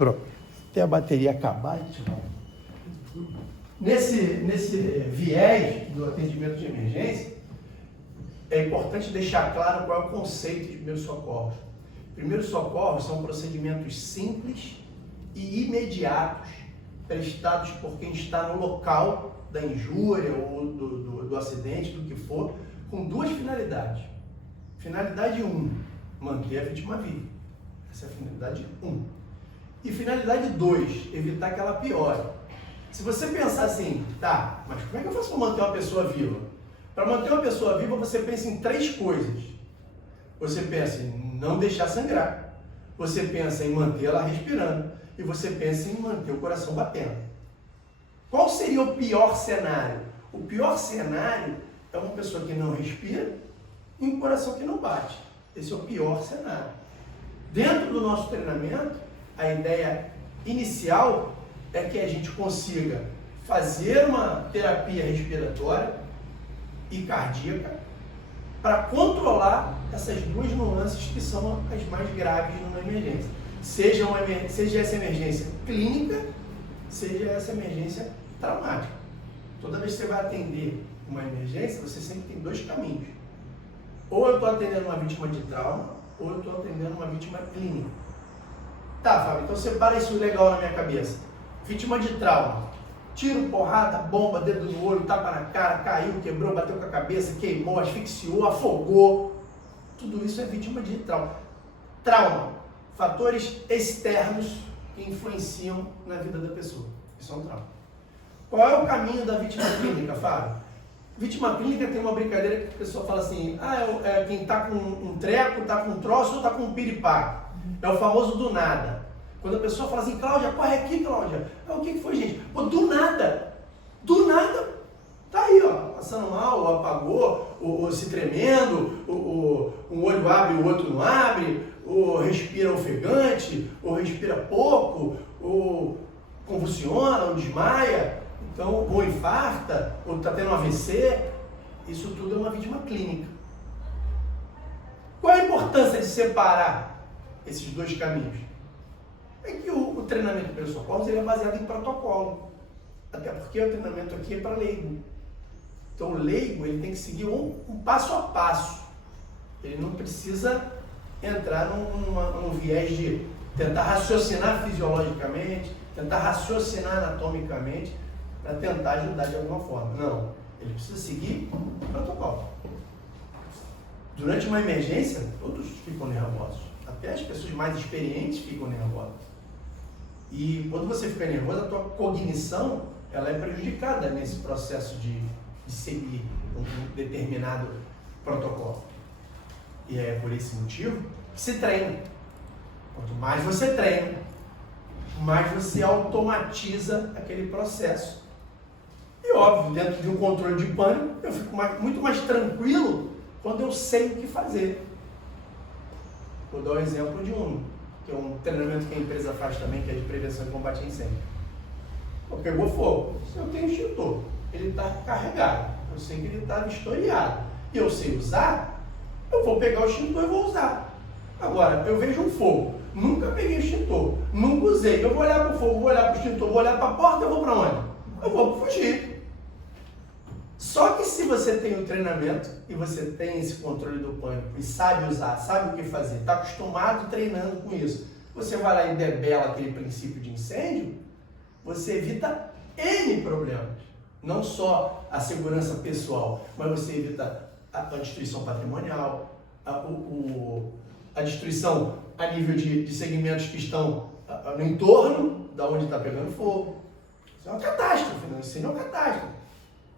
Pronto. Até a bateria acabar, nesse viés do atendimento de emergência, é importante deixar claro qual é o conceito de primeiros socorros. Primeiros socorros são procedimentos simples e imediatos prestados por quem está no local da injúria ou do acidente, do que for, com duas finalidades. Finalidade 1, manter a vítima viva. Essa é a finalidade 1. E finalidade 2, evitar que ela piore. Se você pensar assim, tá, mas como é que eu faço para manter uma pessoa viva? Para manter uma pessoa viva, você pensa em 3 coisas. Você pensa em não deixar sangrar, você pensa em manter ela respirando e você pensa em manter o coração batendo. Qual seria o pior cenário? O pior cenário é uma pessoa que não respira e um coração que não bate. Esse é o pior cenário. Dentro do nosso treinamento, a ideia inicial é que a gente consiga fazer uma terapia respiratória e cardíaca para controlar essas duas nuances que são as mais graves numa emergência. Seja essa emergência clínica, seja essa emergência traumática. Toda vez que você vai atender uma emergência, você sempre tem 2 caminhos. Ou eu estou atendendo uma vítima de trauma, ou eu estou atendendo uma vítima clínica. Tá, Fábio, então separa isso legal na minha cabeça. Vítima de trauma. Tiro, porrada, bomba, dedo no olho, tapa na cara, caiu, quebrou, bateu com a cabeça, queimou, asfixiou, afogou. Tudo isso é vítima de trauma. Trauma. Fatores externos que influenciam na vida da pessoa. Isso é um trauma. Qual é o caminho da vítima clínica, Fábio? Vítima clínica tem uma brincadeira que a pessoa fala assim, quem está com um treco, está com um troço ou está com um piripaque. É o famoso do nada. Quando a pessoa fala assim, Cláudia, corre aqui, Cláudia. O que foi, gente? Pô, do nada, tá aí, ó, passando mal, ou apagou, ou se tremendo, um olho abre, o outro não abre, ou respira ofegante, ou respira pouco, ou convulsiona, ou desmaia, então, ou infarta, ou está tendo um AVC. Isso tudo é uma vítima clínica. Qual a importância de separar esses 2 caminhos? É que o treinamento de primeiros socorros ele é baseado em protocolo. Até porque o treinamento aqui é para leigo. Então o leigo ele tem que seguir um passo a passo. Ele não precisa entrar num viés de tentar raciocinar fisiologicamente, tentar raciocinar anatomicamente, para tentar ajudar de alguma forma. Não. Ele precisa seguir o protocolo. Durante uma emergência, todos ficam nervosos. Até as pessoas mais experientes ficam nervosas. E quando você fica nervoso, a tua cognição ela é prejudicada nesse processo de seguir um determinado protocolo. E é por esse motivo que se treina. Quanto mais você treina, mais você automatiza aquele processo. E óbvio, dentro de um controle de pânico, eu fico muito mais tranquilo quando eu sei o que fazer. Vou dar um exemplo que é um treinamento que a empresa faz também, que é de prevenção e combate a incêndio. Pegou fogo, se eu tenho extintor, ele está carregado, eu sei que ele está vistoriado, e eu sei usar, eu vou pegar o extintor e vou usar. Agora, eu vejo um fogo, nunca peguei o extintor, nunca usei, eu vou olhar para o fogo, vou olhar para o extintor, vou olhar para a porta, eu vou para onde? Eu vou fugir. Só que se você tem o treinamento e você tem esse controle do pânico e sabe usar, sabe o que fazer, está acostumado treinando com isso, você vai lá e debela aquele princípio de incêndio, você evita N problemas. Não só a segurança pessoal, mas você evita a destruição patrimonial, a destruição a nível de segmentos que estão no entorno da onde está pegando fogo. Isso é uma catástrofe, né? Isso é uma catástrofe.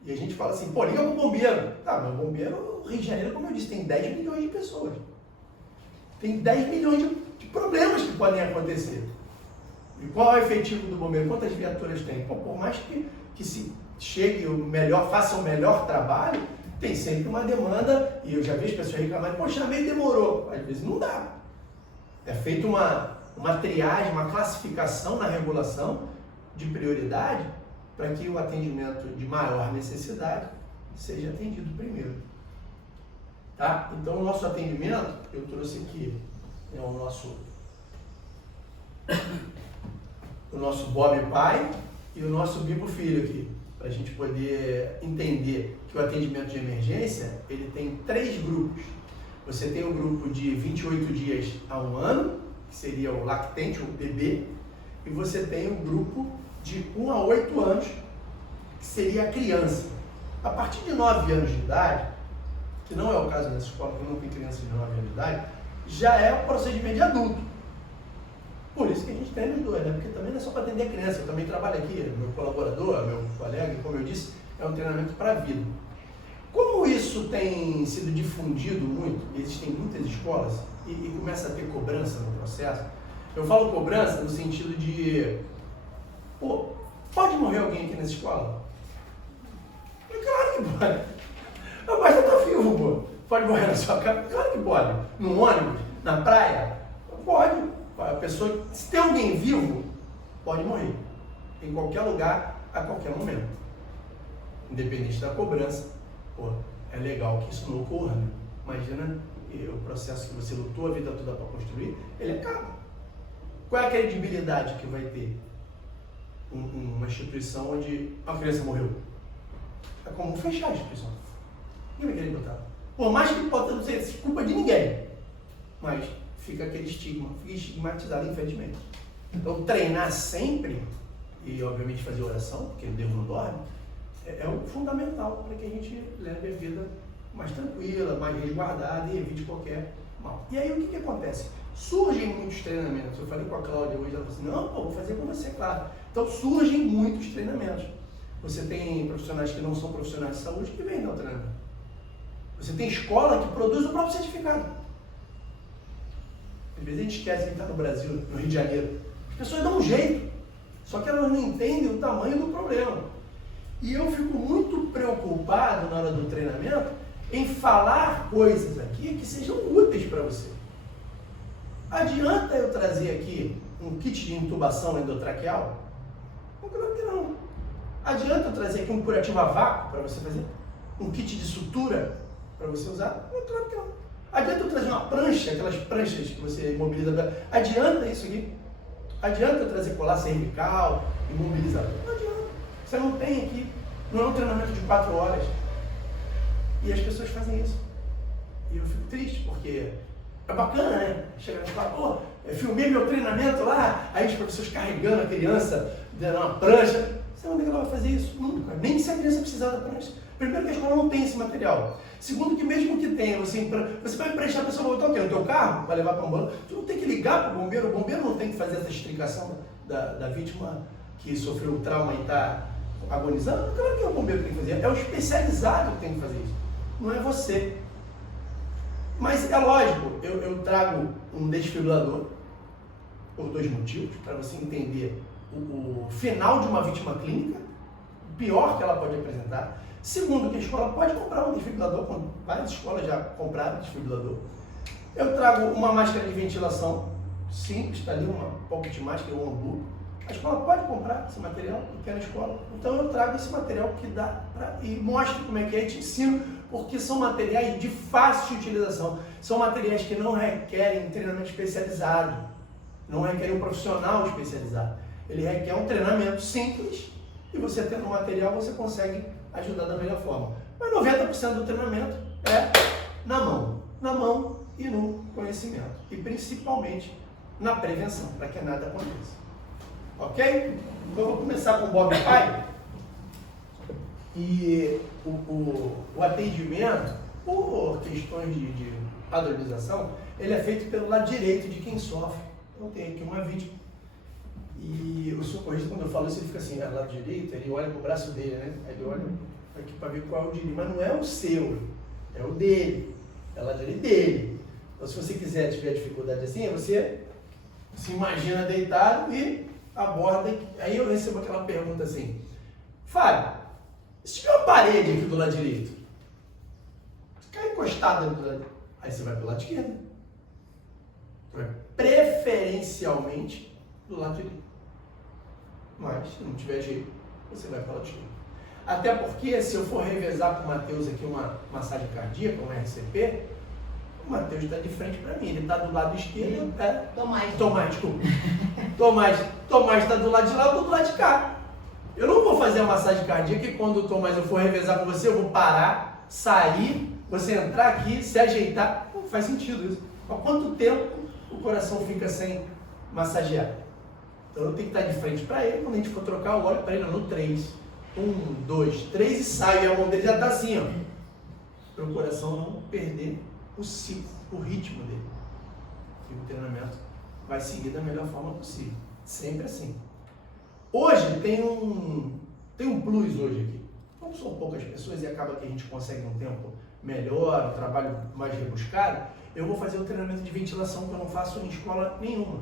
E a gente fala assim, pô, liga pro bombeiro. Tá, mas o bombeiro, Rio de Janeiro, como eu disse, tem 10 milhões de pessoas. Tem 10 milhões de problemas que podem acontecer. E qual é o efetivo do bombeiro? Quantas viaturas tem? Pô, por mais que se chegue o melhor, faça o melhor trabalho, tem sempre uma demanda, e eu já vi as pessoas reclamarem, pô, chamei e demorou. Às vezes não dá. É feita uma triagem, uma classificação na regulação de prioridade para que o atendimento de maior necessidade seja atendido primeiro. Tá? Então, o nosso atendimento, eu trouxe aqui, é o nosso o nosso Bob pai e o nosso Bibo filho aqui, para a gente poder entender que o atendimento de emergência, ele tem 3 grupos. Você tem o grupo de 28 dias a 1 ano, que seria o lactente, o bebê, e você tem o grupo de 1 a 8 anos, que seria a criança. A partir de 9 anos de idade, que não é o caso nessa escola, que não tem criança de 9 anos de idade, já é o procedimento de adulto. Por isso que a gente treina os dois, né? Porque também não é só para atender a criança, eu também trabalho aqui, meu colaborador, meu colega, como eu disse, é um treinamento para a vida. Como isso tem sido difundido muito, e existem muitas escolas, e começa a ter cobrança no processo, eu falo cobrança no sentido de, pô, pode morrer alguém aqui nessa escola? Claro que pode. Mas eu tô vivo, pô. Pode morrer na sua casa? Claro que pode. No ônibus, na praia? Pode. A pessoa, se tem alguém vivo, pode morrer. Em qualquer lugar, a qualquer momento. Independente da cobrança, pô, é legal que isso não ocorra, né? Imagina o processo que você lutou a vida toda para construir, ele acaba. Qual é a credibilidade que vai ter uma instituição onde uma criança morreu? É como fechar a instituição. Ninguém vai querer botar. Por mais que possa não ser culpa de ninguém, mas fica aquele estigma, fica estigmatizado, infelizmente. Então, treinar sempre, e obviamente fazer oração, porque o Deus não dorme, é o fundamental para que a gente leve a vida mais tranquila, mais resguardada e evite qualquer mal. E aí o que acontece? Surgem muitos treinamentos. Eu falei com a Cláudia hoje, ela falou assim, não, pô, vou fazer com você, claro. Então surgem muitos treinamentos. Você tem profissionais que não são profissionais de saúde que vêm dar o treinamento. Você tem escola que produz o próprio certificado. Às vezes a gente esquece que está no Brasil, no Rio de Janeiro. As pessoas dão um jeito, só que elas não entendem o tamanho do problema. E eu fico muito preocupado na hora do treinamento em falar coisas aqui que sejam úteis para você. Adianta eu trazer aqui um kit de intubação endotraqueal? Claro que não. Adianta eu trazer aqui um curativo a vácuo para você fazer? Um kit de sutura para você usar? Claro que não. Adianta eu trazer uma prancha, aquelas pranchas que você imobiliza? Adianta isso aqui? Adianta eu trazer colar cervical, imobilizador? Não adianta. Você não tem aqui. Não é um treinamento de 4 horas. E as pessoas fazem isso. E eu fico triste, porque é bacana, né? Chegar e falar, pô, eu filmei meu treinamento lá, aí os professores carregando a criança na prancha. Você não vê que ela vai fazer isso? Nunca. Nem se a criança precisar da prancha. Primeiro que a escola não tem esse material. Segundo que mesmo que tenha, você vai emprestar a pessoa para botar o quê? No teu carro? Vai levar para a ambulância? Você não tem que ligar para o bombeiro não tem que fazer essa extricação da vítima que sofreu o trauma e está agonizando? Claro que é o bombeiro que tem que fazer. É o especializado que tem que fazer isso. Não é você. Mas é lógico, eu trago um desfibrilador por 2 motivos, para você entender o final de uma vítima clínica, o pior que ela pode apresentar. Segundo, que a escola pode comprar um desfibrilador, várias escolas já compraram desfibrilador. Eu trago uma máscara de ventilação simples, está ali uma pocket máscara ou um ambu. A escola pode comprar esse material, quer na escola. Então eu trago esse material que dá e mostro como é que é, te ensino, porque são materiais de fácil utilização. São materiais que não requerem treinamento especializado, não requerem um profissional especializado. Ele requer um treinamento simples e você tendo o material você consegue ajudar da melhor forma. Mas 90% do treinamento é na mão e no conhecimento. E principalmente na prevenção, para que nada aconteça. Ok? Então eu vou começar com o Bob pai. E o atendimento, por questões de padronização, ele é feito pelo lado direito de quem sofre. Então tem aqui uma vítima. E o socorrista, quando eu falo isso, ele fica assim, lado direito, ele olha para o braço dele, né? Ele olha aqui para ver qual é o direito. Mas não é o seu, é o dele. É o lado direito dele. Então se você tiver dificuldade assim, você se imagina deitado e aborda. Aí eu recebo aquela pergunta assim, Fábio, se tiver uma parede aqui do lado direito, ficar encostado do lado, aí você vai para o lado esquerdo. Preferencialmente do lado direito. Mas, se não tiver jeito, você vai para o lado esquerdo. Até porque, se eu for revezar para o Matheus aqui uma massagem cardíaca, um RCP, o Matheus está de frente para mim. Ele está do lado esquerdo. Tomás, desculpa. Tomás está do lado de lá, eu estou do lado de cá. Eu não vou fazer a massagem cardíaca e quando o Tomás eu for revezar com você, eu vou parar, sair, você entrar aqui, se ajeitar. Não faz sentido isso. Há quanto tempo o coração fica sem massagear? Então eu tenho que estar de frente para ele, quando a gente for trocar, eu olho para ele no 3. 1, 2, 3 e saio, e a mão dele já está assim, ó. Para o coração não perder o ciclo, o ritmo dele. E o treinamento vai seguir da melhor forma possível. Sempre assim. Hoje tem um plus hoje aqui. Como são poucas pessoas e acaba que a gente consegue um tempo melhor, um trabalho mais rebuscado, eu vou fazer o treinamento de ventilação que eu não faço em escola nenhuma.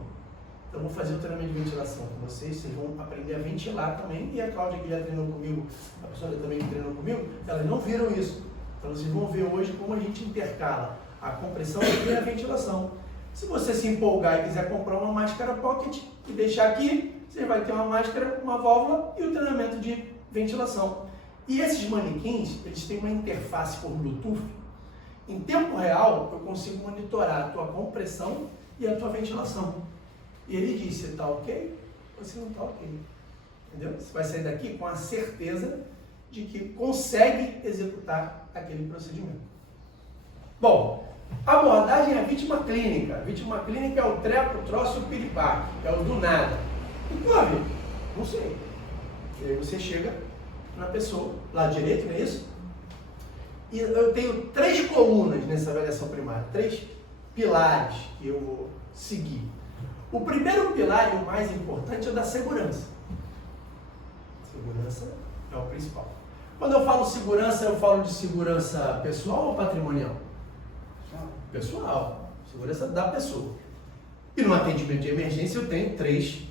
Então eu vou fazer o treinamento de ventilação com vocês vão aprender a ventilar também. E a Cláudia que já treinou comigo, a pessoa também que treinou comigo, elas não viram isso. Então vocês vão ver hoje como a gente intercala a compressão e a ventilação. Se você se empolgar e quiser comprar uma máscara pocket e deixar aqui, você vai ter uma máscara, uma válvula e o treinamento de ventilação. E esses manequins, eles têm uma interface por Bluetooth. Em tempo real, eu consigo monitorar a tua compressão e a tua ventilação. E ele diz, você está ok? Você não está ok. Entendeu? Você vai sair daqui com a certeza de que consegue executar aquele procedimento. Bom, abordagem à vítima clínica. A vítima clínica é o treco, o troço e o piripaque, é o do nada. E pode? Não sei. E aí você chega na pessoa, lado direito, não é isso? E eu tenho 3 colunas nessa avaliação primária, 3 pilares que eu vou seguir. O primeiro pilar e o mais importante é o da segurança. Segurança é o principal. Quando eu falo segurança, eu falo de segurança pessoal ou patrimonial? Pessoal. Segurança da pessoa. E no atendimento de emergência eu tenho 3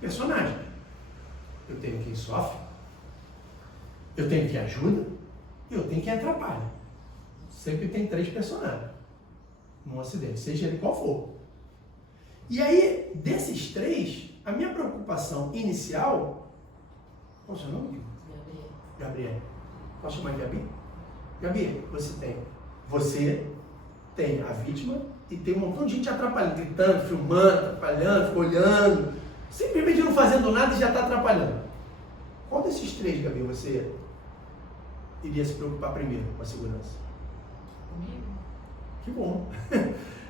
personagens. Eu tenho quem sofre, eu tenho quem ajuda e eu tenho quem atrapalha. Sempre tem 3 personagens num acidente, seja ele qual for. E aí, desses 3, a minha preocupação inicial... Qual é o seu nome? Gabriel. Posso chamar de Gabi? Gabi, você tem a vítima e tem um montão de gente atrapalhando, gritando, filmando, atrapalhando, olhando, simplesmente não fazendo nada e já está atrapalhando. Qual desses 3, Gabi, você iria se preocupar primeiro com a segurança? Comigo? Que bom.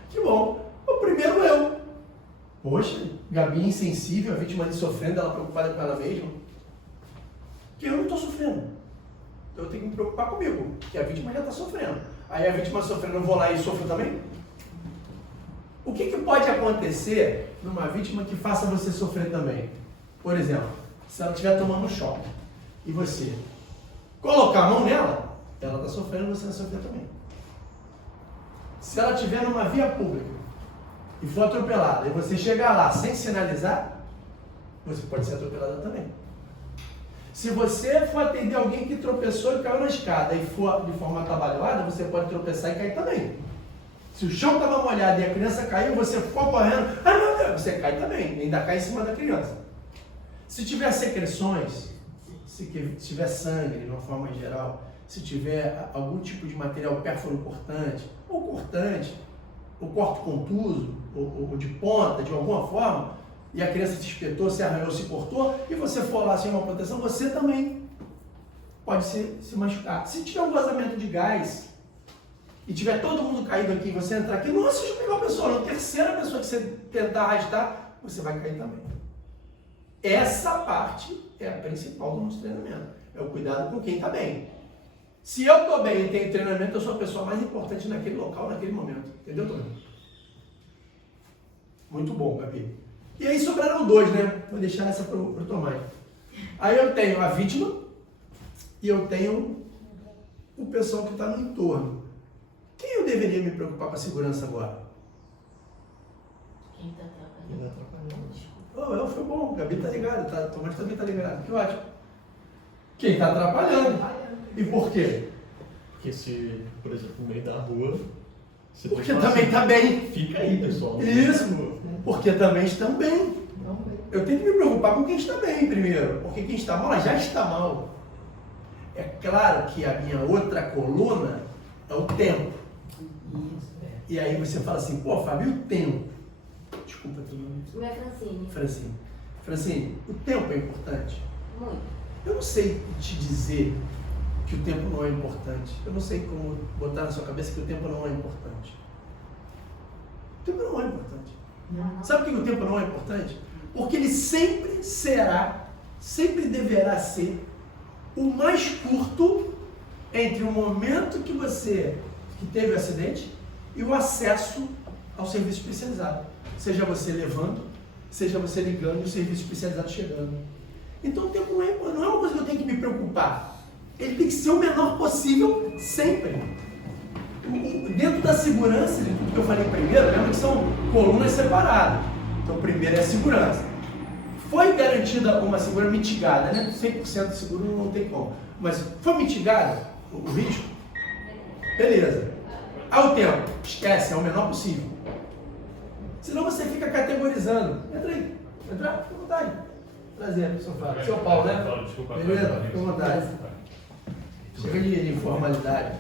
Que bom. O primeiro eu. Poxa, Gabi insensível, a vítima ali sofrendo, ela preocupada com ela mesma. Que eu não estou sofrendo. Então eu tenho que me preocupar comigo, que a vítima já está sofrendo. Aí a vítima sofrendo, eu vou lá e sofro também? O que pode acontecer numa vítima que faça você sofrer também? Por exemplo, se ela estiver tomando um choque e você colocar a mão nela, ela está sofrendo, você vai sofrer também. Se ela estiver numa via pública e for atropelada, e você chegar lá sem sinalizar, você pode ser atropelada também. Se você for atender alguém que tropeçou e caiu na escada e for de forma atabalhoada, você pode tropeçar e cair também. Se o chão estava molhado e a criança caiu, você ficou correndo, ai meu Deus, você cai também, ainda cai em cima da criança. Se tiver secreções, se tiver sangue de uma forma geral, se tiver algum tipo de material pérfuro cortante, ou corte contuso, ou de ponta, de alguma forma, e a criança se espetou, se arranhou, se cortou, e você for lá sem uma proteção, você também pode se machucar. Se tiver um vazamento de gás, e tiver todo mundo caído aqui, e você entrar aqui, nossa, deixa eu pegar uma pessoa, na terceira pessoa que você tentar arrastar, você vai cair também. Essa parte é a principal do nosso treinamento, é o cuidado com quem está bem. Se eu estou bem e tenho treinamento, eu sou a pessoa mais importante naquele local, naquele momento. Entendeu, Tony? Muito bom, Gabi. E aí sobraram 2, né? Vou deixar essa para o Tomás. Aí eu tenho a vítima e eu tenho o pessoal que está no entorno. Quem eu deveria me preocupar com a segurança agora? Quem está atrapalhando? Foi bom, Gabi está ligado, Tomás também está ligado. Que ótimo. Quem está atrapalhando. E por quê? Porque se, por exemplo, no meio da rua... Porque também está bem. Fica aí, pessoal. Isso, porque também estão bem. Eu tenho que me preocupar com quem está bem primeiro, porque quem está mal já está mal. É claro que a minha outra coluna é o tempo. E aí você fala assim, pô, Fábio, e o tempo? Desculpa teu nome. Não é Francine. Francine. Francine, o tempo é importante? Muito. Eu não sei te dizer que o tempo não é importante. Eu não sei como botar na sua cabeça que o tempo não é importante. O tempo não é importante. Sabe por que o tempo não é importante? Porque ele sempre será, sempre deverá ser o mais curto entre o momento que teve o acidente e o acesso ao serviço especializado. Seja você levando, seja você ligando e o serviço especializado chegando. Então o tempo não é uma coisa que eu tenho que me preocupar. Ele tem que ser o menor possível sempre. Dentro da segurança, de tudo que eu falei primeiro, lembra que são colunas separadas. Então primeiro é a segurança. Foi garantida uma segurança mitigada, né? 100% de seguro não tem como. Mas foi mitigado o risco? Beleza. Ao tempo, esquece, é o menor possível. Senão você fica categorizando. Entra aí. Entra? Fica à vontade. Prazer, sofá. Seu Paulo, né? Desculpa. Beleza? Fica à vontade. Chega de informalidade.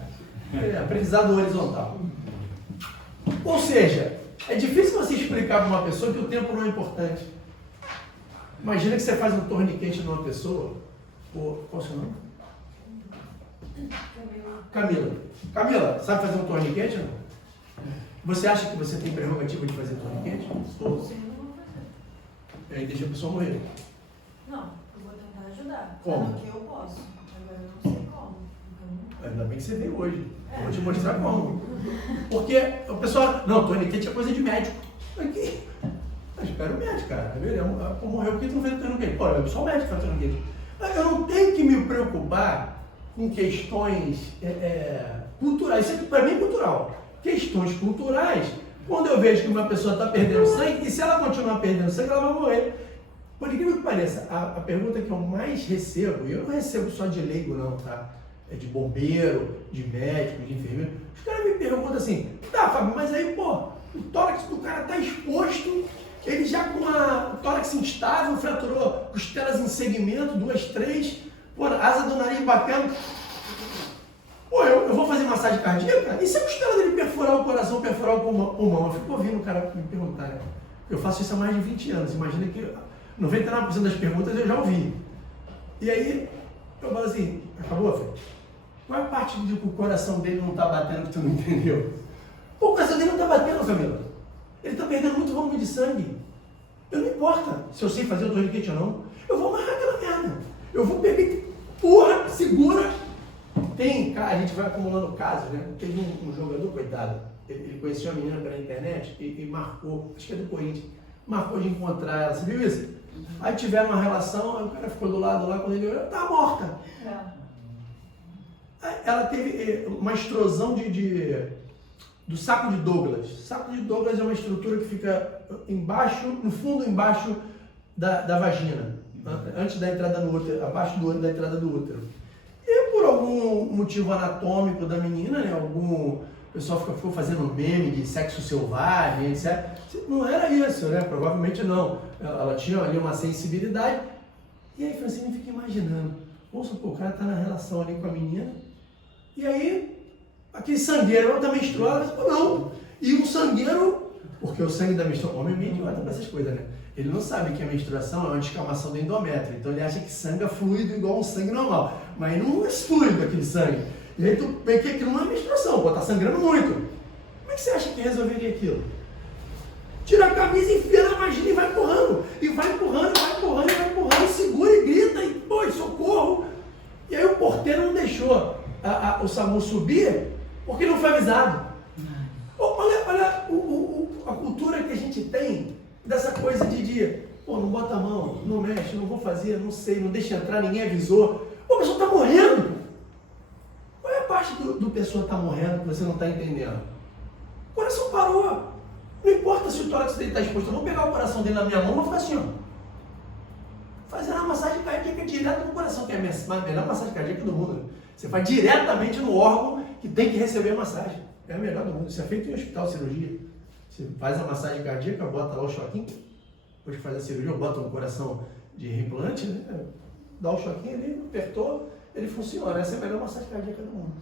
É, aprendizado horizontal. Ou seja, é difícil você explicar para uma pessoa que o tempo não é importante. Imagina que você faz um torniquete numa pessoa. Qual é o seu nome? Camila. Camila, sabe fazer um torniquete? Não? Você acha que você tem prerrogativa de fazer torniquete? Sim, eu não vou fazer. Aí deixa a pessoa morrer. Não, eu vou tentar ajudar. Como? Claro que eu posso. Agora eu não sei como. Então, Ainda bem que você veio hoje. Eu vou te mostrar como. Porque o pessoal, não, torniquete é coisa de médico. Aqui. Mas espera o médico, cara. Morreu porque tu não fez torniquete. Pô, eu sou médico que faz torniquete. Eu não tenho que me preocupar com questões culturais. Isso aqui para mim é cultural. Questões culturais, quando eu vejo que uma pessoa está perdendo sangue, e se ela continuar perdendo sangue, ela vai morrer. Por incrível que pareça, a pergunta que eu mais recebo, e eu não recebo só de leigo não, tá? É de bombeiro, de médico, de enfermeiro. Os caras me perguntam assim, tá, Fábio, mas aí, pô, o tórax do cara tá exposto, ele já com o tórax instável, fraturou costelas em segmento, 2, 3, pô, asa do nariz batendo. Pô, eu vou fazer massagem cardíaca? E se a costela dele perfurar o coração, perfurar o pulmão? Eu fico ouvindo o cara me perguntar, né? Eu faço isso há mais de 20 anos. Imagina que 99% das perguntas eu já ouvi. E aí, eu falo assim, acabou, filho? Qual é a parte de que o coração dele não está batendo que tu não entendeu? Pô, o coração dele não está batendo, Camila. Ele está perdendo muito volume de sangue. Eu não importa se eu sei fazer o torniquete ou não. Eu vou amarrar aquela merda. Eu vou pegar, porra, segura. A gente vai acumulando casos, né? Teve um jogador, coitado, ele conheceu a menina pela internet e marcou, acho que é do Corinthians, marcou de encontrar ela, você viu isso? Aí tiveram uma relação, aí o cara ficou do lado lá, quando ele olhou, ela tá morta. Aí ela teve uma extrusão do saco de Douglas. O saco de Douglas é uma estrutura que fica embaixo, no fundo embaixo da vagina, antes da entrada no útero, abaixo da entrada do útero. E por algum motivo anatômico da menina, né? O pessoal ficou fazendo meme de sexo selvagem, etc. Não era isso, né? Provavelmente não. Ela tinha ali uma sensibilidade. E aí, Francine, fica imaginando. Vamos supor, o cara tá na relação ali com a menina. E aí, aquele sangueiro, ela tá menstruada, ou não. E um sangueiro, porque o sangue da menstruação, homem é meio idiota pra essas coisas, né? Ele não sabe que a menstruação é uma descamação do endométrio, então ele acha que sangue é fluido igual um sangue normal, mas não é fluido aquele sangue. E aí tu vê que aquilo não é menstruação, pô, tá sangrando muito. Como é que você acha que resolveria aquilo? Tira a camisa, enfia na vagina e vai empurrando. E vai empurrando, vai empurrando, vai empurrando, segura e grita, e pô, socorro. E aí o porteiro não deixou o SAMU subir, porque não foi avisado. Olha a cultura que a gente tem dessa coisa pô, não bota a mão, não mexe, não vou fazer, não sei, não deixa entrar, ninguém avisou. Pô, a pessoa está morrendo. Qual é a parte do pessoa está morrendo que você não está entendendo? O coração parou. Não importa se o tórax dele está exposto, eu vou pegar o coração dele na minha mão e vou ficar assim, ó. Fazendo uma massagem cardíaca direto no coração, que é a melhor massagem cardíaca do mundo. Você faz diretamente no órgão que tem que receber a massagem. É a melhor do mundo. Isso é feito em hospital, cirurgia. Você faz a massagem cardíaca, bota lá o choquinho, depois que faz a cirurgia, bota um coração de reimplante, né? Dá o choquinho ali, apertou, ele funciona. Essa é a melhor massagem cardíaca do mundo.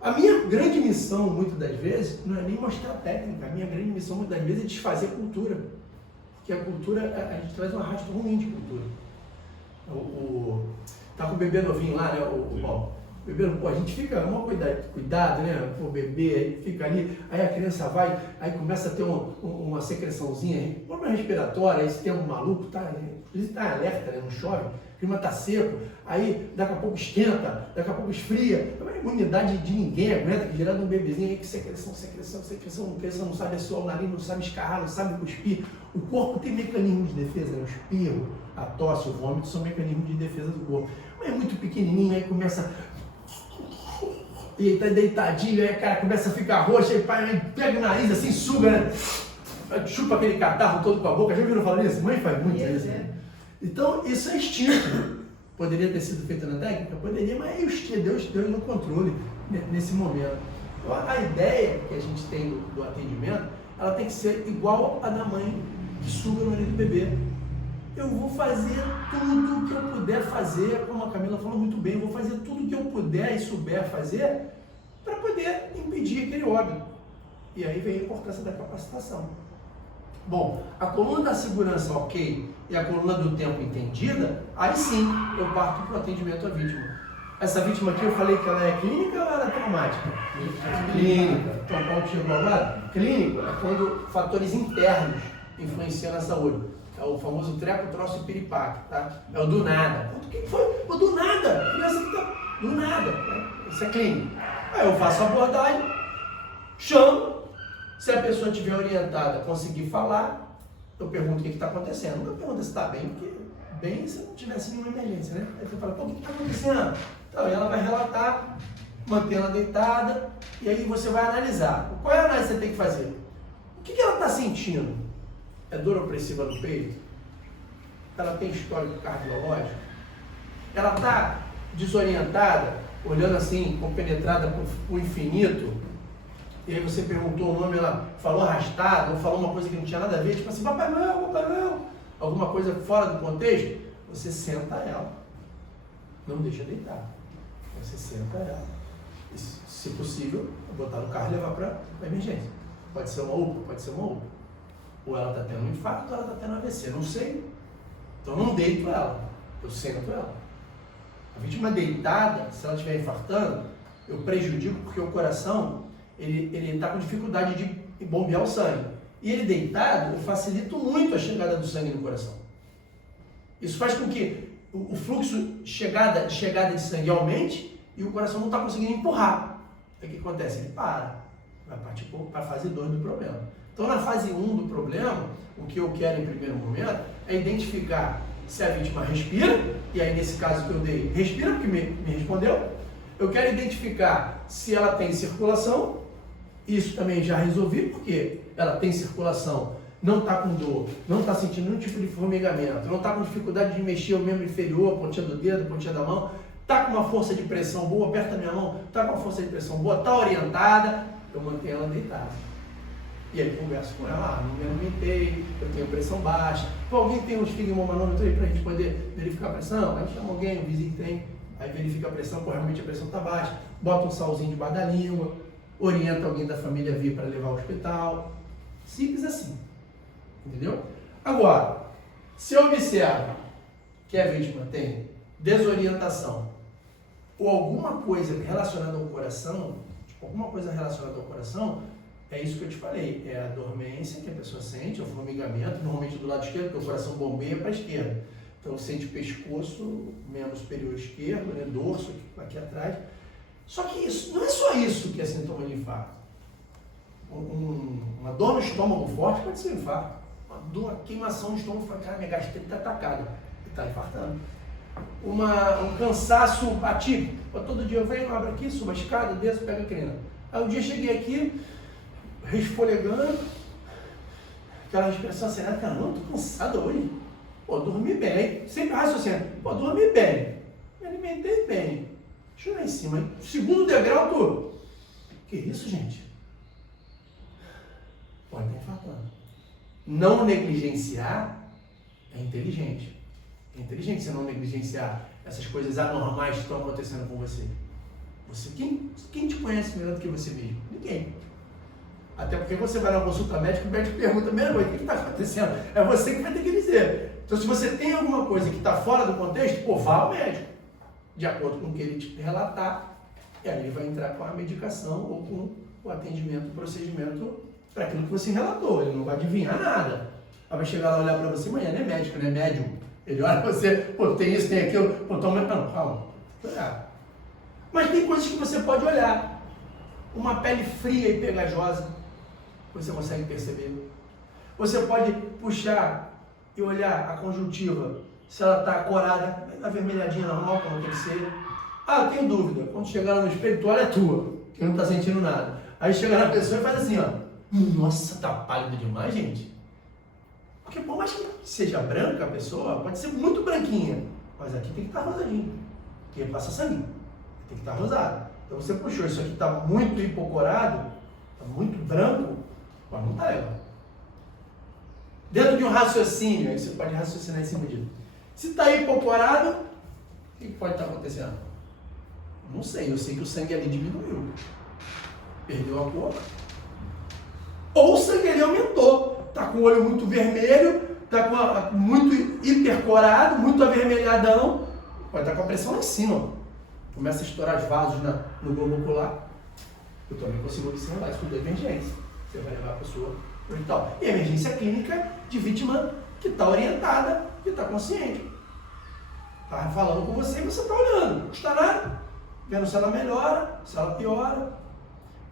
A minha grande missão, muitas das vezes, não é nem mostrar técnica. A minha grande missão, muitas das vezes, é desfazer a cultura. que a cultura, a gente traz um arrasto ruim de cultura. Tá com o bebê novinho lá, né? O bebê, pô, a gente fica, cuidado, né? O bebê aí fica ali, aí a criança vai, aí começa a ter uma secreçãozinha, problema respiratório, aí esse tempo maluco, tá alerta, né? Não chove, o clima tá seco, aí daqui a pouco esquenta, daqui a pouco esfria, a imunidade de ninguém aguenta, que gerando um bebezinho aí que secreção, a criança não sabe assoar o nariz, não sabe escarrar, não sabe cuspir. O corpo tem mecanismos de defesa, né? O espirro, a tosse, o vômito são mecanismos de defesa do corpo. Mas é muito pequenininho, aí começa... E tá deitadinho, aí a cara começa a ficar roxa, aí pega o nariz assim, suga, né? Chupa aquele catarro todo com a boca. Já viram falar isso? Mãe faz muito isso, né? Então, isso é instinto. Poderia ter sido feito na técnica? Poderia, mas Deus no controle nesse momento. Então, a ideia que a gente tem do atendimento, ela tem que ser igual a da mãe que suga no nariz do bebê. Eu vou fazer tudo que eu puder fazer, como a Camila falou muito bem, eu vou fazer tudo que eu puder e souber fazer para poder impedir aquele óbito. E aí vem a importância da capacitação. Bom, a coluna da segurança ok e a coluna do tempo entendida, aí sim eu parto para o atendimento à vítima. Essa vítima aqui eu falei que ela é clínica ou ela é traumática? Clínica. Então, qual chegou agora? Clínico é quando fatores internos influenciam na saúde. É o famoso treco, troço e piripaque, tá? É o do nada. O que foi? O do nada. Do nada. Né? Isso é clínico. Aí eu faço a abordagem, chamo. Se a pessoa estiver orientada, conseguir falar, eu pergunto o que está acontecendo. Nunca pergunto se está bem, porque bem se não tivesse nenhuma emergência, né? Aí você fala, pô, o que está acontecendo? Então, ela vai relatar, manter ela deitada, e aí você vai analisar. Qual é a análise que você tem que fazer? O que ela está sentindo? É dor opressiva no peito? Ela tem histórico cardiológico? Ela está desorientada, olhando assim, compenetrada para o infinito? E aí você perguntou o nome, ela falou arrastado, ou falou uma coisa que não tinha nada a ver, tipo assim, Papai Noel, alguma coisa fora do contexto, você senta ela. Não deixa deitar. Você senta ela. E, se possível, botar no carro e levar para a emergência. Pode ser uma UPA, pode ser uma UPA. Ou ela está tendo um infarto, ou ela está tendo AVC, não sei. Então não deito ela, eu sento ela. A vítima deitada, se ela estiver infartando, eu prejudico porque o coração, ele está com dificuldade de bombear o sangue. E ele deitado, eu facilito muito a chegada do sangue no coração. Isso faz com que o fluxo de chegada de sangue aumente e o coração não está conseguindo empurrar. Aí o que acontece? Ele para, vai partir para a fase 2 do problema. Então, na fase 1 do problema, o que eu quero em primeiro momento é identificar se a vítima respira, e aí nesse caso que eu dei, respira porque me respondeu. Eu quero identificar se ela tem circulação, isso também já resolvi, porque ela tem circulação, não está com dor, não está sentindo nenhum tipo de formigamento, não está com dificuldade de mexer o membro inferior, a pontinha do dedo, a pontinha da mão, está com uma força de pressão boa, aperta minha mão, está com uma força de pressão boa, está orientada, eu mantenho ela deitada. E aí converso com ela, não me alimentei, eu tenho pressão baixa. Pô, alguém tem um esfigmomanômetro aí para a gente poder verificar a pressão? Aí chama alguém, o vizinho tem, aí verifica a pressão, pô, realmente a pressão está baixa, bota um salzinho debaixo da língua, orienta alguém da família a vir para levar ao hospital. Simples assim, entendeu? Agora, se eu observo que a vítima tem desorientação ou alguma coisa relacionada ao coração, é isso que eu te falei, é a dormência que a pessoa sente, é o formigamento, normalmente do lado esquerdo, porque o coração bombeia para a esquerda. Então sente pescoço, membro superior esquerdo, né, dorso aqui atrás. Só que isso, não é só isso que é sintoma de infarto. Uma dor no estômago forte pode ser infarto. Uma queimação no estômago, cara, minha gastrite está atacada, está infartando. Um cansaço atípico. Todo dia eu venho, abro aqui, subo a escada, desço, pego a crina. Aí um dia cheguei aqui, resfolegando, aquela respiração acelerada, cara, não, estou cansado hoje. Pô, dormi bem, sempre raciocinando, pô, dormi bem, me alimentei bem, deixa eu lá em cima, hein? Segundo degrau, tu. Que isso, gente? Pode estar infartando. Não negligenciar é inteligente. É inteligente você não negligenciar essas coisas anormais que estão acontecendo com você. Quem te conhece melhor do que você mesmo? Ninguém. Até porque você vai na consulta médica, o médico pergunta, mesmo, o que está acontecendo? É você que vai ter que dizer. Então, se você tem alguma coisa que está fora do contexto, pô, vá ao médico, de acordo com o que ele te relatar, e aí ele vai entrar com a medicação ou com o atendimento, o procedimento para aquilo que você relatou. Ele não vai adivinhar nada. Aí vai chegar lá e olhar para você, mas ele é médico, não é médium. Ele olha para você, pô, tem isso, tem aquilo, pô, toma, não, calma. Mas tem coisas que você pode olhar. Uma pele fria e pegajosa, você consegue perceber. Você pode puxar e olhar a conjuntiva, se ela está corada, avermelhadinha normal, como tem que ser. Ah, tenho dúvida. Quando chegar lá no espelho, tu olha é tua, que não está sentindo nada. Aí chega na pessoa e faz assim, ó. Nossa, tá pálido demais, gente. Porque por mais que seja branca a pessoa, pode ser muito branquinha, mas aqui tem que estar rosadinho, porque passa sangue, tem que estar rosado. Então você puxou, isso aqui está muito hipocorado, está muito branco, mas não está legal. Dentro de um raciocínio, aí você pode raciocinar em cima disso. Se está hipocorado, o que pode estar acontecendo? Não sei, eu sei que o sangue ali diminuiu, perdeu a cor, ou o sangue ali aumentou, está com o olho muito vermelho, está muito hipercorado, muito avermelhadão, pode estar com a pressão lá em cima. Começa a estourar os vasos no globo ocular. Eu também consigo observar isso tudo é emergência. Você vai levar a pessoa para o hospital. E emergência clínica de vítima que está orientada, que está consciente. Está falando com você e você está olhando. Não custa nada. Vendo se ela melhora, se ela piora.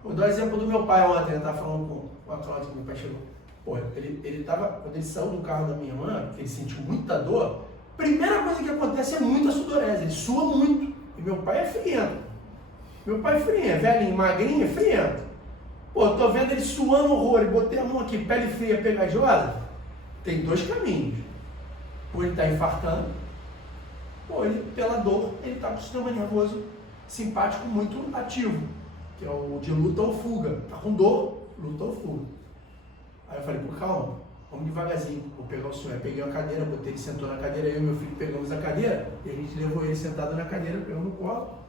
Vou dar o exemplo do meu pai ontem. Ele estava falando com a Cláudia, que meu pai chegou. Pô, ele tava, quando ele saiu do carro da minha irmã, que ele sentiu muita dor, primeira coisa que acontece é muita sudorese. Ele sua muito. E meu pai é friento. Meu pai é friento, velhinho, magrinho, é friento. Pô, tô vendo ele suando horror, e botei a mão aqui, pele fria, pegajosa. Tem dois caminhos. Ou ele tá infartando, ou ele, pela dor, ele tá com o sistema nervoso simpático muito ativo, que é o de luta ou fuga. Tá com dor, luta ou fuga. Aí eu falei, pô, calma, vamos devagarzinho, vou pegar o senhor. Aí peguei uma cadeira, botei ele, sentou na cadeira, eu e meu filho pegamos a cadeira, e a gente levou ele sentado na cadeira, pegou no colo,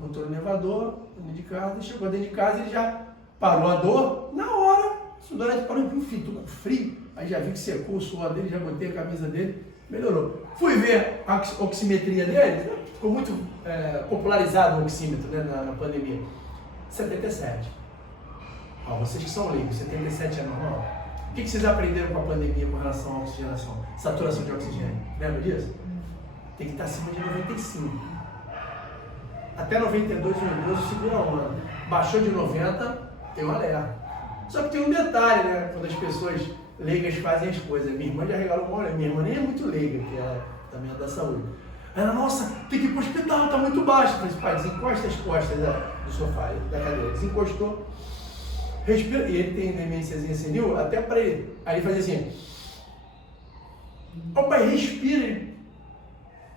botou no elevador, dentro de casa, e chegou dentro de casa, ele já parou a dor, na hora, o sudorese parou, viu, filho, tô com frio, aí já vi que secou o suor dele, já botei a camisa dele, melhorou. Fui ver a oximetria dele, ficou muito popularizado o oxímetro, né, na pandemia, 77. Ó, vocês que são leigos, 77 é normal? O que vocês aprenderam com a pandemia com relação à oxigenação? Saturação de oxigênio. Lembra disso? Tem que estar acima de 95. Até 92 o idoso segura a onda. Baixou de 90, tem um alerta. Só que tem um detalhe, né? Quando as pessoas leigas fazem as coisas. Minha irmã já regalou uma olhada. Minha irmã nem é muito leiga, que ela também é da saúde. Ela, nossa, tem que ir para o hospital, está muito baixo. Eu falei, pai, desencosta as costas do sofá, da cadeira. Desencostou. Respira, e ele tem demênciazinha senil, até para ele. Aí ele fazia assim: ó, pai, respira. Ele,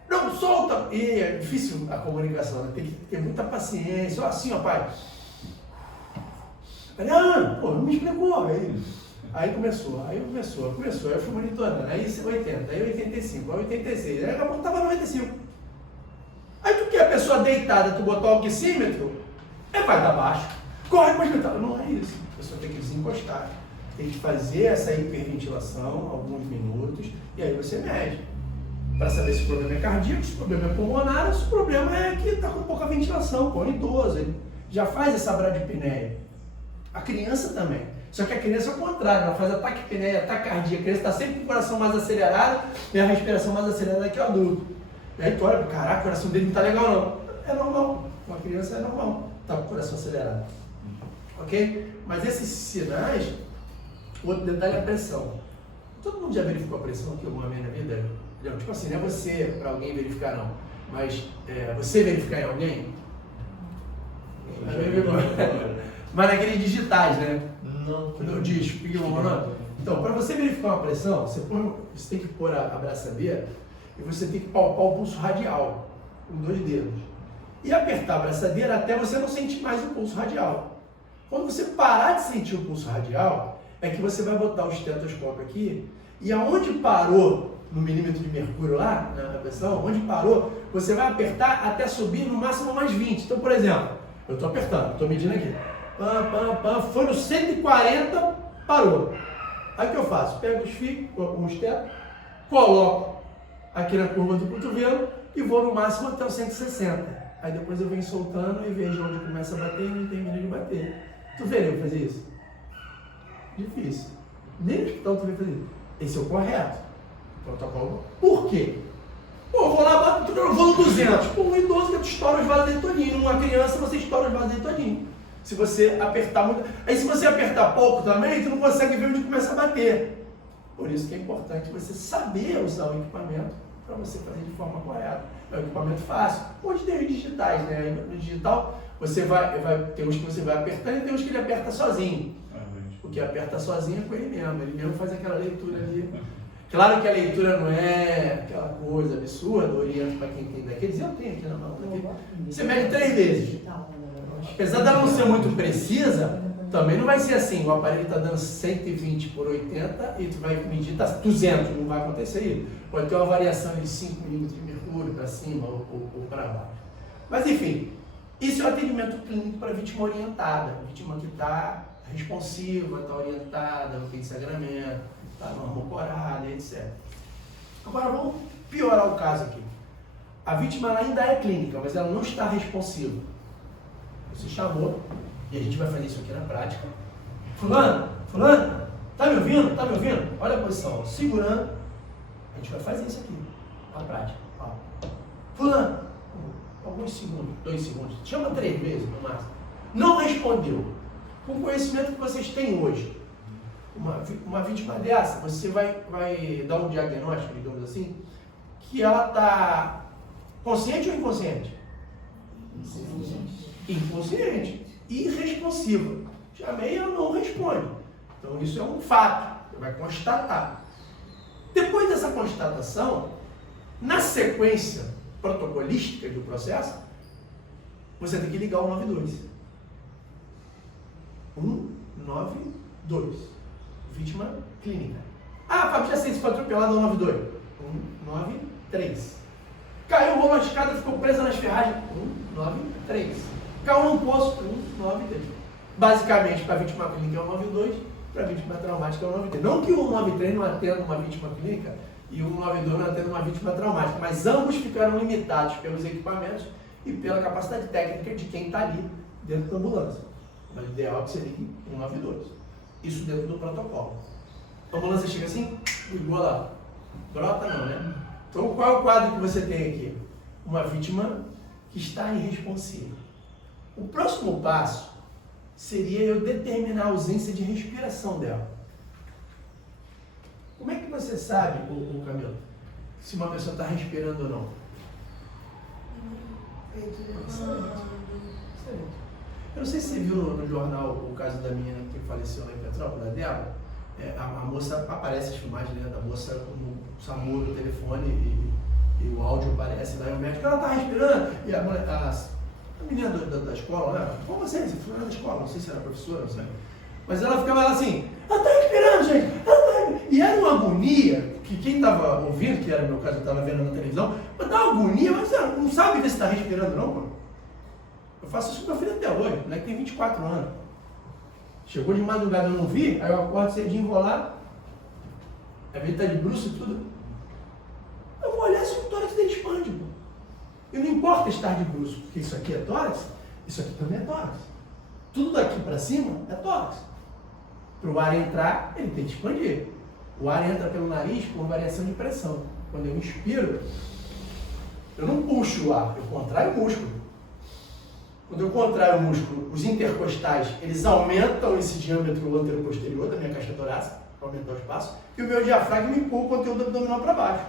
não, solta. E é difícil a comunicação, né? Tem que ter muita paciência. Ó, assim, ó, pai. Ele, pô, não me explicou. Aí começou. Aí eu fui monitorando. Aí 80, aí 85, aí 86. Aí daqui a pouco estava 95. Aí tu quer a pessoa deitada, tu botar o oxímetro, vai dar baixo. Corre para o hospital. Não é isso. A pessoa tem que desencostar. Tem que fazer essa hiperventilação, alguns minutos, e aí você mede. Para saber se o problema é cardíaco, se o problema é pulmonar, se o problema é que está com pouca ventilação, com o idoso. Ele já faz essa bradipneia. A criança também. Só que a criança é o contrário, ela faz ataque taquipneia, taquicardia. A criança está sempre com o coração mais acelerado e a respiração mais acelerada que o adulto. E aí tu olha, caraca, o coração dele não está legal não. É normal. Uma criança é normal, está com o coração acelerado. Ok? Mas esses sinais, o outro detalhe é a pressão. Todo mundo já verificou a pressão aqui alguma vez na vida? Não, tipo assim, não é você para alguém verificar não, mas você verificar em alguém? Mas naqueles digitais, né? Não diz, então, para você verificar uma pressão, você tem que pôr a braçadeira e você tem que palpar o pulso radial com 2 dedos. E apertar a braçadeira até você não sentir mais o pulso radial. Quando você parar de sentir o pulso radial, é que você vai botar o estetoscópio aqui e aonde parou no milímetro de mercúrio lá, na pressão, onde parou, você vai apertar até subir no máximo mais 20. Então, por exemplo, eu estou apertando, estou medindo aqui. Foi no 140, parou. Aí o que eu faço? Pego os tetos, coloco aqui na curva do cotovelo e vou no máximo até o 160. Aí depois eu venho soltando e vejo onde começa a bater e não termina de bater. Tu veria eu fazer isso? Difícil. Nem no hospital tu vai fazer isso. Esse é o correto. Protocolo. Por quê? Pô, eu vou lá, eu vou no 200. Pô, um idoso que tu estoura os vasos dele todinho. Uma criança, você estoura os vasos dele todinho. Se você apertar muito. Aí se você apertar pouco também, tu não consegue ver onde começa a bater. Por isso que é importante você saber usar o equipamento para você fazer de forma correta. É um equipamento fácil. Hoje tem os digitais, né? No digital, você tem uns que você vai apertando e tem uns que ele aperta sozinho. O que aperta sozinho é com ele mesmo faz aquela leitura ali. Claro que a leitura não é aquela coisa absurda, orienta para quem tem daqueles, eu tenho aqui na mão. Você mede 3 vezes. Apesar dela não ser muito precisa, também não vai ser assim, o aparelho está dando 120 por 80 e tu vai medir, tá 200, não vai acontecer isso. Pode ter uma variação de 5 milímetros de mercúrio para cima ou para baixo. Mas enfim, isso é um atendimento clínico para vítima orientada, vítima que está responsiva, está orientada, não tem sangramento, está numa corada, etc. Agora vamos piorar o caso aqui. A vítima ela ainda é clínica, mas ela não está responsiva. Você chamou, e a gente vai fazer isso aqui na prática. Fulano, tá me ouvindo? Tá me ouvindo? Olha a posição, segurando. A gente vai fazer isso aqui, na prática. Ó. Fulano, alguns segundos, 2 segundos, chama 3 vezes no máximo. Não respondeu. Com o conhecimento que vocês têm hoje, uma vítima dessa, você vai dar um diagnóstico, digamos assim, que ela está consciente ou inconsciente? Inconsciente, irresponsiva. Chamei e ela não responde. Então isso é um fato, você vai constatar. Depois dessa constatação, na sequência protocolística do processo, você tem que ligar o 92. 192. Vítima clínica. Ah, Fábio, já sei se foi atropelado no 92. 193. Caiu, rolou a escada, ficou presa nas ferragens. 193. Caiu num poço. 193. Basicamente, para a vítima clínica é o 92, para a vítima traumática é o 93. Não que o 193 não atenda uma vítima clínica e o 192 não atenda uma vítima traumática, mas ambos ficaram limitados pelos equipamentos e pela capacidade técnica de quem está ali dentro da ambulância. Mas o ideal é que você ligue 192. Isso dentro do protocolo. A ambulância chega assim, ligou lá. Brota não, né? Então qual é o quadro que você tem aqui? Uma vítima que está irresponsiva. O próximo passo seria eu determinar a ausência de respiração dela. Como é que você sabe, Camilo, se uma pessoa está respirando ou não? Eu não sei se você viu no jornal o caso da menina que faleceu lá em Petrópolis, dela. A moça, aparece as filmagens, né, da moça no SAMU no telefone e o áudio aparece lá e o médico, ela está respirando. E a menina da escola, né? Como você? Você foi lá da escola, não sei se era professora, não sei. Mas ela ficava lá assim, ela está respirando, gente. E era uma agonia, que quem estava ouvindo, que era o meu caso, eu estava vendo na televisão, mas dá uma agonia, mas você não sabe ver se está respirando não, mano. Eu faço isso com meu filho até hoje, o moleque tem 24 anos. Chegou de madrugada, eu não vi, aí eu acordo cedinho, enrolado, a vida está de bruxo e tudo. Eu vou olhar se o tórax dele expande, pô. E não importa estar de bruxo, porque isso aqui é tórax, isso aqui também é tórax. Tudo daqui para cima é tórax. Para o ar entrar, ele tem que expandir. O ar entra pelo nariz com variação de pressão. Quando eu inspiro, eu não puxo o ar, eu contraio o músculo. Quando eu contraio o músculo, os intercostais, eles aumentam esse diâmetro anteroposterior da minha caixa torácica, para aumentar o espaço, e o meu diafragma empurra o conteúdo abdominal para baixo.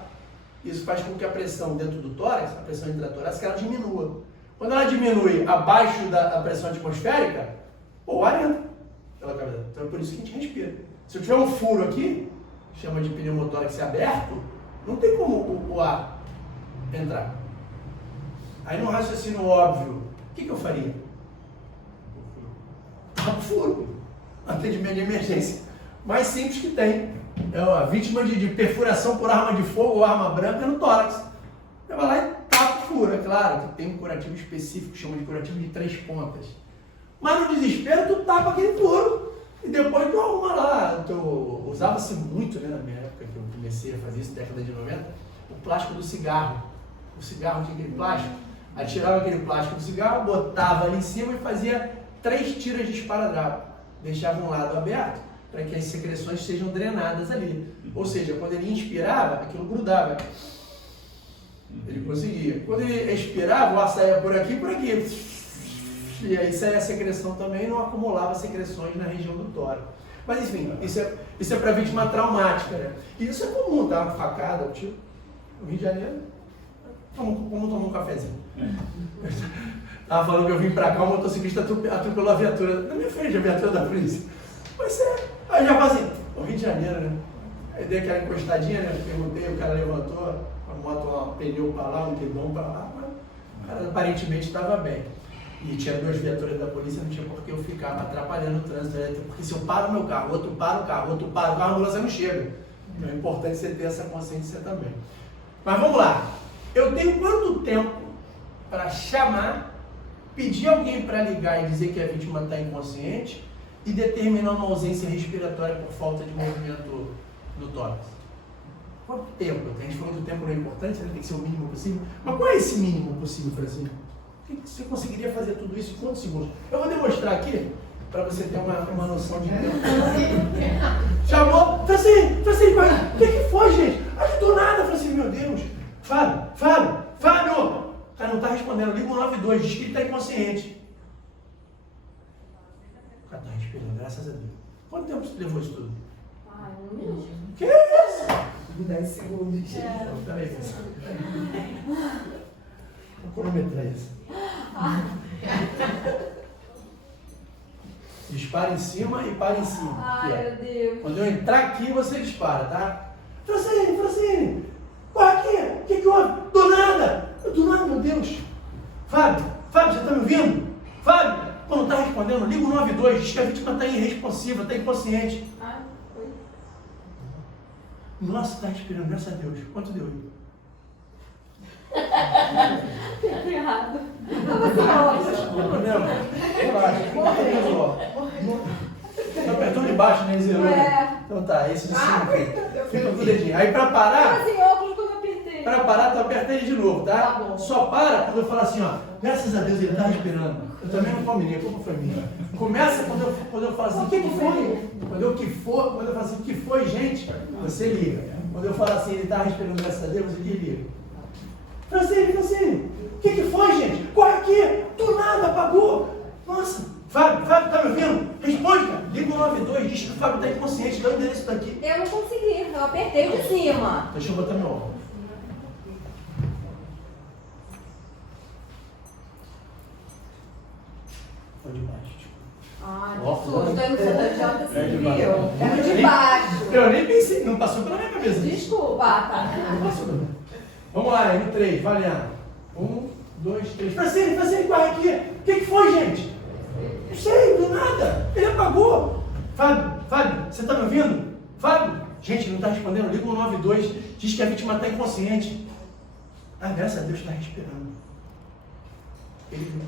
Isso faz com que a pressão dentro do tórax, a pressão intratorácica, ela diminua. Quando ela diminui abaixo da pressão atmosférica, o ar entra pela cabeça. Então é por isso que a gente respira. Se eu tiver um furo aqui, chama de pneumotórax aberto, não tem como o ar entrar. Aí no raciocínio óbvio, o que eu faria? Tapa o furo. Atendimento de emergência. Mais simples que tem. É a vítima de perfuração por arma de fogo ou arma branca no tórax. Vai lá e tapa o furo. É claro que tem um curativo específico, chama de curativo de 3 pontas. Mas no desespero, tu tapa aquele furo e depois tu arruma lá. Usava-se muito, né, na minha época, que eu comecei a fazer isso, década de 90, o plástico do cigarro. O cigarro tinha aquele plástico. Aí tirava aquele plástico do cigarro, botava ali em cima e fazia 3 tiras de esparadrapo. Deixava um lado aberto para que as secreções sejam drenadas ali. Ou seja, quando ele inspirava, aquilo grudava. Ele conseguia. Quando ele expirava, o ar saía por aqui e por aqui. E aí saía a secreção também e não acumulava secreções na região do tórax. Mas enfim, isso é para vítima traumática, né? E isso é comum, tá? Uma facada, tipo, no Rio de Janeiro. Vamos tomar um cafezinho. Tava falando que eu vim pra cá, o motociclista atropelou a viatura. Na minha frente, a viatura da polícia. Mas aí eu já falei assim, o Rio de Janeiro, né? Aí dei aquela encostadinha, né? Perguntei, o cara levantou, a moto, um pneu pra lá, um guidão pra lá, mas o cara aparentemente estava bem. E tinha 2 viaturas da polícia, não tinha por que eu ficar atrapalhando o trânsito, porque se eu paro o meu carro, outro para o carro, outro para o carro, a ambulância não chega. Então é importante você ter essa consciência também. Mas vamos lá. Eu tenho quanto tempo para chamar, pedir alguém para ligar e dizer que a vítima está inconsciente e determinar uma ausência respiratória por falta de movimento no tórax? Quanto tempo? A gente falou que o tempo não é importante, tem que ser o mínimo possível. Mas qual é esse mínimo possível, Francisco? Você conseguiria fazer tudo isso em quantos segundos? Eu vou demonstrar aqui, para você ter uma noção de tempo. Chamou, Francisco, o que foi, gente? Ajudou nada, Francisco, meu Deus. Fábio! O cara não está respondendo, liga o 92, diz que ele está inconsciente. O cara está respirando, graças a Deus. Quanto tempo você levou isso tudo? Um minuto. Que isso? 10 segundos. Peraí. Vou cronometrar isso. Dispara em cima e para em cima. Ai, meu Deus. Quando eu entrar aqui, você dispara, tá? Francine, corre aqui. O que houve? Do nada, meu Deus. Fábio, você está me ouvindo? Fábio, quando está respondendo, liga o 92, diz que a vítima está irresponsiva, está inconsciente. Ah, foi. Nossa, está respirando, graças a Deus. Quanto deu? Tempo errado. Tava assim, ó. Não tem problema. Tá apertando de baixo, né? Zerou. É. Então tá, esse de cima. Fica com o dedinho. Aí pra parar, Tava assim, óculos quando eu apertei. tu aperta ele de novo, tá? Tá bom. Só para quando eu falar assim, ó. Graças a Deus ele tá respirando. Eu também não combinei, a culpa foi minha. Começa quando eu falo assim, o que foi? Quando eu falo assim, o que foi, gente? Você liga. Quando eu falo assim, ele tá respirando, graças a Deus, você liga. Francine, o que foi, gente? Corre aqui, do nada, apagou. Nossa, Fábio, tá me ouvindo? Responde, cara. Liga o 92, diz que o Fábio tá inconsciente, dá o endereço daqui. Eu não consegui, eu apertei o de cima. Deixa eu botar meu óculos. Foi de baixo. Ah, que Ó, susto, eu não sou da Jota É de baixo. Civil. Era de baixo. Eu nem pensei, não passou pela minha cabeça. Desculpa, tá? Não passou, não. Vamos lá, no 3, valendo. 1, 2, 3. Francine, corre aqui. O que foi, gente? Não sei, do nada. Ele apagou. Fábio, você tá me ouvindo? Fábio? Gente, não tá respondendo. Liga o 92. Diz que a vítima tá inconsciente. Ah, graças a Deus está respirando. Ele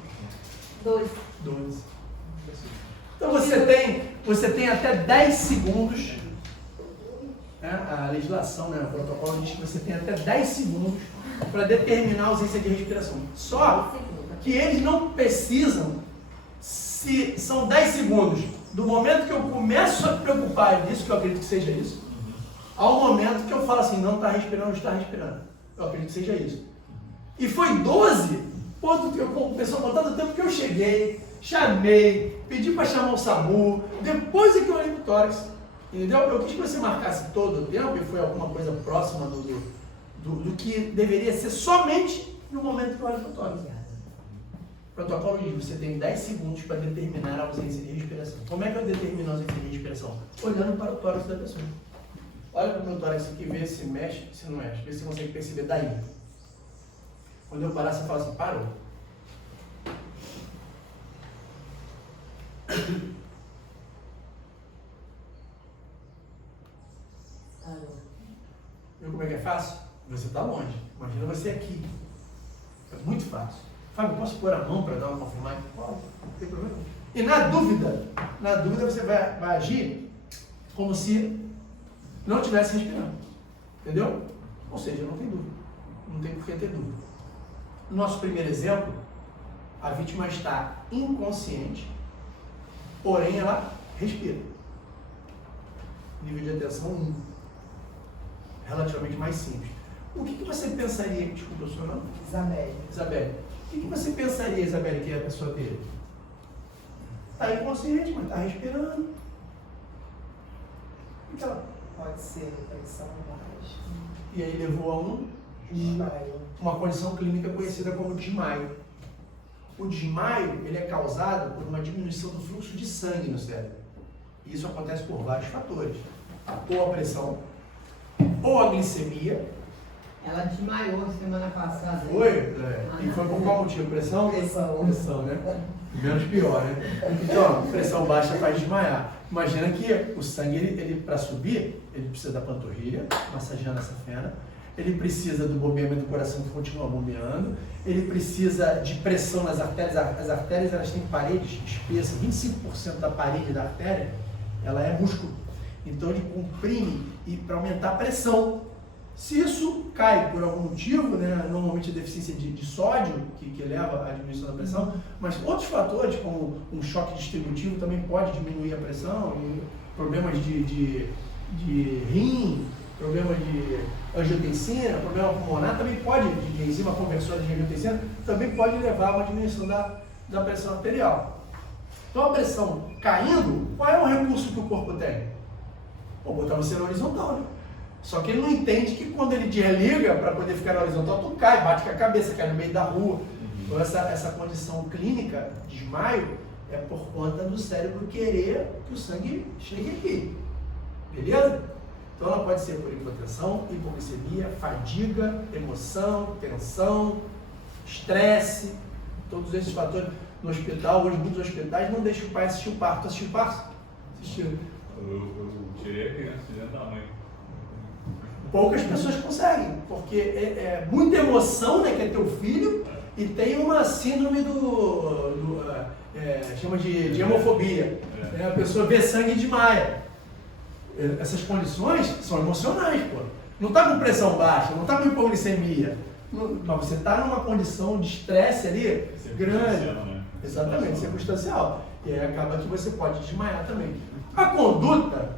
2. 12. Então você tem até 10 segundos. Né? A legislação, né, o protocolo diz que você tem até 10 segundos para determinar a ausência de respiração. Só que eles não precisam, se são 10 segundos do momento que eu começo a preocupar disso, que eu acredito que seja isso, ao momento que eu falo assim, não está respirando, está respirando. Eu acredito que seja isso. E foi 12, o pessoal contando o tempo que eu cheguei, chamei, pedi para chamar o SAMU, depois é que eu olhei pro tórax. Entendeu? Eu quis que você marcasse todo o tempo e foi alguma coisa próxima do que deveria ser somente no momento que eu olho para o tórax. O protocolo diz, você tem 10 segundos para determinar a ausência de respiração. Como é que eu determino a ausência de respiração? Olhando para o tórax da pessoa. Olha para o meu tórax aqui, vê se mexe, se não mexe, vê se você consegue perceber daí. Quando eu parar, você fala assim, parou. Viu como é que é fácil? Você está longe. Imagina você aqui. É muito fácil. Fábio, posso pôr a mão para dar uma confirmada? Pode, não tem problema. E na dúvida você vai agir como se não estivesse respirando. Entendeu? Ou seja, não tem dúvida. Não tem por que ter dúvida. No nosso primeiro exemplo, a vítima está inconsciente, porém ela respira. Nível de atenção 1. Relativamente mais simples. O que você pensaria, desculpa o seu nome? Isabelle. O que você pensaria, Isabelle, que a pessoa teve? Está inconsciente, mas está respirando. O que ela... Pode ser pressão baixa. E aí levou a um Desmaio. uma condição clínica conhecida como desmaio. O desmaio ele é causado por uma diminuição do fluxo de sangue no cérebro. E isso acontece por vários fatores. Ou a pressão, ou a glicemia. Ela desmaiou semana passada. Foi? E foi por qual motivo? Pressão? Pressão, né? Menos pior, né? Então, pressão baixa faz desmaiar. Imagina que o sangue, ele para subir, ele precisa da panturrilha, massageando essa fenda. Ele precisa do bombeamento do coração, que continua bombeando. Ele precisa de pressão nas artérias. As artérias, elas têm paredes espessas. 25% da parede da artéria, ela é músculo. Então, ele comprime e para aumentar a pressão. Se isso cai por algum motivo, né, normalmente a deficiência de sódio, que leva à diminuição da pressão, mas outros fatores, como um choque distributivo, também pode diminuir a pressão, e problemas de rim, problema de angiotensina, problema pulmonar, também pode, de enzima conversora de angiotensina, também pode levar a uma diminuição da pressão arterial. Então a pressão caindo, qual é o recurso que o corpo tem? Vou botar você na horizontal, né? Só que ele não entende que quando ele desliga para poder ficar na horizontal, tu cai, bate com a cabeça, cai no meio da rua. Então essa condição clínica, desmaio, é por conta do cérebro querer que o sangue chegue aqui. Beleza? Então ela pode ser por hipotensão, hipoglicemia, fadiga, emoção, tensão, estresse, todos esses fatores. No hospital, hoje muitos hospitais não deixam o pai assistir o parto. Tu assistiu o parto? Assistiu. Eu tirei a criança de dentro da mãe. Poucas pessoas conseguem, porque é muita emoção, né, que é teu filho, e tem uma síndrome chama de hemofobia. A pessoa vê sangue e desmaia. Essas condições são emocionais, pô. Não está com pressão baixa, não está com hipoglicemia, mas você está numa condição de estresse ali grande. Né? Exatamente, circunstancial. E aí acaba que você pode desmaiar também. A conduta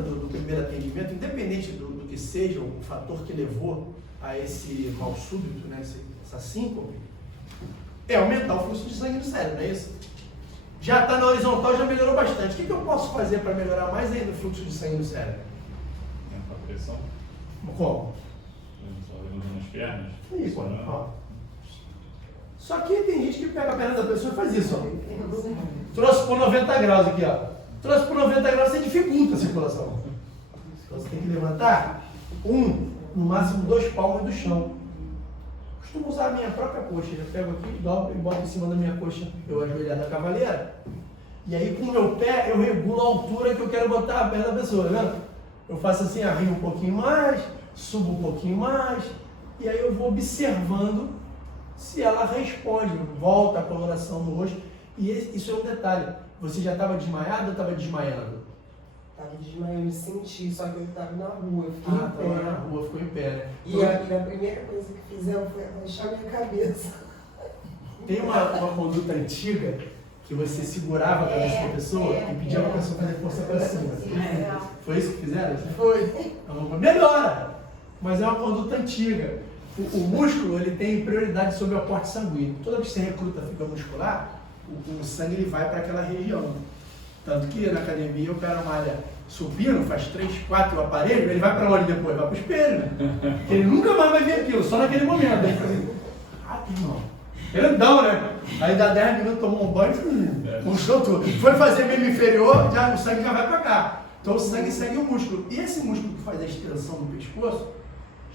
do primeiro atendimento, independente do que seja o fator que levou a esse mal súbito, né, essa síncope, é aumentar o fluxo de sangue no cérebro, não é isso? Já está na horizontal, já melhorou bastante. O que eu posso fazer para melhorar mais ainda o fluxo de sangue no cérebro? Aumentar a pressão. Como? Nas pernas. Isso, ó. Só que tem gente que pega a perna da pessoa e faz isso, ó. Trouxe por 90 graus aqui, ó. Trouxe por 90 graus, você dificulta a circulação. Então você tem que levantar no máximo 2 palmos do chão. Costumo usar a minha própria coxa. Eu pego aqui, dobro e boto em cima da minha coxa, eu ajoelhar da cavaleira. E aí com o meu pé eu regulo a altura que eu quero botar a perna da pessoa, né? Eu faço assim, arrio um pouquinho mais, subo um pouquinho mais, e aí eu vou observando se ela responde, volta a coloração no rosto. E isso é um detalhe. Você já estava desmaiado ou estava desmaiando? Estava desmaiando, eu me senti, só que eu estava na rua, eu fiquei em pé. Estava na rua, ficou em pé, né? E a primeira coisa que fizeram foi abaixar minha cabeça. Tem uma conduta antiga que você segurava a cabeça da pessoa e pedia para a pessoa fazer força para cima. Foi isso que fizeram? Foi. Melhora, mas é uma conduta antiga. O músculo ele tem prioridade sobre o aporte sanguíneo. Toda vez que você recruta a fibra muscular, o sangue ele vai para aquela região. Tanto que na academia o cara malha supino, faz 3, 4 aparelhos, ele vai para onde depois? Vai para o espelho, né? Porque ele nunca mais vai ver aquilo, só naquele momento. Aí fala assim, irmão, grandão, né? Aí dá 10 minutos, tomou um banho, puxou tudo. Foi fazer membro inferior, o sangue já vai para cá. Então o sangue segue o músculo. E esse músculo que faz a extensão do pescoço,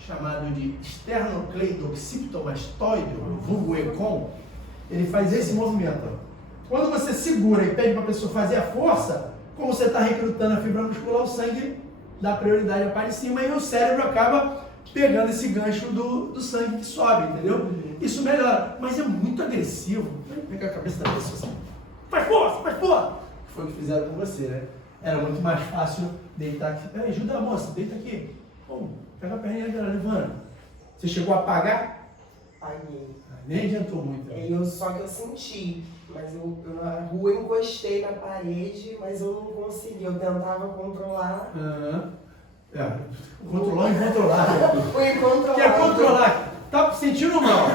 chamado de esternocleidomastoide, vulgo ECOM, ele faz esse movimento. Quando você segura e pede para a pessoa fazer a força, como você está recrutando a fibra muscular, o sangue dá prioridade a parte de cima e o cérebro acaba pegando esse gancho do sangue que sobe, entendeu? Isso melhora, mas é muito agressivo. Vem pegar a cabeça da pessoa assim. Faz força, faz força. Foi o que fizeram com você, né? Era muito mais fácil deitar aqui. Peraí, ajuda a moça, deita aqui. Bom, pega a perninha dela, levanta. Você chegou a apagar? Paguei. Nem adiantou muito. Só que eu senti, mas eu na rua encostei na parede, mas eu não consegui, eu tentava controlar. Controlar o incontrolável. Foi incontrolável. Quer controlar? Tá sentindo mal?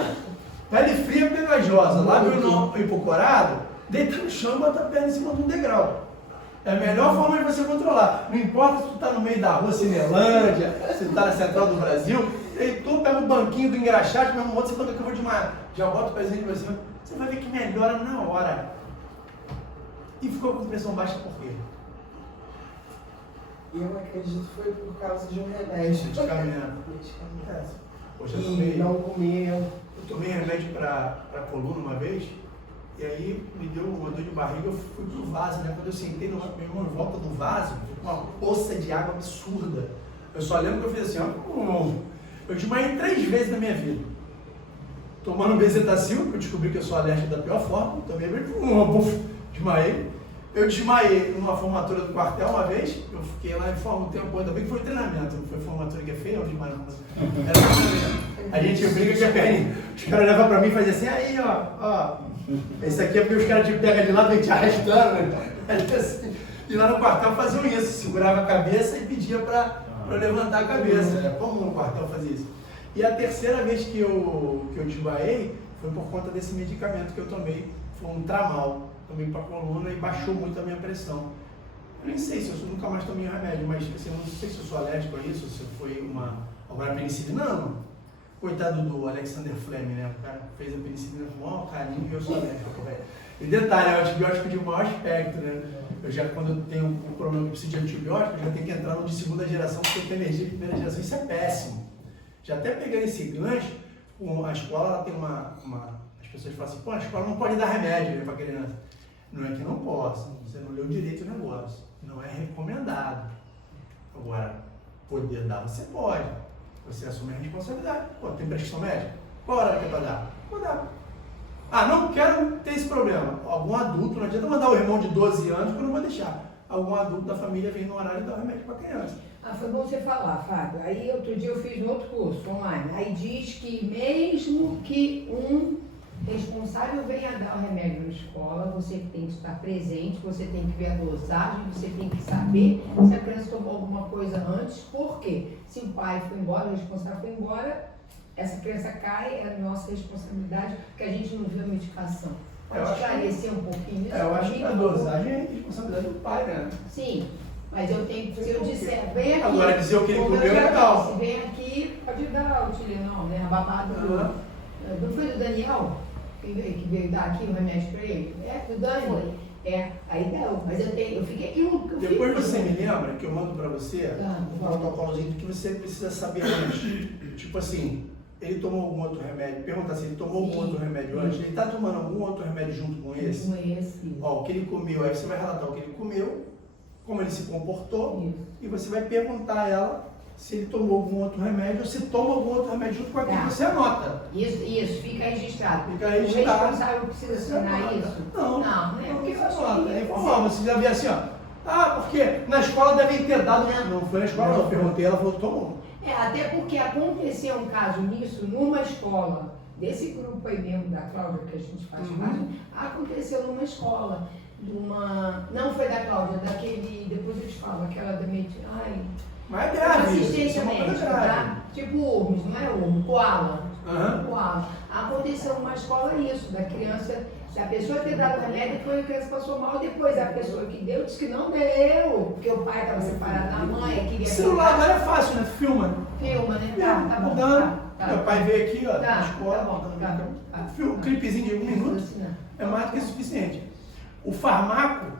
Pele fria, pegajosa, lábio empocorado, deita no chão e bota a perna em cima de um degrau. É a melhor forma de você controlar. Não importa se tu tá no meio da rua, Cinelândia, se tu tá na central do Brasil, deitou, pega o banquinho do engraxate, mesmo outro, você fala que eu vou desmaiar. Já bota o pezinho de cima, você vai ver que melhora na hora. E ficou com pressão baixa por quê? Eu acredito que foi por causa de um remédio. Medicamento. Medicamento. Poxa, E não comia. eu tomei remédio para coluna uma vez, e aí me deu uma dor de barriga, eu fui pro vaso, né? Quando eu sentei no em volta do vaso, uma poça de água absurda. Eu só lembro que eu fiz assim, ó. Eu desmaiei 3 vezes na minha vida. Tomando bezetacil, que eu descobri que eu sou alérgico da pior forma, tomei desmaiei. Eu desmaiei numa formatura do quartel uma vez, eu fiquei lá um tempo, ainda bem que foi treinamento, não foi formatura que é feia, não desmaiei não. Era treinamento. A gente brinca que a perna, os caras levam pra mim e fazem assim, aí ó, esse aqui é porque os caras te pegam de lado e te arrastando, né? E lá no quartel faziam isso, segurava a cabeça e pedia pra levantar a cabeça. Como no quartel fazia isso? E a terceira vez que eu desmaiei foi por conta desse medicamento que eu tomei, foi um Tramal. Tomei para coluna e baixou muito a minha pressão. Eu nem sei se eu nunca mais tomei remédio, mas assim, eu não sei se eu sou alérgico a isso, se foi uma... Agora a penicilina, não. Coitado do Alexander Fleming, né? O cara fez a penicilina com o maior carinho e eu sou alérgico. E detalhe, é o antibiótico de maior espectro, né? Eu já, quando eu tenho um problema que preciso de antibiótico, eu já tenho que entrar no de segunda geração, porque eu tenho energia de primeira geração. Isso é péssimo. Já até pegando esse gancho, a escola ela tem as pessoas falam assim, pô, a escola não pode dar remédio, né, para criança. Não é que não possa, você não leu direito o negócio, não é recomendado. Agora, poder dar você pode, você assume a responsabilidade. Pô, tem prescrição médica? Qual hora que é para dar? Vou dar. Ah, não quero ter esse problema. Algum adulto, não adianta mandar o irmão de 12 anos que eu não vou deixar. Algum adulto da família vem no horário e dá o remédio para a criança. Ah, foi bom você falar, Fábio. Aí outro dia eu fiz um outro curso online. Aí diz que mesmo que um responsável venha dar o remédio na escola, você tem que estar presente, você tem que ver a dosagem, você tem que saber se a criança tomou alguma coisa antes, porque se o pai foi embora, o responsável foi embora, essa criança cai, é a nossa responsabilidade, porque a gente não viu a medicação. Pode esclarecer um pouquinho isso? Eu acho que a dosagem é responsabilidade do pai, né? Sim, mas eu tenho que, se eu disser, vem aqui. Agora dizer o que ele como comeu eu já é legal. disse, vem aqui, pode dar o Tilenol, né? A babada do. Não foi do Daniel? Que veio dar aqui o remédio para ele? É, do Daniel. É, aí deu. Mas eu fiquei aqui. Depois você me lembra que eu mando para você um protocolozinho do que você precisa saber antes. Tipo assim, ele tomou algum outro remédio? Pergunta se ele tomou algum outro remédio antes. Ele está tomando algum outro remédio junto com esse? Com esse. Ó, o que ele comeu, aí você vai relatar o que ele comeu, como ele se comportou, e você vai perguntar a ela se ele tomou algum outro remédio ou se toma algum outro remédio junto com aquilo que você anota. Isso, fica registrado. Fica registrado. O responsável precisa assinar isso? Não, né? Porque você anota. É informal, você já vê assim, ó. Ah, porque na escola devem ter dado. Não foi na escola, não. Eu perguntei, ela falou, tomou. Até porque aconteceu um caso nisso numa escola, desse grupo aí mesmo, da Cláudia, que a gente faz parte, aconteceu numa escola. Não foi da Cláudia, daquele, depois eu te falo, aquela da Mas é grave isso, assistência é uma coisa médica, grave. tá? Tipo urmos, não é urmo, koala. Aham. Koala. Aconteceu numa escola isso, da criança, se a pessoa ter dado remédio, depois a criança passou mal, depois a pessoa que deu disse que não deu, porque o pai estava separado da mãe, queria... O celular agora é fácil, né? Filma. Filma, né? Tá bom. Tá. Meu pai veio aqui, ó, Tá, na escola, tá bom, tá. um clipezinho de 1 minuto, é mais do que suficiente. O farmaco,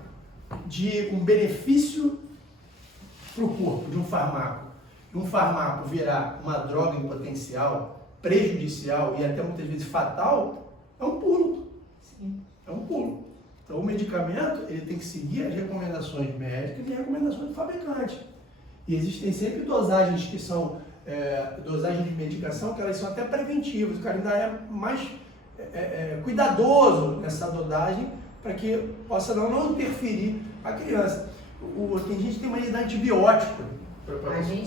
de um benefício para o corpo de um farmaco virar uma droga em potencial prejudicial e até muitas vezes fatal, é um pulo. Sim. É um pulo. Então o medicamento ele tem que seguir as recomendações médicas e as recomendações do fabricante. E existem sempre dosagens que são dosagens de medicação que elas são até preventivas. O cara ainda é mais cuidadoso nessa dosagem para que possa não interferir a criança. Tem gente que tem mania de dar antibiótico.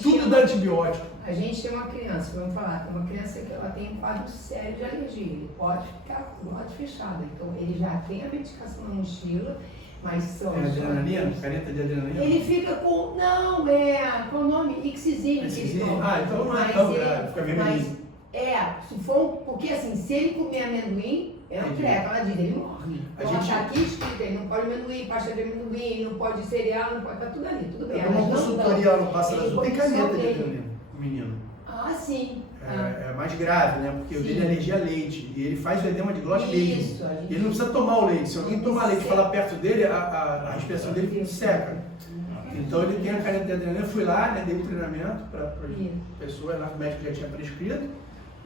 Tudo dá antibiótico. A gente tem uma criança, vamos falar, uma criança que ela tem um quadro sério de alergia, ele pode ficar com o lado fechado, então ele já tem a medicação na mochila, mas só... É adrenalina? Caneta de adrenalina? Ele fica com, não, qual o nome? Ixizine. Então não é tão grave, fica vermelhinho. Se for, porque assim, se ele comer amendoim, é um treco, ela diz, ele morre. Então tá aqui escrito, ele não pode amendoim, pasta de amendoim, não pode cereal, não pode, tá tudo ali, tudo bem. Eu dou uma consultoria lá no Pássaro Azul, tem caneta de adrenalina, o menino. Ah, sim. É mais grave, né? Porque o dele é alergia a leite. E ele faz o edema de glote mesmo. Ele não precisa tomar o leite. Se alguém tomar leite e falar perto dele, a respiração dele seca. Então ele tem a caneta de adrenalina. Eu fui lá, né? Dei um treinamento para a pessoa, lá o médico já tinha prescrito.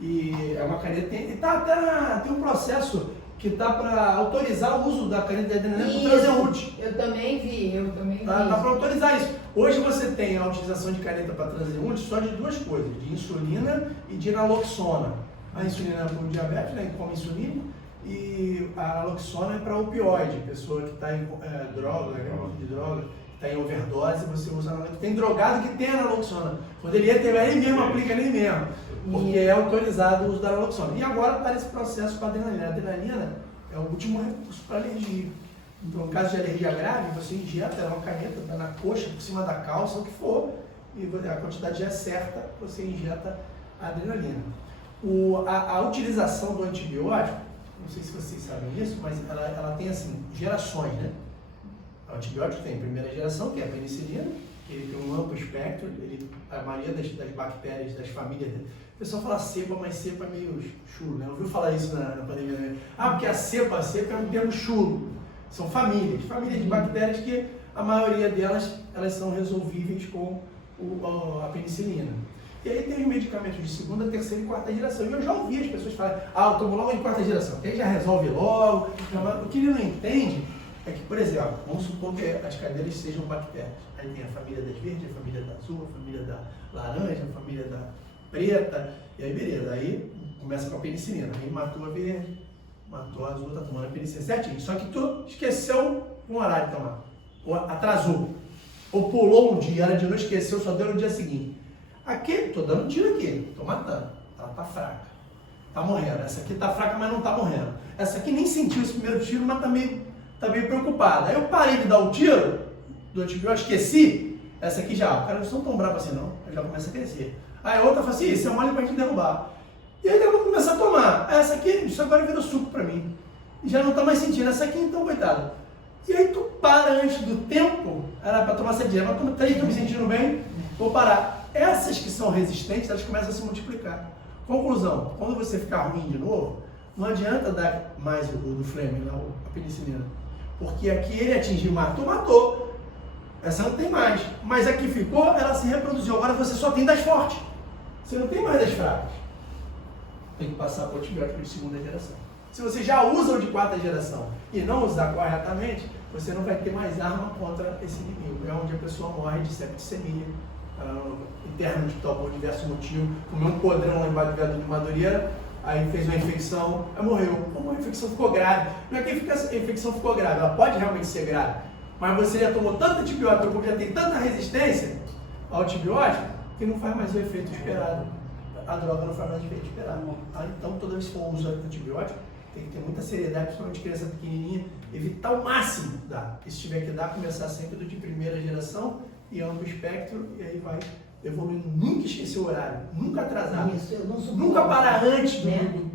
E é uma caneta. Tem um processo que está para autorizar o uso da caneta de adrenalina para transeunte. Eu também vi. Tá para autorizar isso. Hoje você tem a utilização de caneta para transeunte só de duas coisas, de insulina e de naloxona. A insulina é para o diabetes, né, que come insulina, e a naloxona é para opioide, pessoa que está em droga, está em overdose, você usa naloxona. Tem drogado que tem a naloxona. Quando ele entra, ele mesmo aplica nele mesmo, porque é autorizado o uso da naloxona. E agora está nesse processo para a adrenalina. A adrenalina é o último recurso para alergia. Então, no caso de alergia grave, você injeta uma caneta, tá na coxa, por cima da calça, o que for, e a quantidade já é certa, você injeta a adrenalina. A utilização do antibiótico, não sei se vocês sabem disso, mas ela tem assim, gerações, né? O antibiótico tem a primeira geração, que é a penicilina, que ele tem um amplo espectro, a maioria das bactérias, das famílias. O pessoal fala cepa, mas cepa é meio chulo, né? Ouviu falar isso na pandemia, né? porque a cepa é um termo chulo. São famílias de bactérias que a maioria delas elas são resolvíveis com a penicilina. E aí tem os medicamentos de segunda, terceira e quarta geração. E eu já ouvi as pessoas falarem, eu tomo logo de quarta geração, que aí já resolve logo. O que ele não entende é que, por exemplo, vamos supor que as cadeiras sejam bactérias. Aí tem a família das verdes, a família da azul, a família da laranja, a família da preta, e aí beleza. Aí começa com a penicilina, aí matou a verde, matou a azul, tá tomando a penicilina certinho. Só que tu esqueceu um horário de tomar, ou atrasou, ou pulou um dia, era de noite, esqueceu, só deu no dia seguinte. Aqui, tô dando tiro aqui, tô matando, ela tá fraca, tá morrendo. Essa aqui tá fraca, mas não tá morrendo. Essa aqui nem sentiu esse primeiro tiro, mas tá meio preocupada. Aí eu parei de dar o tiro do antibiótico, esqueci, essa aqui já, cara, não são tão bravos assim não, já começa a crescer. Aí a outra fala assim, isso é mole pra te derrubar. E aí eu vou começar a tomar. Essa aqui, isso agora virou suco pra mim. E já não tá mais sentindo. Essa aqui, então, coitada. E aí tu para antes do tempo, era pra tomar 7 dias, mas tomo 3, tô me sentindo bem, vou parar. Essas que são resistentes, elas começam a se multiplicar. Conclusão, quando você ficar ruim de novo, não adianta dar mais o do Fleming, a penicilina. Porque aqui ele atingiu, matou. Essa não tem mais. Mas a que ficou, ela se reproduziu. Agora você só tem das fortes. Você não tem mais das fracas. Tem que passar para o antibiótico de segunda geração. Se você já usa o de quarta geração e não usar corretamente, você não vai ter mais arma contra esse inimigo. É onde a pessoa morre de septicemia, interno de tal por diversos motivos, comeu um podrão lá embaixo do viaduto de Madureira, aí fez uma infecção, aí morreu. Como a infecção ficou grave. Não é que a infecção ficou grave, ela pode realmente ser grave, mas você já tomou tanto antibiótico, porque já tem tanta resistência ao antibiótico, que não faz mais o efeito esperado. A droga não faz mais o efeito esperado. Então, toda vez que for usar antibiótico, tem que ter muita seriedade, principalmente criança pequenininha, evitar o máximo dar. E se tiver que dar, começar sempre do de primeira geração e amplo espectro, e aí vai evoluindo. Nunca esquecer o horário, nunca atrasar, nunca parar antes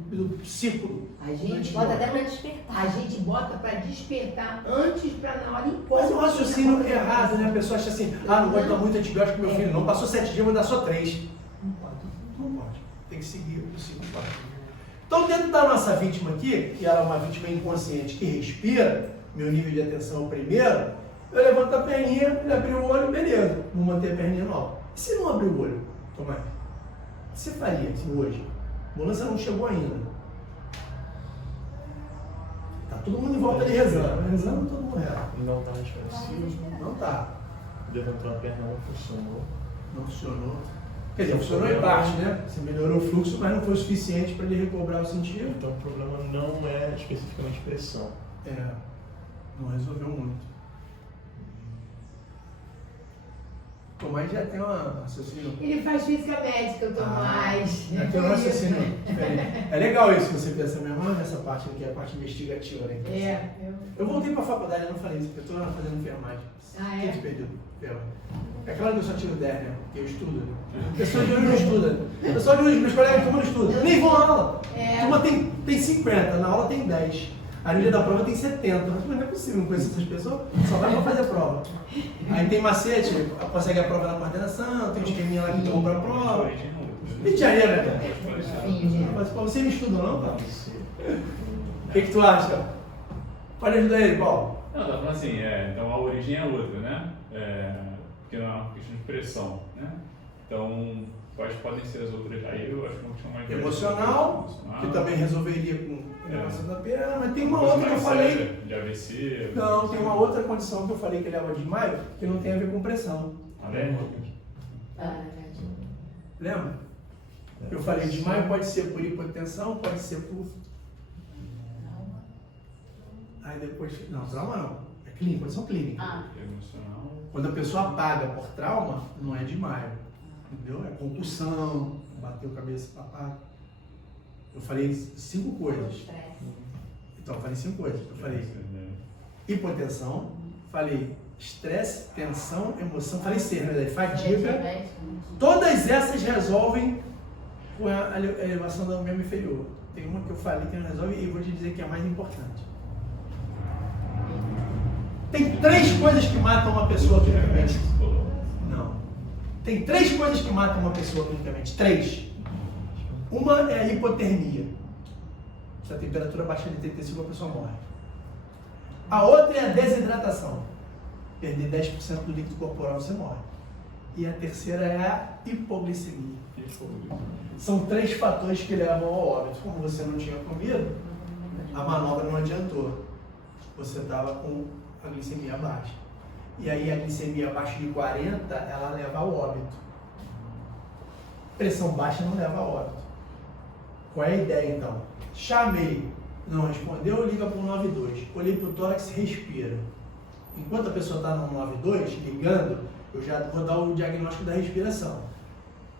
do ciclo. A gente bota até para despertar. A gente bota para despertar antes, para na hora em Mas um raciocínio errado, né? A pessoa acha assim, não vou dar muito antibiótico pro meu filho, não. Passou 7 dias, vou dar só 3. Não pode. Tem que seguir o ciclo. Então, dentro da nossa vítima aqui, que ela é uma vítima inconsciente que respira, meu nível de atenção é o primeiro, eu levanto a perninha, ele abriu o olho, beleza, vou manter a perninha no alto. E se não abrir o olho, Tomás? O que você faria assim, hoje? A ambulância não chegou ainda. Tá todo mundo em volta ali rezando todo mundo reza. Não tá responsivo. Não tá. Levantou a perna, não funcionou. Não funcionou. Quer dizer, funcionou em parte, né? Você melhorou o fluxo, mas não foi o suficiente para ele recobrar o sentido. Então o problema não é especificamente pressão. Não resolveu muito. Tomás já tem um raciocínio. Ele faz física médica, o Tomás. Já tem um raciocínio diferente. É legal isso, você pensa mesmo nessa parte aqui, a parte investigativa, né? Eu voltei para a faculdade, eu não falei isso, porque eu estou fazendo enfermagem. Ah, é? Que perdido, enfermagem. É claro que eu só tiro 10, né? Porque eu estudo. Né? Pessoas de hoje não estudam. Pessoal de hoje, meus colegas de turma não estudam. Nem vão à aula. É. Turma tem 50, na aula tem 10. A no dia da prova tem 70. Mas não é possível, não conhecer essas pessoas, só vai pra fazer a prova. Aí tem macete, consegue a prova na coordenação, tem um esqueminha lá que compra a prova. Rio de Janeiro, né? Mas você não estuda não, tá? O que tu acha? Pode ajudar ele, Paulo. Não, tá falando assim, então a origem é outra, né? Porque não é uma questão de pressão, né? Então, quais podem ser as outras? Aí eu acho que vou chamar de Emocional, que também resolveria com relação da perna, mas tem uma outra que eu falei. De AVC. Não, tem uma outra condição que eu falei que ele leva de maio, que não tem a ver com pressão. Alérgico? Lembra? Eu falei, de maio pode ser por hipotensão, pode ser por... Aí depois... Não, trauma não. É clínica, condição clínica. Emocional. Quando a pessoa paga por trauma, não é de maio. Entendeu? É concussão, bateu cabeça, papá. Eu falei 5 coisas. Então, eu falei 5 coisas. Eu falei hipotensão, falei estresse, tensão, emoção, falei né? Fadiga. Todas essas resolvem com a elevação do membro inferior. Tem uma que eu falei que não resolve e vou te dizer que é a mais importante. Tem 3 coisas que matam uma pessoa clinicamente. Não. Tem 3 coisas que matam uma pessoa clinicamente. 3. Uma é a hipotermia. Se a temperatura baixa de 35, a pessoa morre. A outra é a desidratação. Perder 10% do líquido corporal, você morre. E a terceira é a hipoglicemia. São 3 fatores que levam ao óbito. Como você não tinha comido, a manobra não adiantou. Você estava com a glicemia baixa. E aí a glicemia abaixo de 40, ela leva ao óbito. Pressão baixa não leva ao óbito. Qual é a ideia então? Chamei, não respondeu, liga para o 92. Olhei para o tórax, respira. Enquanto a pessoa está no 92, ligando, eu já vou dar o diagnóstico da respiração.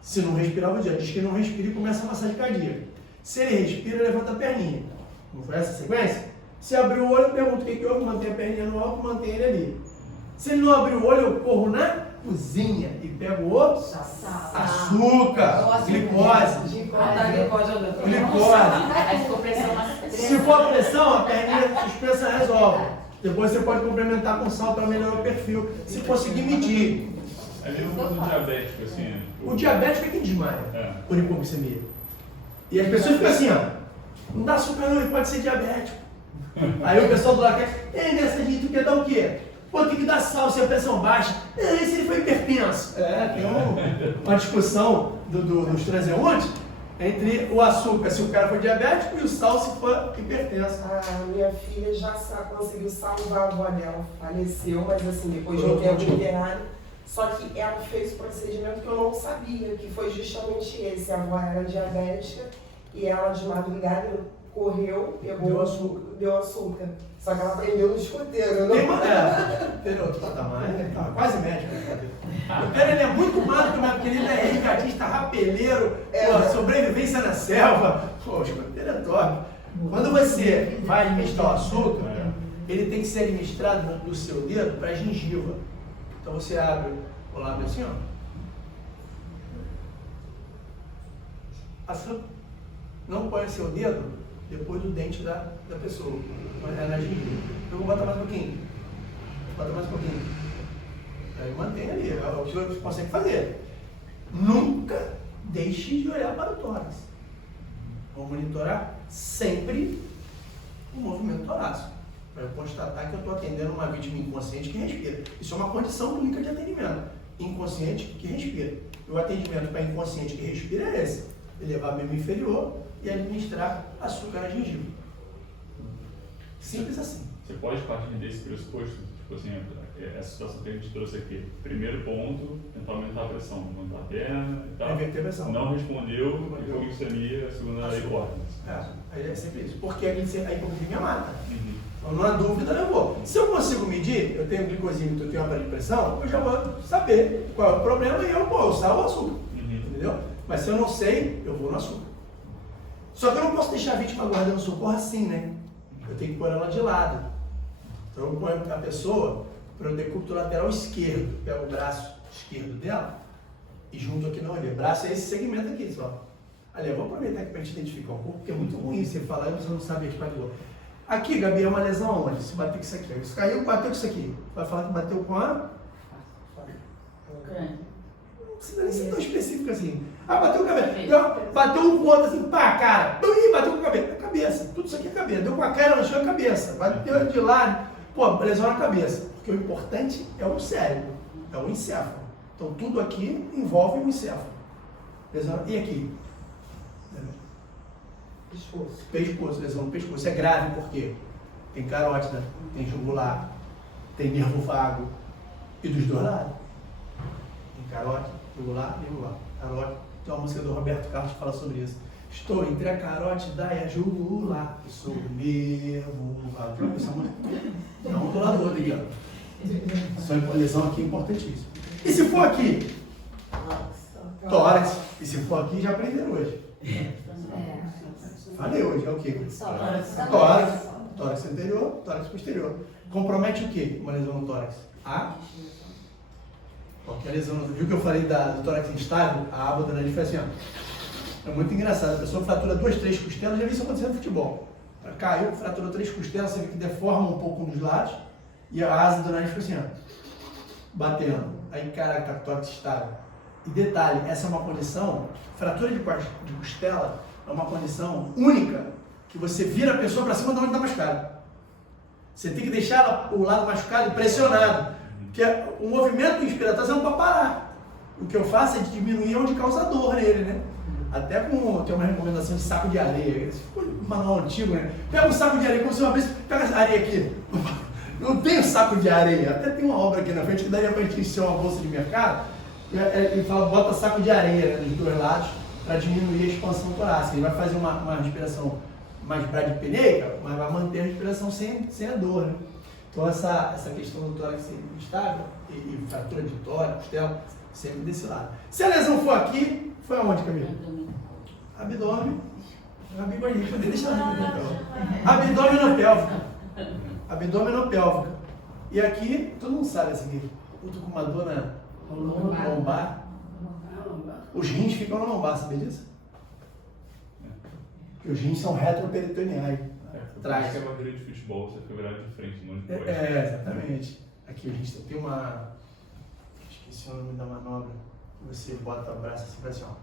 Se não respirar, eu vou dizer, diz que não respira e começa a massagem cardíaca. Se ele respira, levanta a perninha. Não foi essa a sequência? Se abrir o olho, eu pergunto o que houve, mantém a perninha no alto, mantém ele ali. Se ele não abrir o olho, eu corro na cozinha e pego o açúcar, glicose. Se for a pressão, a perninha suspensa resolve. Depois você pode complementar com sal para melhorar o perfil, se conseguir medir. É mesmo o diabético, assim. O diabético é quem desmaia por hipoglicemia. E as pessoas ficam assim, ó, não dá açúcar não, ele pode ser diabético. Aí o pessoal do lado quer, nessa gente, tu quer dar o quê? Pô, tem que dar sal se a pressão baixa. E se ele foi hipertenso? Tem uma discussão dos transeuntes entre o açúcar, se o cara for diabético, e o sal, se for hipertenso. Minha filha já conseguiu salvar a avó dela, faleceu, mas assim, depois de um tempo internada. Só que ela fez o procedimento que eu não sabia, que foi justamente esse. A avó era diabética e ela de madrugada correu, pegou deu açúcar. Só que ela prendeu no escoteiro, não? Tem outro patamar, tá quase médico. O cara ele é muito magro, porque ele é resgatista, rapeleiro, sobrevivência na selva. Pô, o escoteiro é top. Quando você vai administrar o açúcar, ele tem que ser administrado do seu dedo para a gengiva. Então você abre o lábio assim, ó. Açúcar. Não põe o seu dedo depois do dente da pessoa, mas é na gengiva. Eu vou botar mais um pouquinho. Bota mais um pouquinho. Aí mantém ali, é o que você consegue fazer. Nunca deixe de olhar para o tórax. Vou monitorar sempre o movimento torácico, para eu constatar que eu estou atendendo uma vítima inconsciente que respira. Isso é uma condição clínica de atendimento. Inconsciente que respira. E o atendimento para inconsciente que respira é esse: elevar membro inferior e administrar açúcar na gengiva. Simples assim. Você pode partir desse pressuposto, tipo assim, essa situação que a gente trouxe aqui. Primeiro ponto, tentar aumentar a pressão, aumentar a perna e tal. Inverter a pressão. Não respondeu, hipoglicemia, a segunda hipótese. Aí é sempre isso. Porque a hipoglicemia mata. Então, não há dúvida, eu vou. Se eu consigo medir, eu tenho glicosímetro, eu tenho aparelho de pressão, eu já vou saber qual é o problema e eu salvo o açúcar. Entendeu? Mas se eu não sei, eu vou no açúcar. Só que eu não posso deixar a vítima aguardando socorro assim, né? Eu tenho que pôr ela de lado. Então eu ponho a pessoa para o decúbito lateral esquerdo, pego o braço esquerdo dela e junto aqui na orelha. Braço é esse segmento aqui, só. Ali, eu vou aproveitar aqui para a gente identificar um pouco, porque é muito ruim você falar e você não sabe a espalhou. Aqui, Gabi, é uma lesão onde? Se bater com isso aqui. Isso caiu, bateu com isso aqui. Vai falar que bateu com a... Não precisa nem ser tão específico assim. Ah, bateu com a cabeça. Então, bateu um com o outro assim, pá, cara. Ih, bateu com a cabeça. A cabeça. Tudo isso aqui é a cabeça. Deu com a cara, não chegou a cabeça. Bateu de lado. Pô, lesão na cabeça. Porque o importante é o cérebro. É o encéfalo. Então, tudo aqui envolve o encéfalo. Lesão. E aqui? Pescoço, lesão no pescoço. É grave porque tem carótida, tem jugular, tem nervo vago e dos dois lados. Tem carótida, jugular e jugular. Carótida. Tem uma música do Roberto Carlos que fala sobre isso. Estou entre a carótida e a jugular. Eu sou o nervo vago. Essa música é um do lado do outro aqui, ó. Só uma lesão aqui importantíssima. E se for aqui? Tórax. E se for aqui, já aprenderam hoje. Falei hoje, é o quê? Tórax anterior, tórax posterior. Compromete o quê? Uma lesão no tórax? Qualquer lesão. Viu que eu falei do tórax instável? A aba da nariz foi assim, ó. É muito engraçado. A pessoa fratura 2, 3 costelas, já vi isso acontecer no futebol. Caiu, fraturou 3 costelas, você vê que deforma um pouco um dos lados, e a asa do nariz foi assim, ó. Batendo. Aí, caraca, tá com tórax instável. E detalhe, essa é uma condição, fratura de costela, é uma condição única que você vira a pessoa para cima de onde está machucado. Você tem que deixar o lado machucado pressionado. Porque o movimento inspiratório não pode parar. O que eu faço é diminuir onde causa dor nele, né? Até tem uma recomendação de saco de areia. Esse foi um manual antigo, né? Pega um saco de areia, como se uma vez, pega essa areia aqui. Eu tenho saco de areia. Até tem uma obra aqui na frente que daria para a gente encher uma bolsa de mercado. Ele fala, bota saco de areia, né, dos dois lados, para diminuir a expansão torácica. Ele vai fazer uma respiração mais bradipneica, mas vai manter a respiração sem a dor, né? Então essa questão do tórax instável e fratura de tórax, costela, sempre desse lado. Se a lesão for aqui, foi aonde, Camila? Abdômen. Abdominopélvica. E aqui, todo mundo sabe essa aqui. Eu tô com uma dor na lombar. Os rins ficam na lombar, sabia disso? Os rins são retroperitoneais. Traz. Que é uma grande de futebol, você fica virado de frente, não de costas. Exatamente. Aqui os rins tem uma... Esqueci o nome da manobra. Você bota o braço assim, faz assim, ó.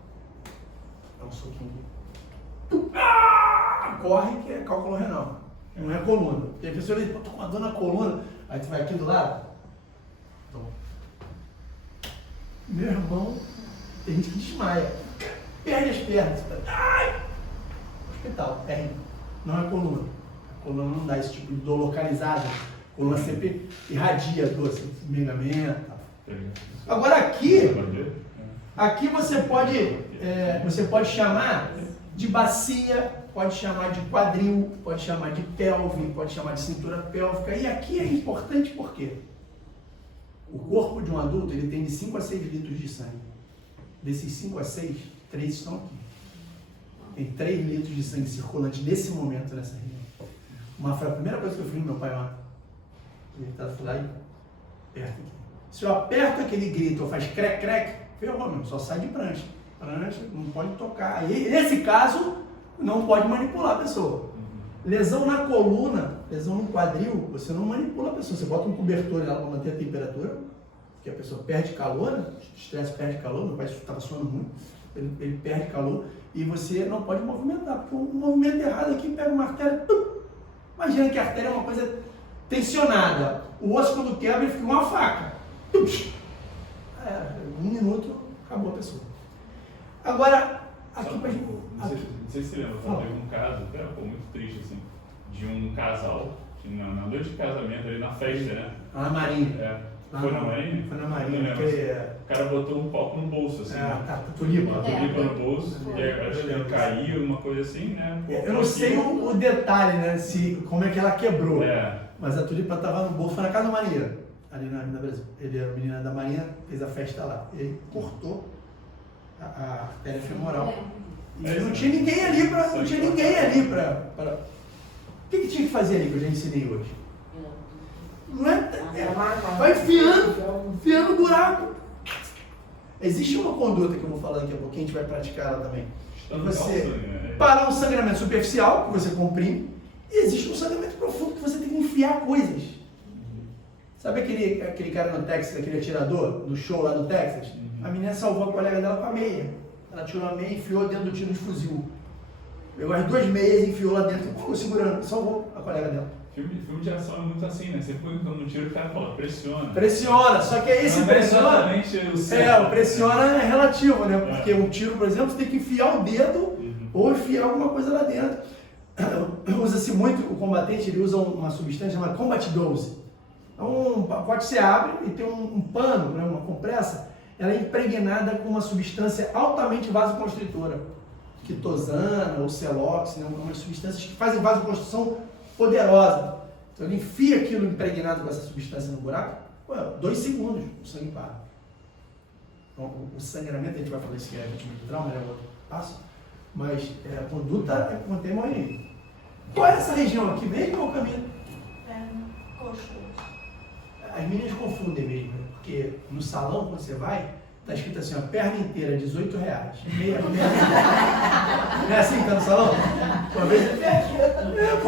É um soquinho. Corre, que é cálculo renal. Não é coluna. Porque a pessoa diz, tô com uma dor na coluna. Aí tu vai aqui do lado. Então, meu irmão, tem gente que desmaia. Perde as pernas. Ai! Hospital, RN. Não é coluna. A coluna não dá esse tipo de dor localizada. A coluna sempre irradia a dor, assim, megamento. Agora aqui você pode chamar de bacia, pode chamar de quadril, pode chamar de pelve, pode chamar de cintura pélvica. E aqui é importante porque o corpo de um adulto ele tem de 5 a 6 litros de sangue. Desses 5 a 6, 3 estão aqui. Tem 3 litros de sangue circulante nesse momento nessa região. A primeira coisa que eu fiz no meu pai ontem, ele está lá e aperta aqui. Se eu aperto aquele grito ou faz crec-crec, ferrou, meu, só sai de prancha. Prancha, não pode tocar. Aí, nesse caso, não pode manipular a pessoa. Lesão na coluna, lesão no quadril, você não manipula a pessoa. Você bota um cobertor nela para manter a temperatura, porque a pessoa perde calor, né? O estresse perde calor, meu pai estava suando muito, ele perde calor, e você não pode movimentar, porque um movimento errado aqui pega uma artéria, imagina que a artéria é uma coisa tensionada, o osso quando quebra ele fica uma faca, um minuto, acabou a pessoa. Agora, aqui pra gente... Não sei se você lembra, teve um caso, muito triste assim, de um casal Na noite de casamento, ali na festa, né? Na Marinha. É. Foi na Marinha? Foi na Não Marinha, lembro. porque... O cara botou um copo no bolso, assim. tá, tulipa. Botou tulipa no bolso, e aí acho que ele caiu, uma coisa assim, né? Eu não sei o detalhe, né, como é que ela quebrou. É. Mas a tulipa estava no bolso, foi na casa do marinheiro, ali na Brasil. Ele era o menino da Marinha, fez a festa lá. Ele cortou a artéria femoral. E não tinha ninguém ali para... O que tinha que fazer ali que eu já ensinei hoje? Não vai enfiando buraco. Existe uma conduta que eu vou falar daqui a pouco, a gente vai praticar ela também. Você parar um sangramento superficial, que você comprime, e existe um sangramento profundo que você tem que enfiar coisas. Sabe aquele cara no Texas, aquele atirador, do show lá no Texas? A menina salvou a colega dela com a meia. Ela tirou a meia e enfiou dentro do tiro de fuzil. Pegou as 2 meias, enfiou lá dentro e ficou segurando, salvou a colega dela. Filme de ação é muito assim, né? Você põe no tiro, o cara fala, pressiona. Pressiona, só que esse pressiona... o pressiona é relativo, né? Porque um tiro, por exemplo, você tem que enfiar o dedo ou enfiar alguma coisa lá dentro. Usa-se muito, o combatente, ele usa uma substância chamada combat dose. Então, um pacote você abre e tem um pano, né, uma compressa, ela é impregnada com uma substância altamente vasoconstritora. Quitosana ou Celox, né? Umas substâncias que fazem vasoconstrição poderosa. Então ele enfia aquilo impregnado com essa substância no buraco, 2 segundos o sangue para. Então, o sangramento, a gente vai falar isso que é vítima de trauma, é outro passo, mas a conduta contém morrer. Qual é essa região aqui mesmo ou o caminho? Coxa. As meninas confundem mesmo, porque no salão, quando você vai, tá escrito assim, ó, perna inteira, R$18. Meia perna. Não é assim que tá no salão? Uma vez...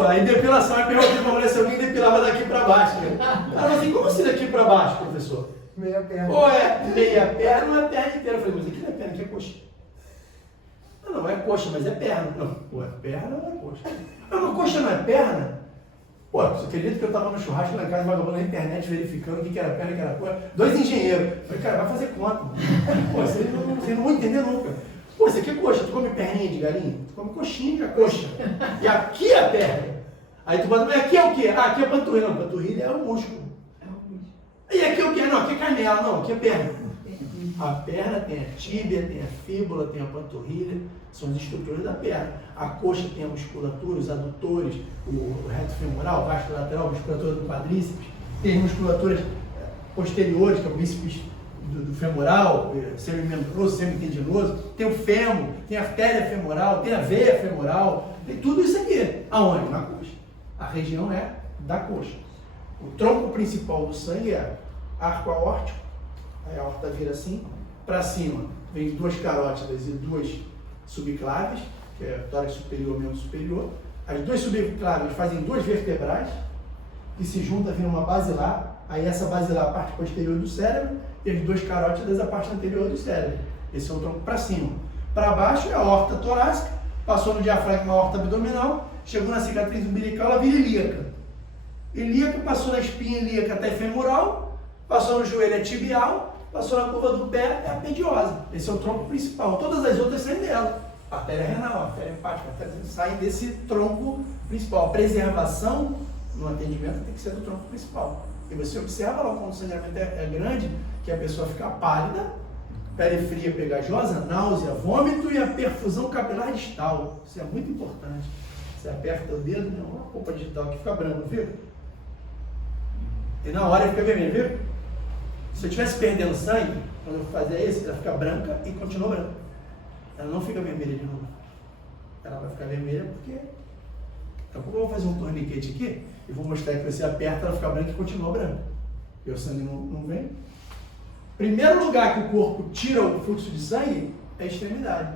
aí depilação, aí perguntei pra mulher se alguém depilava daqui pra baixo. Ela falou assim, como assim daqui pra baixo, professor? Meia perna. Ou é meia perna ou é perna inteira? Eu falei, mas aqui não é perna, aqui é coxa. Não é coxa, mas é perna. Não, ou é perna ou é coxa. Não, coxa não é perna? Pô, você acredita que eu tava no churrasco lá em casa, vagabundo na internet, verificando o que era perna e o que era coxa? 2 engenheiros. Eu falei, cara, vai fazer conta. Pô, vocês não vão entender nunca. Pô, isso aqui é coxa, tu come perninha de galinha? Tu come coxinha de coxa. E aqui é a perna. Aí tu bota, mas aqui é o quê? Ah, aqui é a panturrilha. Não, panturrilha é o músculo. E aqui é o quê? Não, aqui é canela. Não, aqui é perna. A perna tem a tíbia, tem a fíbula, tem a panturrilha, são as estruturas da perna. A coxa tem a musculatura, os adutores, o reto femoral, o vasto lateral, a musculatura do quadríceps, tem as musculaturas posteriores, que é o bíceps do femoral, semimembroso, semitendinoso, tem o fêmur, tem a artéria femoral, tem a veia femoral, tem tudo isso aqui. Aonde? Na coxa. A região é da coxa. O tronco principal do sangue é arco aórtico, aí a aorta vira assim, para cima vem 2 carótidas e 2 subclaves, que é tórax superior e membro superior. As 2 subclaves fazem 2 vertebrais, que se juntam, viram uma basilar, aí essa basilar a parte posterior do cérebro, e as 2 carótidas a parte anterior do cérebro. Esse é o tronco para cima. Para baixo é a aorta torácica, passou no diafragma, a aorta abdominal, chegou na cicatriz umbilical, ela vira ilíaca. Ilíaca passou na espinha ilíaca até femoral, passou no joelho é tibial, passou na curva do pé é a pediosa. Esse é o tronco principal. Todas as outras saem dela. Artéria renal, artéria hepática, saem desse tronco principal. A preservação no atendimento tem que ser do tronco principal. E você observa lá quando o sangramento é grande, que a pessoa fica pálida, pele fria pegajosa, náusea, vômito e a perfusão capilar distal. Isso é muito importante. Você aperta o dedo, né? Uma polpa digital que fica branco, viu? E na hora fica vermelho, viu? Se eu estivesse perdendo sangue, quando eu fazia isso, ela fica branca e continua branca. Ela não fica vermelha de novo. Ela vai ficar vermelha porque... Então, como eu vou fazer um torniquete aqui, eu vou mostrar que você aperta, ela fica branca e continua branca. E o sangue não vem. Primeiro lugar que o corpo tira o fluxo de sangue é a extremidade.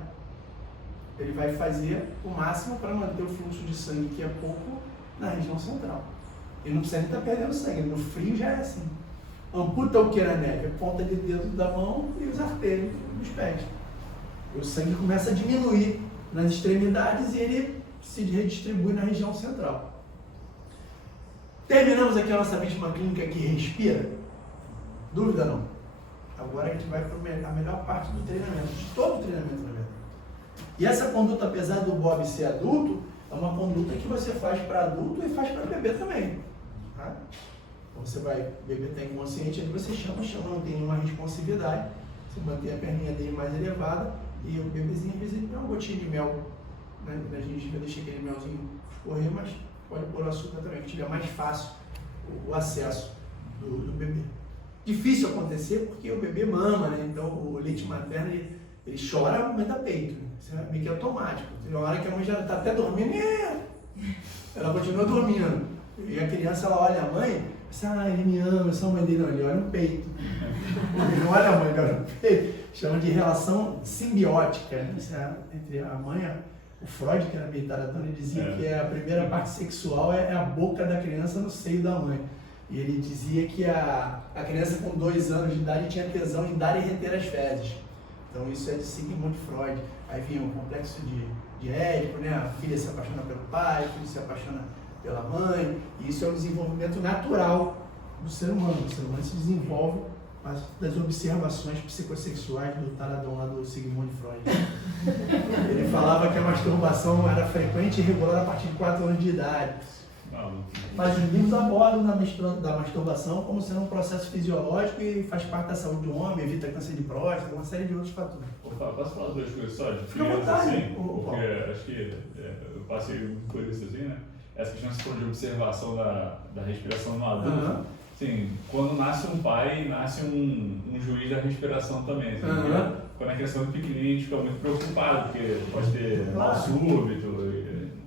Ele vai fazer o máximo para manter o fluxo de sangue, que é pouco, na região central. Ele não precisa nem estar perdendo sangue, no frio já é assim. Amputa o que na neve? A ponta de dedo da mão e os artérios dos pés. O sangue começa a diminuir nas extremidades e ele se redistribui na região central. Terminamos aqui a nossa vítima clínica que respira? Dúvida não? Agora a gente vai para a melhor parte do treinamento, de todo o treinamento, na verdade. E essa conduta, apesar do Bob ser adulto, é uma conduta que você faz para adulto e faz para bebê também. Tá? Você vai, o bebê está inconsciente, aí você chama, não tem nenhuma responsividade, você mantém a perninha dele mais elevada e o bebezinho, às vezes, ele dá uma gotinha de mel, né? A gente vai deixar aquele melzinho escorrer, mas pode pôr açúcar também, que tiver mais fácil o acesso do bebê. Difícil acontecer porque o bebê mama, né? Então o leite materno ele chora no momento da peito, né? Isso é meio que automático. Tem uma hora que a mãe já está até dormindo e ela continua dormindo. E a criança ela olha a mãe e diz, ele me ama, eu sou a mãe dele, não, ele olha no peito. Ele não olha a mãe, ele olha no peito. Chama de relação simbiótica, né? Entre a mãe, o Freud, que era militar, ele dizia que a primeira parte sexual é a boca da criança no seio da mãe. E ele dizia que a criança com 2 anos de idade tinha tesão em dar e reter as fezes. Então isso é de Sigmund Freud. Aí vinha o complexo de Édipo, né? A filha se apaixona pelo pai, o filho se apaixona pela mãe. E isso é um desenvolvimento natural do ser humano. O ser humano se desenvolve das observações psicossexuais do taradão lá do Sigmund Freud. Ele falava que a masturbação era frequente e regular a partir de 4 anos de idade. Mas os livros abordam da masturbação como sendo um processo fisiológico e faz parte da saúde do homem, evita câncer de próstata, uma série de outros fatores. Posso falar 2 coisas só de Fica à vontade. assim? Porque acho que eu passei por isso assim, né? Essa questão que você falou de observação da respiração no adulto. Assim, quando nasce um pai, nasce um juiz da respiração também. Assim, quando a criança é muito pequenininha, a gente fica muito preocupado, porque pode ter mal súbito,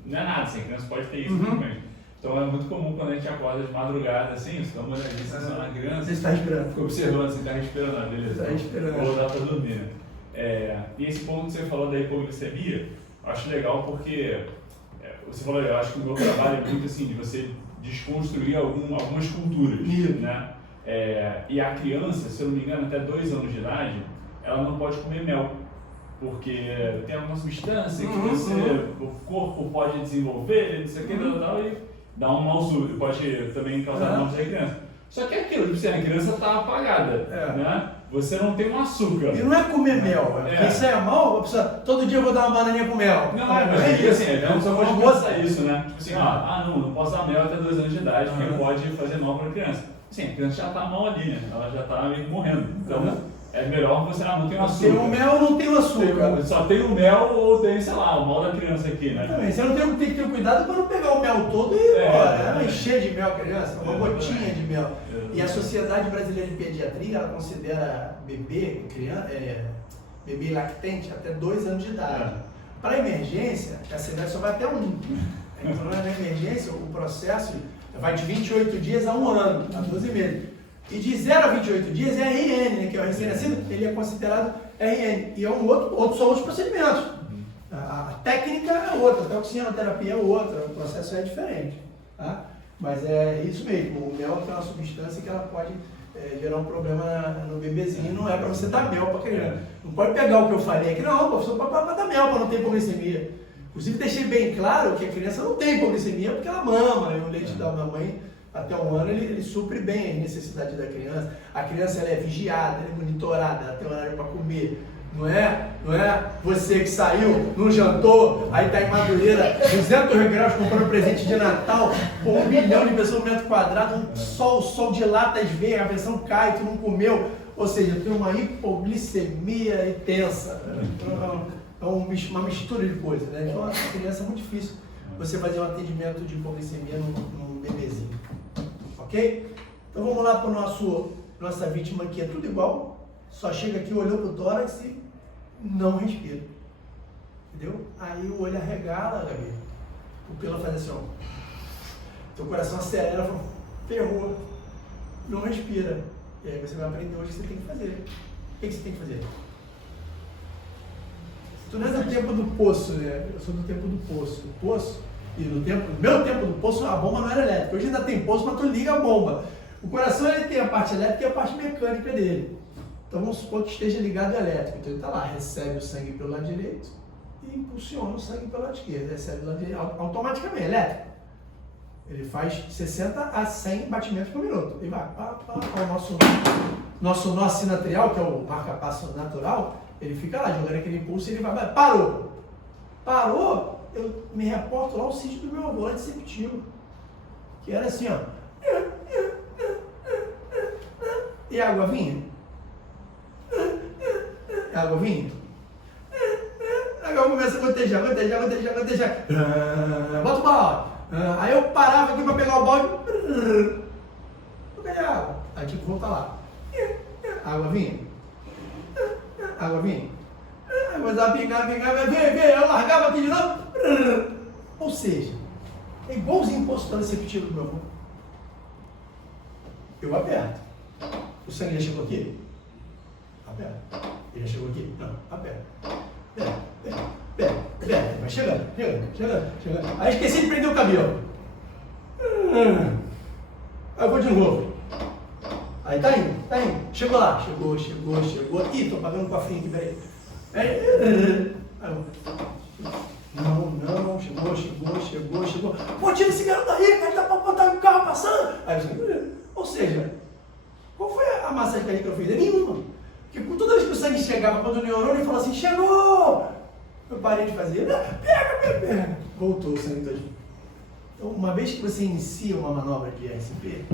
não é nada, assim, a criança pode ter isso também. Então é muito comum quando a gente acorda de madrugada, assim, você dá uma olhadinha, você está na criança, Você está respirando. fica observando, você está respirando, beleza. Está respirando. Ou dá para dormir, né? E esse ponto que você falou da hipoglicemia, eu acho legal porque, você falou, eu acho que o meu trabalho é muito assim, de você desconstruir algumas culturas, né? E a criança, se eu não me engano, até 2 anos de idade, ela não pode comer mel. Porque tem alguma substância que o corpo pode desenvolver, não sei o que, e dá um mal súbito, pode também causar morte da criança. Só que é aquilo, tipo, a criança está apagada, né? Você não tem um açúcar. E não é comer mel, isso é mal, a pessoa, todo dia eu vou dar uma bananinha com mel. Não, mas é isso, assim, só pode pensar isso, né? Tipo assim, não posso dar mel até 2 anos de idade, porque pode fazer mal para a criança. Assim, a criança já está mal ali, né? Ela já está meio que morrendo. Então, é melhor você não tem o açúcar. Tem o mel ou não tem o açúcar? Só tem o mel ou tem, sei lá, o mal da criança aqui, né? Também, você não tem que ter cuidado para não pegar o mel todo e ir embora, encher de mel a criança, uma gotinha de mel. E a Sociedade Brasileira de Pediatria, ela considera bebê, criança, bebê lactente até 2 anos de idade. Para emergência, a cidade só vai até 1. Então, na emergência, o processo vai de 28 dias a 1 ano, a 12 meses. E de 0 a 28 dias é RN, né, que é o recém-nascido, ele é considerado RN. E é são outros procedimentos. A técnica é outra, a toxinoterapia é outra, o processo é diferente. Tá? Mas é isso mesmo, o mel é uma substância que ela pode gerar um problema no bebezinho, não é para você dar mel para a criança. Não pode pegar o que eu falei aqui, não, professor, para dar mel para não ter hipoglicemia. Inclusive deixei bem claro que a criança não tem hipoglicemia porque ela mama, né? O leite da mamãe até 1 ano ele supre bem a necessidade da criança. A criança ela é vigiada, ela é monitorada, ela tem horário para comer. Não é você que saiu, não jantou, aí está em Madureira, 200 graus comprando presente de Natal, com 1 milhão de pessoas no metro quadrado, o sol dilata as veias, a pressão cai, tu não comeu. Ou seja, tem uma hipoglicemia intensa. É uma mistura de coisas, né? Então, a criança é muito difícil você fazer um atendimento de hipoglicemia num bebezinho. Ok? Então vamos lá para nossa vítima aqui, é tudo igual. Só chega aqui, olhou para o tórax e não respira. Entendeu? Aí o olho arregala, Gabi. O pelo faz assim, ó. Teu coração acelera, fala, ferrou. Não respira. E aí você vai aprender hoje o que você tem que fazer. O que você tem que fazer? Tu não é do tempo do poço, né? Eu sou do tempo do poço. O poço, e no meu tempo do poço, a bomba não era elétrica. Hoje ainda tem poço, mas tu liga a bomba. O coração ele tem a parte elétrica e a parte mecânica dele. Então vamos supor que esteja ligado elétrico. Então ele está lá, recebe o sangue pelo lado direito e impulsiona o sangue pelo lado esquerdo. Recebe o lado direito automaticamente, elétrico. Ele faz 60 a 100 batimentos por minuto. E vai, o nosso nó sinatrial, que é o marca-passo natural, ele fica lá, jogando aquele impulso e ele vai, parou! Parou! eu me reporto lá ao sítio do meu avô, lá de Sepetiba, que era assim, ó. E a água vinha? A água vinha? A água começa a gotejar. Bota o balde. Aí eu parava aqui para pegar o balde. Cadê a água? Aí tinha que voltar lá. A água vinha? A água vinha? Aí começava a pingar, vem, eu largava aqui de novo. Ou seja, é igualzinho impostando esse repetido do meu avô. Eu aperto. O sangue já chegou aqui? Aperto. Ele já chegou aqui? Não, aperto. Pera. Vai chegando. Aí esqueci de prender o cabelo. Aí eu vou de novo. Aí tá indo. Chegou lá. Chegou. Ih, tô pagando um cofrinho aqui, peraí. Aí eu... Não, chegou. Pô, tira esse garoto daí, cara, tá pra botar o carro passando. Aí eu... Ou seja, qual foi a massagem que eu fiz? É nenhuma. Porque toda vez que o sangue chegava, quando o neurônio ele falou assim, chegou! Eu parei de fazer, pega. Voltou o sangue todo. Então, uma vez que você inicia uma manobra de RCP,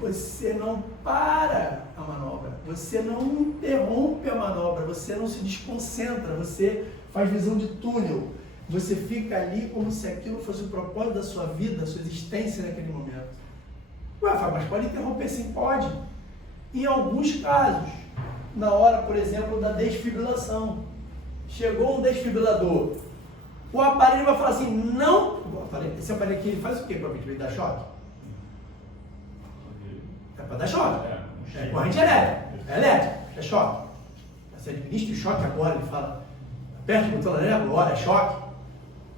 você não para a manobra, você não interrompe a manobra, você não se desconcentra, você faz visão de túnel. Você fica ali como se aquilo fosse o propósito da sua vida, da sua existência naquele momento. Ué, Fábio, mas pode interromper sim? Pode. Em alguns casos, na hora, por exemplo, da desfibrilação. Chegou um desfibrilador. O aparelho vai falar assim, não... Esse aparelho aqui, ele faz o quê para ele dar choque? É para dar choque. É corrente elétrica. É choque. Você administra o choque agora, ele fala, aperte o botão agora, é choque.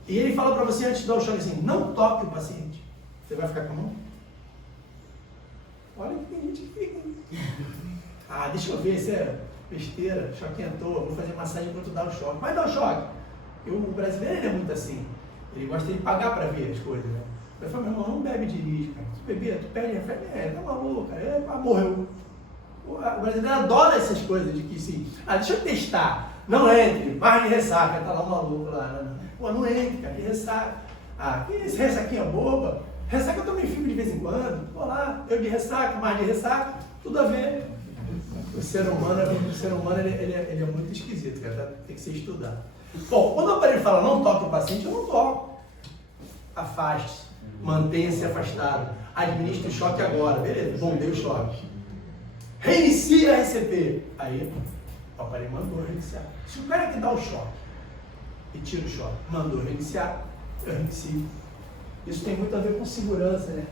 E ele fala para você, antes de dar o choque assim, não toque o paciente. Você vai ficar com a mão? Olha que tem gente que fica. Deixa eu ver, isso é besteira, choque à toa, vou fazer massagem enquanto dá o choque. Vai dar o choque. O brasileiro ele é muito assim. Ele gosta de pagar para ver as coisas, né? Eu falo, meu irmão, não bebe e dirige, cara. Se beber, tu perde refém, tá maluco, cara. Morreu. O brasileiro adora essas coisas de que sim. Deixa eu testar. Não entre, mais de ressaca, tá lá um maluco lá. Não entre, cara, que ressaca. Que esse ressaquinha boba. Ressaca eu também filme de vez em quando. Vou lá, eu de ressaca, mais de ressaca, tudo a ver. O ser humano ele é muito esquisito, cara, tem que ser estudado. Bom, quando o aparelho fala não toque o paciente, eu não toco. Afaste-se, mantenha-se afastado, administre o choque agora, beleza, bom, deu o choque. Reinicia a RCP. Aí, o aparelho mandou reiniciar. Se o cara que dá o choque e tira o choque, mandou reiniciar, eu reinicio. Isso tem muito a ver com segurança, né?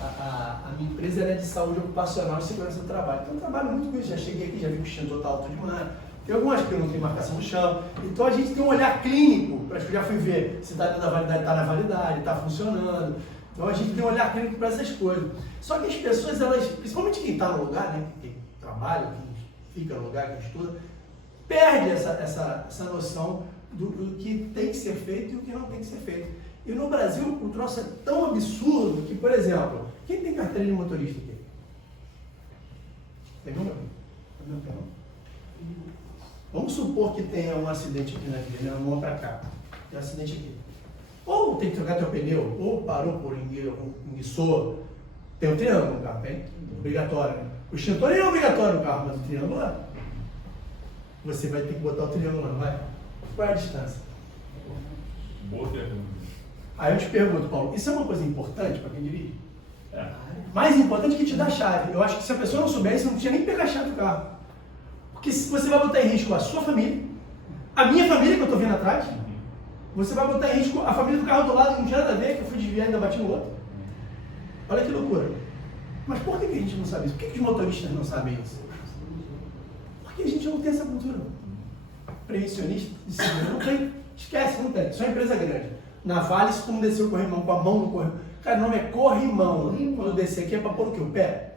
A minha empresa é de saúde ocupacional e segurança do trabalho. Então eu trabalho muito com isso. Já cheguei aqui, já vi que o extintor está alto demais. Tem algumas que eu não tenho marcação no chão. Então a gente tem um olhar clínico, para que eu já fui ver se está dentro da validade, está na validade, está funcionando. Então a gente tem um olhar clínico para essas coisas. Só que as pessoas, elas, principalmente quem está no lugar, né? Quem trabalha, quem fica no lugar, quem estuda, perde essa noção do que tem que ser feito e o que não tem que ser feito. E no Brasil o troço é tão absurdo que, por exemplo, quem tem carteira de motorista aqui? Pegou meu? Não pegou? Vamos supor que tenha um acidente aqui na vida, né? Vamos para cá. Tem um acidente aqui. Ou tem que trocar teu pneu, ou parou por enguiçou. Tem um triângulo no carro, tem? Obrigatório, né? O extintor é obrigatório no carro, mas o triângulo é. Você vai ter que botar o triângulo lá, não vai? Qual é a distância? Boa pergunta. Aí eu te pergunto, Paulo, isso é uma coisa importante para quem dirige? Mais importante que te dar a chave. Eu acho que se a pessoa não souber isso, não tinha nem que pegar a chave do carro. Porque se você vai botar em risco a sua família, a minha família que eu estou vendo atrás, você vai botar em risco a família do carro do lado, que não tinha nada a ver, que eu fui desviar e ainda bati no outro. Olha que loucura. Mas por que a gente não sabe isso? Por que os motoristas não sabem isso? Porque a gente não tem essa cultura prevencionista de segurança. Não tem. Esquece, não tem. Só é empresa grande. Na Vale, se tu não descer o corrimão com a mão no corrimão. Cara, o nome é corrimão. Quando eu descer aqui é para pôr o quê? O pé?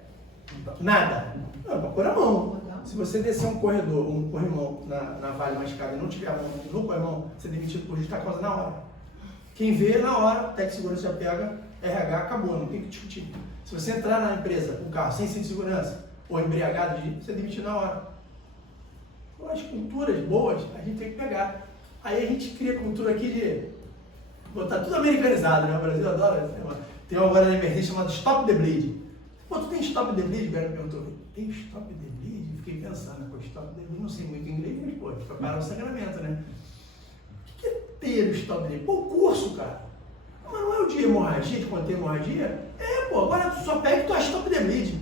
Nada. Não, é para pôr a mão. Se você descer um corredor, um corrimão na Vale, uma escada e não tiver a mão no corrimão, você é demitido por justa causa na hora. Quem vê na hora, técnico de segurança já pega, RH, acabou, não tem que discutir. Se você entrar na empresa com o carro sem cinto de segurança ou embriagado, você é demitido na hora. As culturas boas, a gente tem que pegar. Aí a gente cria cultura aqui de Botar tudo americanizado, né? O Brasil adora. Tem uma agora na emergência chamada Stop the Bleed. Pô, tu tem Stop the Bleed? O cara perguntou, tem Stop the Bleed? Fiquei pensando, pô, Stop the Bleed, não sei muito inglês, mas pô, foi parar o sacramento, né? O que é ter o Stop the Bleed? Pô, o curso, cara. Mas não é o de hemorragia, de conter hemorragia? É, pô, agora tu só pega e tu Stop the Bleed.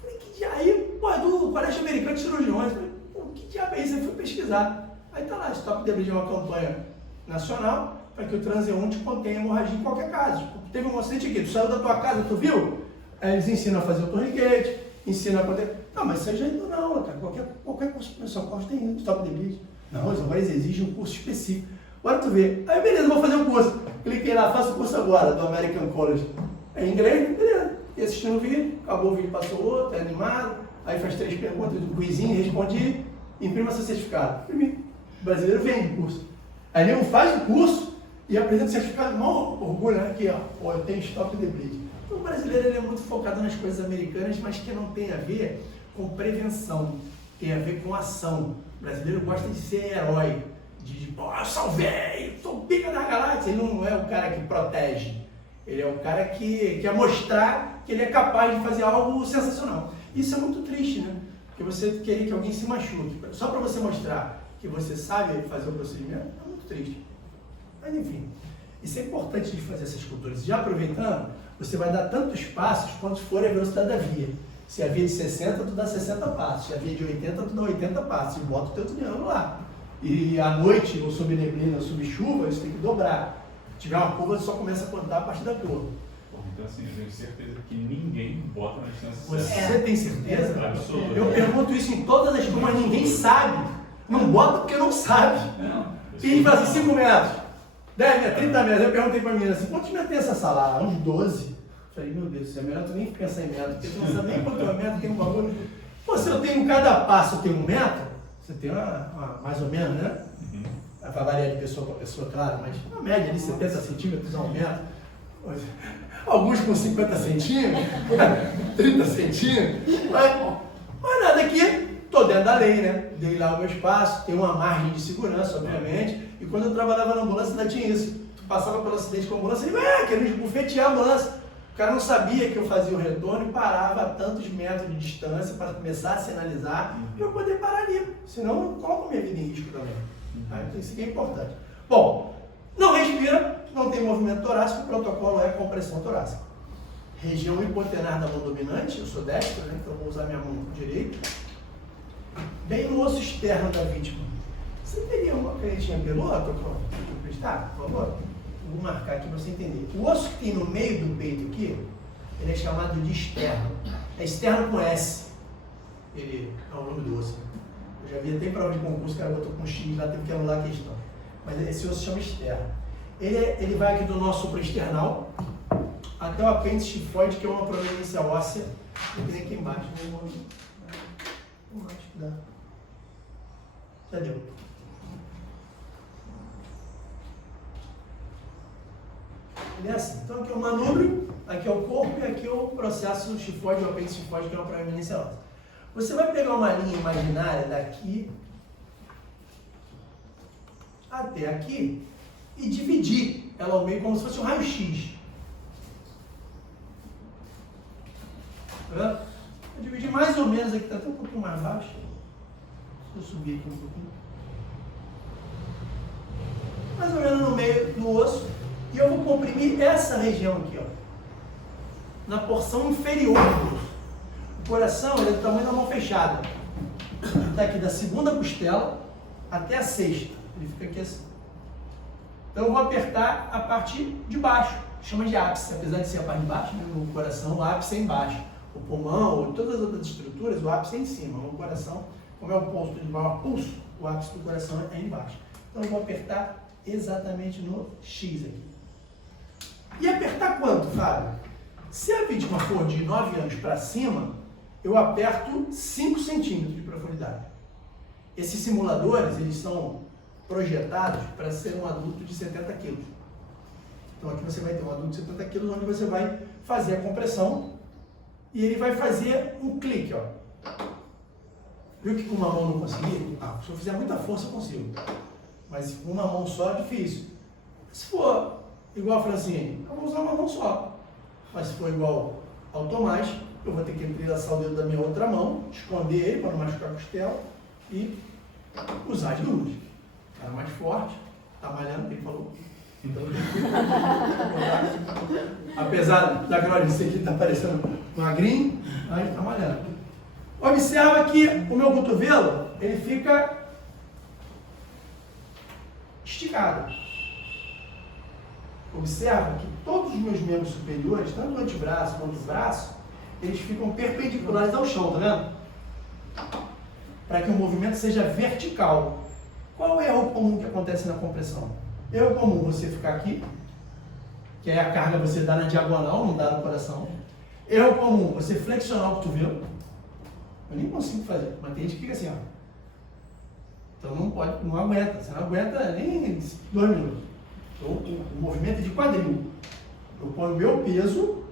Falei, que diabo? Aí, pô, é do Colégio Americano de Cirurgiões. Falei, pô, que diabo é isso? Aí fui pesquisar. Aí tá lá, Stop the Bleed é uma campanha nacional para que o transeunte contenha hemorragia em qualquer caso. Teve um acidente aqui, tu saiu da tua casa, tu viu? Aí eles ensinam a fazer o torniquete, ensinam a conter... Não, mas isso aí já indo na aula, cara. Qualquer curso de socorro tem Stop the Bleed. Não, agora eles exigem um curso específico. Agora tu vê. Aí beleza, vou fazer um curso. Cliquei lá, faço o curso agora, do American College. É em inglês, beleza. E assistindo o vídeo, acabou o vídeo, passou outro, é animado. Aí faz 3 perguntas do quizinho, respondi, imprima seu certificado. Imprimi. O brasileiro vende o curso. Aí nego faz o curso e apresenta o certificado, mó orgulho, né? Aqui, ó, pô, eu tenho Stop the Bleed. Então o brasileiro ele é muito focado nas coisas americanas, mas que não tem a ver com prevenção, tem a ver com ação. O brasileiro gosta de ser herói, pô, eu salvei, sou o pica da galáxia. Ele não é o cara que protege, ele é o cara que quer mostrar que ele é capaz de fazer algo sensacional. Isso é muito triste, né? Porque você querer que alguém se machuque, só para você mostrar que você sabe fazer o procedimento, é muito triste. Mas enfim, isso é importante de fazer essas culturas. Já aproveitando, você vai dar tantos passos quanto for a velocidade da via. Se a via é de 60, tu dá 60 passos. Se a via é de 80, tu dá 80 passos. E bota o teu triângulo lá. E à noite, ou sob neblina, ou sob chuva, você tem que dobrar. Se tiver uma curva, você só começa a contar a partir da curva. Então assim, eu tenho certeza que ninguém bota na distância Você certa. tem certeza? Absoluto. Eu pergunto isso em todas as turmas, mas ninguém sabe. Não bota porque não sabe. E a gente fala assim, 5 metros, 10 metros, 30 metros. Eu perguntei pra menina assim, quantos metros tem essa sala? Uns 12. Falei, meu Deus, é melhor tu nem pensar em metro, porque tu não sabe nem quanto é metro, tem um bagulho. Pô, se eu tenho cada passo, eu tenho 1 metro, você tem uma mais ou menos, né? Vai variar de pessoa para pessoa, claro, mas uma média de 70 centímetros a 1 metro. Alguns com 50 centímetros, 30 centímetros. Mas nada aqui, estou dentro da lei, né? Dei lá o meu espaço, tem uma margem de segurança, obviamente. E quando eu trabalhava na ambulância, ainda tinha isso. Tu passava pelo acidente com a ambulância e queria bufetear a ambulância. O cara não sabia que eu fazia o retorno e parava a tantos metros de distância para começar a sinalizar para eu poder parar ali. Senão eu coloco minha vida em risco também. Então isso aqui é importante. Bom, não respira, não tem movimento torácico, o protocolo é compressão torácica. Região hipotenar da mão dominante, eu sou destro, né? Então eu vou usar minha mão direita. Bem no osso externo da vítima. Você teria uma canetinha peluda, doutor? Tá, por favor? Vou marcar aqui para você entender. O osso que tem no meio do peito aqui, ele é chamado de externo. É externo com S. Ele é o nome do osso. Eu já vi até em prova de concurso, o cara botou com X lá, teve que anular a questão. Mas esse osso se chama externo. Ele vai aqui do nosso supraesternal até o apêndice tifoide, que é uma prominência óssea. Eu tenho aqui embaixo. Acho que dá. Já deu. Ele é assim. Então aqui é o manúbrio, aqui é o corpo e aqui é o processo tifoide, o apêndice tifoide, que é uma prominência óssea. Você vai pegar uma linha imaginária daqui até aqui e dividir ela ao meio como se fosse um raio-x. Vou dividir mais ou menos aqui, está até um pouquinho mais baixo. Deixa eu subir aqui um pouquinho. Mais ou menos no meio do osso. E eu vou comprimir essa região aqui, ó, na porção inferior do osso. O coração ele é do tamanho da mão fechada. Está aqui da segunda costela até a sexta. Ele fica aqui assim. Então eu vou apertar a parte de baixo, chama de ápice, apesar de ser a parte de baixo, né? No coração o ápice é embaixo. O pulmão, todas as outras estruturas, o ápice é em cima. O coração, como é o posto de maior pulso, o ápice do coração é embaixo. Então eu vou apertar exatamente no X aqui. E apertar quanto, Fábio? Se a vítima for de 9 anos para cima, eu aperto 5 centímetros de profundidade. Esses simuladores, eles são projetados para ser um adulto de 70 quilos. Então aqui você vai ter um adulto de 70 quilos, onde você vai fazer a compressão e ele vai fazer um clique, ó. Viu que com uma mão não consegui? Se eu fizer muita força eu consigo. Mas com uma mão só é difícil. Se for igual a Francine, eu vou usar uma mão só. Mas se for igual ao Tomás, eu vou ter que entrelaçar o dedo da minha outra mão, esconder ele para não machucar a costela e usar as duas. O cara mais forte, tá malhando, ele falou. Então, apesar da glorice aqui tá parecendo magrinho, mas ele tá malhando. Observa que o meu cotovelo, ele fica esticado. Observa que todos os meus membros superiores, tanto o antebraço quanto o braço, eles ficam perpendiculares ao chão, tá vendo? Para que o movimento seja vertical. Qual é o erro comum que acontece na compressão? Erro comum você ficar aqui, que é a carga você dá na diagonal, não dá no coração. Erro comum você flexionar o cotovelo. Eu nem consigo fazer, mas tem gente que fica assim, ó. Então não pode, não aguenta, você não aguenta nem 2 minutos. Então, o movimento é de quadril. Eu ponho o meu peso,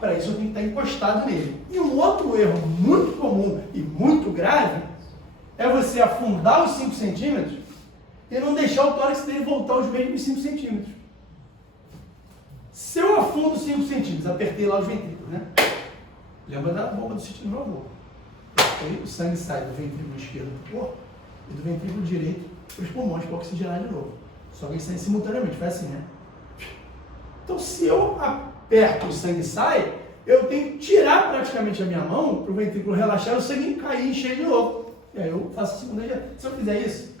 para isso eu tenho que estar encostado nele. E um outro erro muito comum e muito grave é você afundar os 5 centímetros e não deixar o tórax dele voltar aos mesmos 5 centímetros. Se eu afundo os 5 centímetros, apertei lá os ventrículos, né? Lembra da bomba do sítio do meu avô. Aí o sangue sai do ventrículo esquerdo para o corpo e do ventrículo direito para os pulmões para oxigenar de novo. Só que eles saem simultaneamente, faz assim, né? Então, se eu aperto e o sangue sai, eu tenho que tirar praticamente a minha mão para o ventrículo relaxar e o sangue cair e encher de novo. E aí eu faço a segunda dieta. Se eu fizer isso...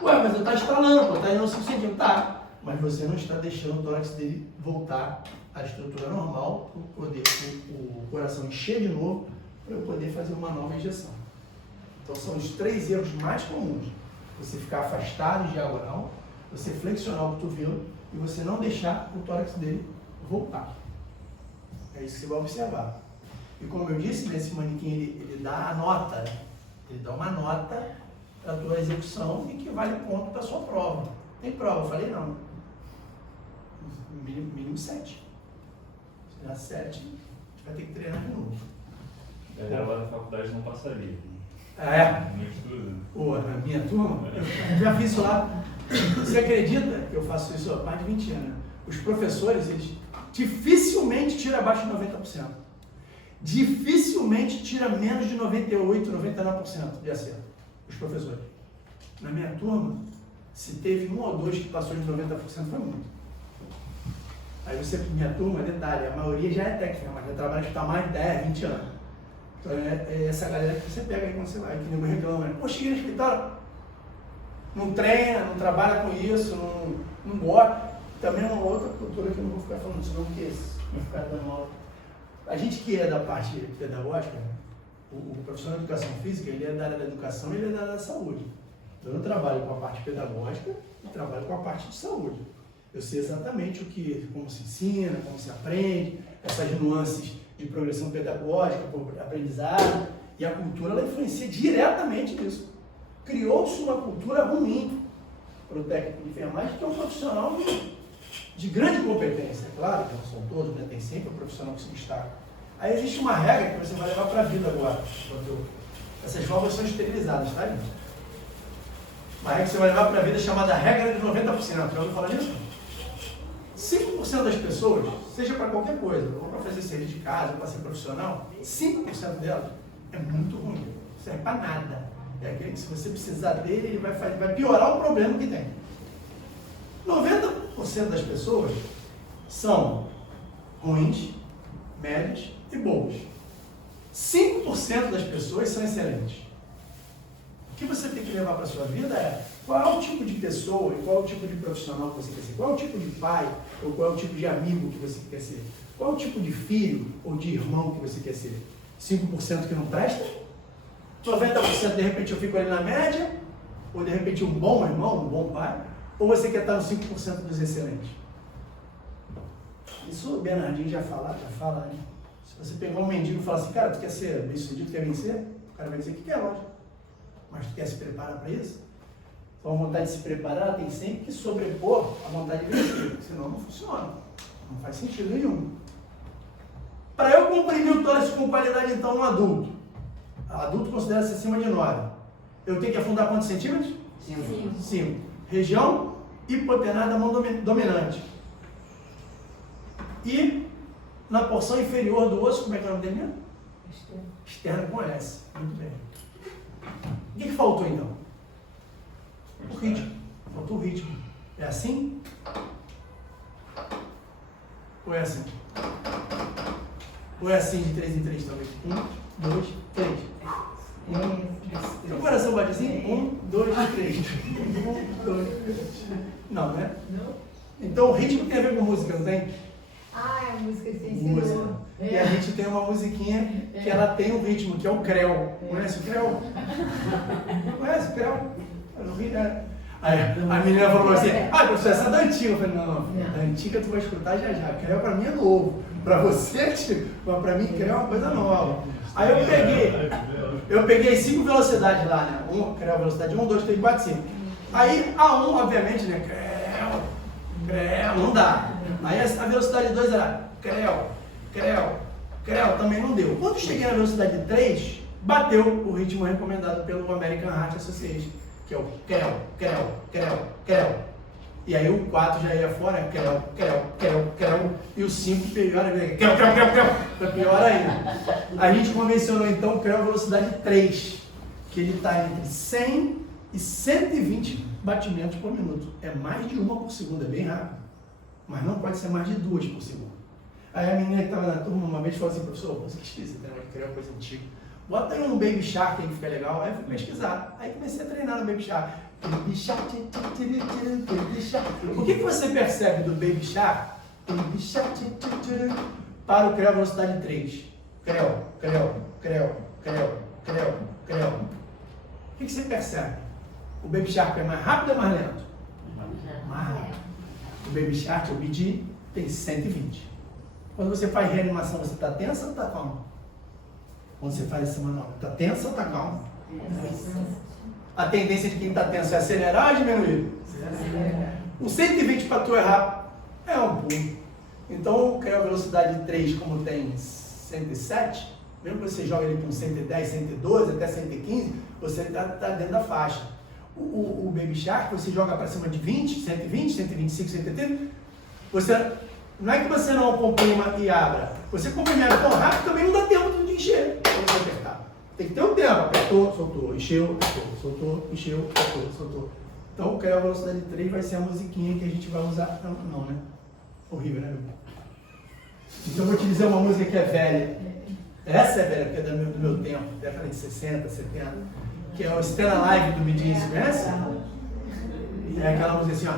Ué, mas eu estou estalando, está indo no 5 centímetros. Tá, mas você não está deixando o tórax dele voltar à estrutura normal para poder o coração encher de novo para eu poder fazer uma nova injeção. Então, são os 3 erros mais comuns. Você ficar afastado de diagonal, você flexionar o cotovelo e você não deixar o tórax dele voltar. É isso que você vai observar. E como eu disse, nesse manequim ele dá a nota, né? Ele dá uma nota para a tua execução e que vale ponto para a sua prova. Tem prova? Eu falei não. Mínimo 7. Se dá 7, a gente vai ter que treinar de novo. Ela na faculdade não passaria. Ah, é? Não estuda. Pô, na minha turma, eu já fiz isso lá. Você acredita que eu faço isso há mais de 20 anos? Os professores, eles dificilmente tiram abaixo de 90%. Dificilmente tira menos de 98%, 99% de acerto. Os professores. Na minha turma, se teve 1 ou 2 que passou de 90%, foi muito. Aí você, minha turma, detalhe, a maioria já é técnica, mas já trabalha que está mais de 10, 20 anos. Então é essa galera que você pega aí quando você vai, que nego reclama, né? Pô, cheguei no escritório, não treina, não trabalha com isso, não gosta. Também é uma outra cultura que eu não vou ficar falando, senão que vou ficar dando aula. A gente que é da parte pedagógica, o profissional de educação física, ele é da área da educação e ele é da área da saúde. Então eu trabalho com a parte pedagógica e trabalho com a parte de saúde. Eu sei exatamente como se ensina, como se aprende, essas nuances de progressão pedagógica, aprendizado, e a cultura ela influencia diretamente nisso. Criou-se uma cultura ruim para o técnico de enfermagem, que é um profissional de grande competência, é claro, que não são todos, né? Tem sempre um profissional que se destaca. Aí existe uma regra que você vai levar para a vida agora. Essas válvulas são esterilizadas, tá, gente? Uma regra que você vai levar para a vida chamada regra de 90%. Já ouviu falar disso? 5% das pessoas, seja para qualquer coisa, ou para fazer serviço de casa, ou para ser profissional, 5% delas é muito ruim, não serve para nada. É aquele que se você precisar dele, ele vai piorar o problema que tem. 90% das pessoas são ruins, médias e boas. 5% das pessoas são excelentes. O que você tem que levar para a sua vida é qual é o tipo de pessoa e qual é o tipo de profissional que você quer ser, qual é o tipo de pai ou qual é o tipo de amigo que você quer ser, qual é o tipo de filho ou de irmão que você quer ser. 5% que não presta, 90% de repente eu fico ali na média, ou de repente um bom irmão, um bom pai, ou você quer estar nos 5% dos excelentes. Isso o Bernardinho já fala, né? Se você pegar um mendigo e falar assim, cara, tu quer ser bem-sucedido, quer vencer? O cara vai dizer que quer, lógico. Mas tu quer se preparar para isso? Então a vontade de se preparar tem sempre que sobrepor a vontade de vencer, senão não funciona. Não faz sentido nenhum. Para eu comprimir o tórax com qualidade, então, no adulto, o adulto considera-se acima de 9. Eu tenho que afundar quantos centímetros? 5. região hipotenar da mão dominante. E na porção inferior do osso, como é que é o nome dele mesmo? Externo com S. Muito bem. O que faltou então? O ritmo. Faltou o ritmo. É assim? Ou é assim? Ou é assim de 3 em 3 talvez? 1, 2, 3. Seu coração bate assim? 1, 2, 3. 1, 2, 3. Não, né? Não? Então o ritmo tem a ver com música, não tem? Ah, é a música que você Música. ensinou. E a gente tem uma musiquinha que ela tem um ritmo, que é o creu. Conhece o creu? Conhece o creu? Aí a menina falou assim, professor, essa é da antiga. Eu falei, não, da antiga tu vai escutar já já. Creu pra mim é novo. Pra você, tipo, mas pra mim creu é uma coisa nova. Aí eu peguei 5 velocidades lá, né? Creu velocidade 1, 2, 3, 4, 5. Aí a 1, obviamente, né? Creu, não dá. Aí a velocidade 2 era creu, também não deu. Quando cheguei na velocidade 3, bateu o ritmo recomendado pelo American Heart Association, que é o creu. E aí o 4 já ia fora, creu. E o 5 pior ainda, creu, pior ainda. A gente convencionou então o creu velocidade 3, que ele está entre 100 e 120 batimentos por minuto. É mais de uma por segundo, é bem rápido. Mas não pode ser mais de 2 por segundo. Aí a menina que estava na turma uma vez falou assim, professor, você que esqueci, esse negócio de criar uma coisa antiga. Bota aí um Baby Shark aí que fica legal. Aí eu fui pesquisar. Aí comecei a treinar no Baby Shark. Baby Shark, Baby Shark. O que você percebe do Baby Shark? Baby Shark, para o creu velocidade 3. Creu. O que você percebe? O Baby Shark é mais rápido ou mais lento? Mais rápido. O Baby Shark, o BD, tem 120. Quando você faz reanimação, você está tensa ou está calmo? Quando você faz esse manual, está tensa ou está calmo? A tendência de quem está tenso é acelerar ou diminuir? O 120 para tu errar é um pulo. Então, o creu velocidade 3, como tem 107, mesmo que você joga ele com 110, 112, até 115, você está dentro da faixa. O Baby Shark, você joga para cima de 20, 120, 125, 130, não é que você não comprima e abra. Você comprime tão rápido, também não dá tempo de encher para você apertar. Tem que ter um tempo. Apertou, soltou, encheu, apertou, soltou, encheu, apertou, soltou. Então, o creu velocidade 3 vai ser a musiquinha que a gente vai usar. Não, né? Horrível, né? Então, eu vou te dizer uma música que é velha. Essa é velha, porque é do meu tempo, década de 60, 70. Que é o Stand Alive do Bee Gees, conhece? É aquela música assim, ó.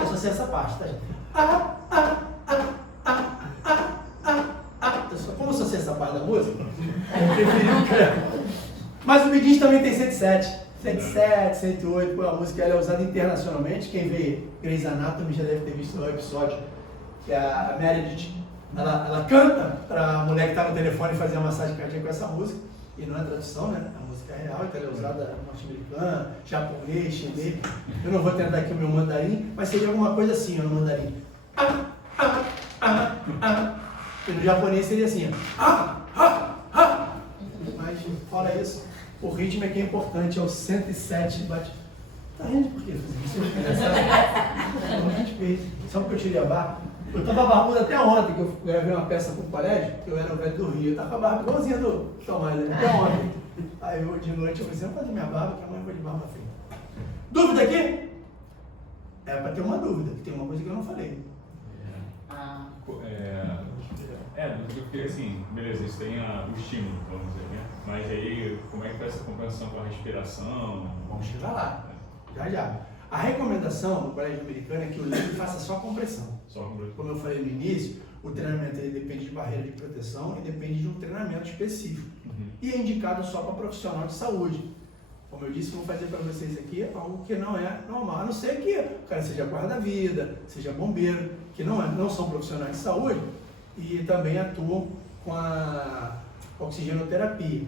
Eu só sei essa parte, tá, gente? Como eu só sei essa parte da música, eu preferi o creu. Mas o Bee Gees também tem 107, 108, a música ela é usada internacionalmente. Quem vê Grey's Anatomy já deve ter visto o episódio que a Meredith, ela canta para a mulher que está no telefone fazer uma massagem cardíaca com essa música. E não é tradução, né? A música é real, então ela é usada norte-americana, japonês, chinês. Eu não vou tentar aqui o meu mandarim, mas seria alguma coisa assim, no mandarim. E no japonês seria assim, Mas fora isso, o ritmo é que é importante, é o 107 bate. Tá rindo por quê? Isso é engraçado. Como a gente fez. Sabe que eu tirei a barba? Eu estava barbudo até ontem, que eu gravei uma peça com o colégio, que eu era o velho do Rio. Eu estava com a barba igualzinha do Tomás, até ontem. Aí eu, de noite, eu falei assim, vamos fazer minha barba, que amanhã eu vou de barba feita. Dúvida aqui? É para ter uma dúvida, que tem uma coisa que eu não falei. Porque assim, beleza, isso tem o estímulo, vamos dizer, né? Mas aí, como é que faz essa compensação com a respiração? Vamos chegar lá, já. A recomendação do colégio americano é que o leigo faça só compressão. Como eu falei no início, o treinamento ele depende de barreira de proteção e depende de um treinamento específico. E é indicado só para profissional de saúde. Como eu disse, vou fazer para vocês aqui algo que não é normal, a não ser que o cara seja guarda-vida, seja bombeiro, que não são profissionais de saúde e também atuam com a oxigenoterapia.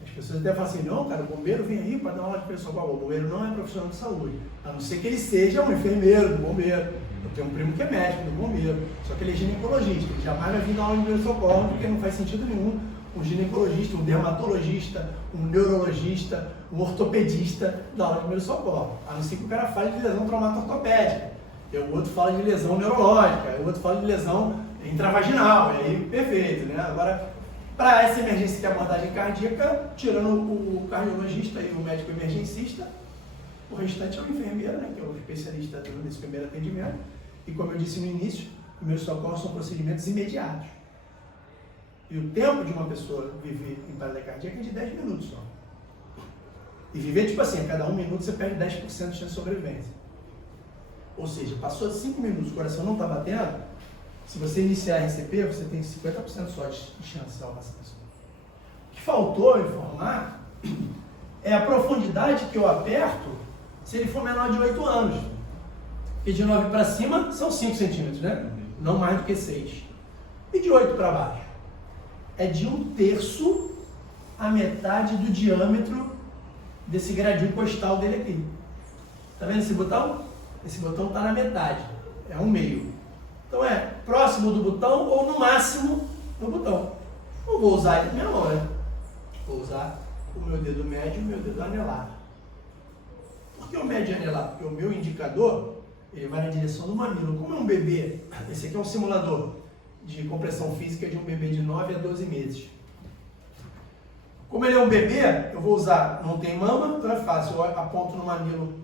As pessoas até falam assim, não, cara, o bombeiro vem aí para dar aula de pressão. O bombeiro não é profissional de saúde, a não ser que ele seja um enfermeiro do bombeiro. Eu tenho um primo que é médico do bombeiro, só que ele é ginecologista, ele jamais vai vir dar aula de primeiro socorro, porque não faz sentido nenhum um ginecologista, um dermatologista, um neurologista, um ortopedista da aula de primeiro socorro. A não ser que o cara fale de lesão traumato-ortopédica, o outro fala de lesão neurológica, o outro fala de lesão intravaginal, e aí perfeito, né? Agora, para essa emergência de abordagem cardíaca, tirando o cardiologista e o médico emergencista, o restante é o enfermeiro, né, que é o especialista nesse primeiro atendimento. E como eu disse no início, primeiros socorros são procedimentos imediatos. E o tempo de uma pessoa viver em parada cardíaca é de 10 minutos só. E viver, tipo assim, a cada 1 minuto você perde 10% de chance de sobrevivência. Ou seja, passou de 5 minutos, o coração não está batendo, se você iniciar a RCP, você tem 50% só de chance de salvação. O que faltou informar é a profundidade que eu aperto se ele for menor de 8 anos. Porque de 9 para cima são 5 centímetros, né? Não mais do que 6. E de 8 para baixo? É de 1/3 a metade do diâmetro desse gradil costal dele aqui. Tá vendo esse botão? Esse botão está na metade, é 1/2. Então é próximo do botão ou no máximo no botão. Não vou usar ele na minha mão, né? Vou usar o meu dedo médio e o meu dedo anelar. Por que o médio e anelar? Porque o meu indicador ele vai na direção do mamilo. Como é um bebê, esse aqui é um simulador de compressão física de um bebê de 9 a 12 meses. Como ele é um bebê, eu vou usar, não tem mama, então é fácil, eu aponto no mamilo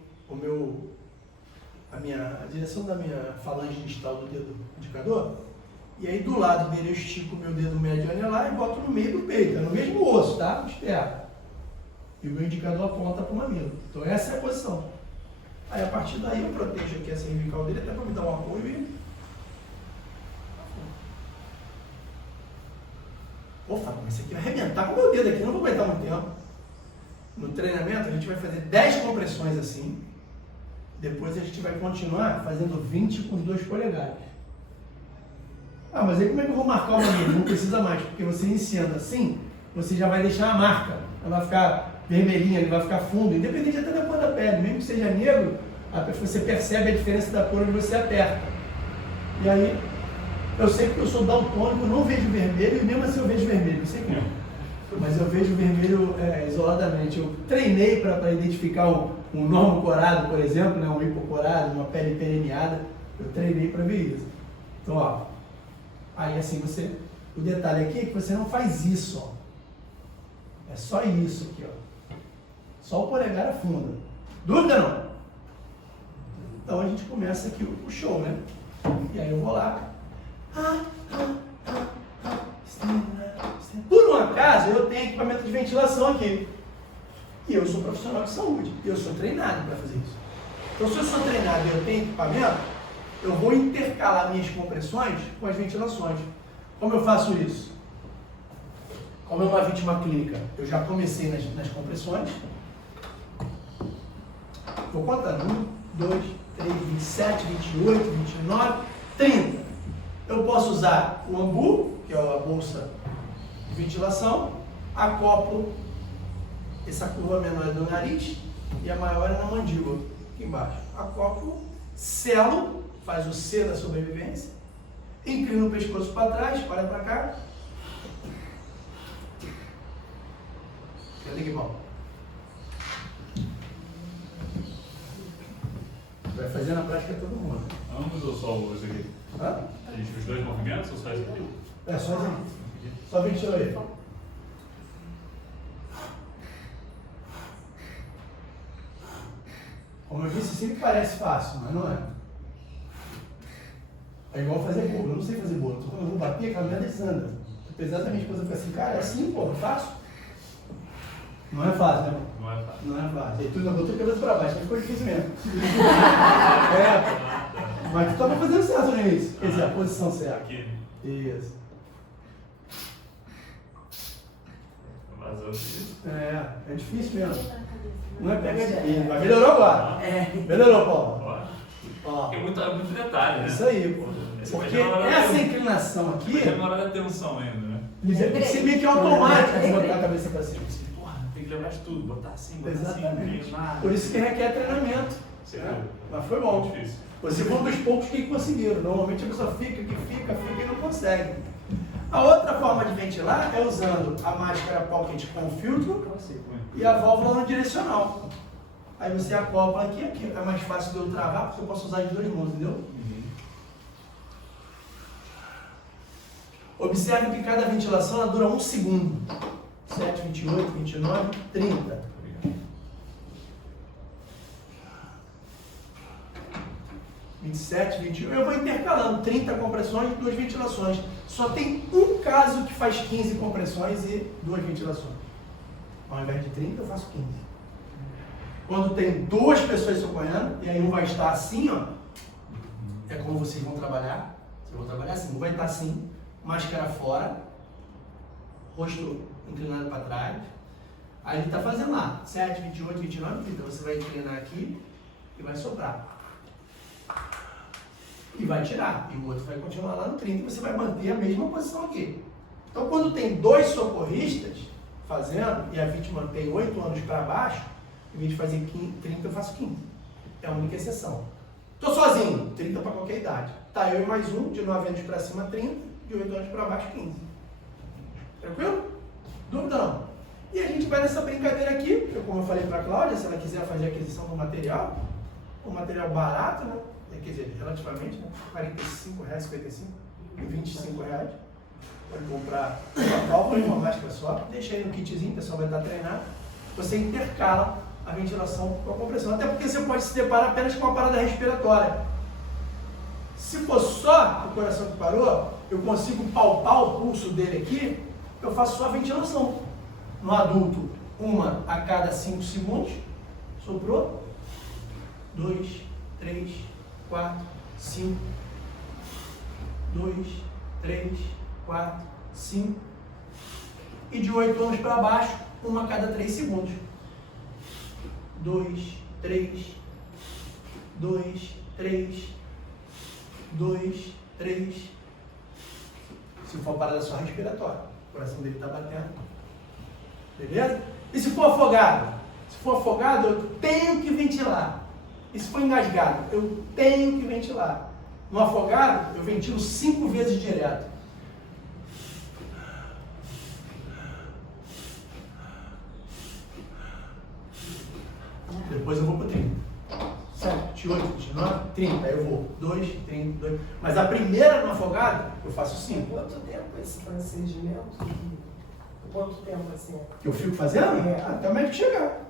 a direção da minha falange distal do dedo indicador, e aí do lado dele eu estico o meu dedo médio anelar e boto no meio do peito, é no mesmo osso, tá? Externo. E o meu indicador aponta para o mamilo. Então essa é a posição. Aí a partir daí eu protejo aqui a cervical dele até para me dar um apoio e... Opa, mas esse aqui vai arrebentar com o meu dedo aqui, não vou aguentar muito tempo. No treinamento a gente vai fazer 10 compressões assim. Depois a gente vai continuar fazendo 20 com os 2 polegares. Ah, mas aí como é que eu vou marcar o mamilo? Não precisa mais, porque você iniciando assim, você já vai deixar a marca. Ela vai ficar vermelhinha, ele vai ficar fundo, independente até da cor da pele. Mesmo que seja negro, você percebe a diferença da cor onde você aperta. E aí, eu sei que eu sou daltônico, eu não vejo vermelho, e mesmo assim eu vejo vermelho, não sei como. Mas eu vejo vermelho isoladamente. Eu treinei para identificar um normo corado, por exemplo, né, um hipocorado, uma pele perenniada. Eu treinei para ver isso. Então, ó, aí assim o detalhe aqui é que você não faz isso, ó. É só isso aqui, ó. Só o polegar afunda. Dúvida não? Então a gente começa aqui o show, né? E aí eu vou lá. Por um acaso, eu tenho equipamento de ventilação aqui. E eu sou profissional de saúde. E eu sou treinado para fazer isso. Então, se eu sou treinado e eu tenho equipamento, eu vou intercalar minhas compressões com as ventilações. Como eu faço isso? Como é uma vítima clínica, eu já comecei nas compressões. Vou contando. 1, 2, 3, 27, 28, 29, 30. Eu posso usar o ambu, que é a bolsa de ventilação, acoplo essa curva menor do nariz e a maior é na mandíbula, aqui embaixo. Acoplo, selo, faz o C da sobrevivência, inclino o pescoço para trás, olha para cá. Cadê que bom? Vai fazer na prática todo mundo. Ambos ou só os aqui? Hã? A gente os 2 movimentos ou só esse aqui? É só assim. Só ventila aí. Como eu disse, sempre parece fácil, mas não é. É igual fazer bolo. Eu não sei fazer bolo. Então, quando eu vou bater, aquela merda desanda. Apesar da minha esposa ficar assim, cara, é assim, pô, é fácil. Não é fácil, né? Não é fácil. Não é fácil. Aí tu ainda botou a cabeça pra baixo, mas ficou difícil mesmo. Mas tu tava fazendo certo no início. Quer dizer, a posição certa. Aqui. Isso. Vazou aqui. É difícil mesmo. Não é pegadinha. Mas melhorou agora. Melhorou, Paulo. Ó. É muito detalhe, né? Isso aí, pô. Porque essa inclinação aqui Mas na hora da tensão ainda, né? tem que ser meio que automático de botar a cabeça pra cima. Porra, tem que lembrar de tudo, botar assim, botar Exatamente. assim, nada. Por isso que requer treinamento. Né? Mas foi bom. Difícil. Você foi um dos poucos que conseguiram. Normalmente a pessoa fica e não consegue. A outra forma de ventilar é usando a máscara pocket com filtro e a válvula no direcional. Aí você acopla aqui, aqui é mais fácil de eu travar, porque eu posso usar de 2 mãos, entendeu? Observe que cada ventilação ela dura 1 segundo. 7, 28, 29, 30. 27, 21. Eu vou intercalando 30 compressões e 2 ventilações. Só tem um caso que faz 15 compressões e 2 ventilações. Ao invés de 30, eu faço 15. Quando tem 2 pessoas socorrendo, e aí um vai estar assim, ó. É como vocês vão trabalhar. Vocês vão trabalhar assim. Um vai estar assim, máscara fora, rosto inclinado para trás. Aí ele está fazendo lá, 7, 28, 29, 30. Você vai inclinar aqui e vai soprar. E vai tirar. E o outro vai continuar lá no 30 e você vai manter a mesma posição aqui. Então, quando tem 2 socorristas fazendo, e a vítima tem 8 anos para baixo, em vez de fazer 30, eu faço 15. É a única exceção. Estou sozinho, 30 para qualquer idade. Tá, eu e mais um, de 9 anos para cima, 30, de 8 anos para baixo, 15. Tranquilo? Dúvida não? E a gente vai nessa brincadeira aqui, porque como eu falei para a Cláudia, se ela quiser fazer aquisição do material, um material barato, né? Quer dizer, relativamente, né? R$45, 55 e R$25. Pode comprar uma válvula e uma máscara só, deixa aí no kitzinho, o pessoal vai estar treinado. Você intercala a ventilação com a compressão, até porque você pode se deparar apenas com uma parada respiratória. Se for só o coração que parou, eu consigo palpar o pulso dele aqui, eu faço só a ventilação. No adulto, uma a cada 5 segundos, soprou, 2, 3, 4, 5, 2, 3, 4, 5, e de 8 anos para baixo, uma a cada 3 segundos. 2, 3, 2, 3, 2, 3. Se for parada só respiratória, o coração dele está batendo. Beleza? E se for afogado? Se for afogado, eu tenho que ventilar. E se for engasgado, eu tenho que ventilar. No afogado, eu ventilo 5 vezes direto. Depois eu vou para o 30. 7, 28, 29, 30. Aí eu vou 2, 30, 2. Mas a primeira no afogado, eu faço 5. Quanto tempo esse procedimento? Quanto tempo assim? Que eu fico fazendo? É. Até o médico chegar.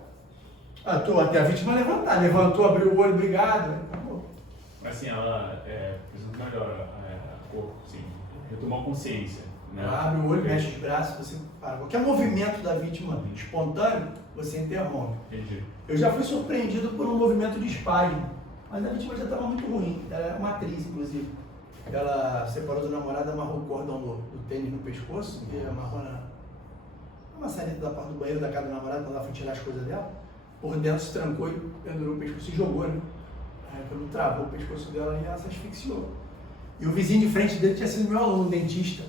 Até a vítima levantar. Levantou, abriu o olho, obrigado. Acabou. Mas assim, ela precisa melhor assim, retomar consciência. Né? Abre o olho, mexe os braços, você para. Qualquer movimento da vítima espontâneo, você interrompe. Entendi. Eu já fui surpreendido por um movimento de espasmo, mas a vítima já estava muito ruim. Ela era uma atriz, inclusive. Ela separou do namorado, amarrou o cordão do tênis no pescoço e amarrou uma saída da parte do banheiro da casa do namorado, quando ela foi tirar as coisas dela. Por dentro se trancou e pendurou o pescoço e jogou, né? Quando travou o pescoço dela e ela se asfixiou. E o vizinho de frente dele tinha sido meu aluno, dentista.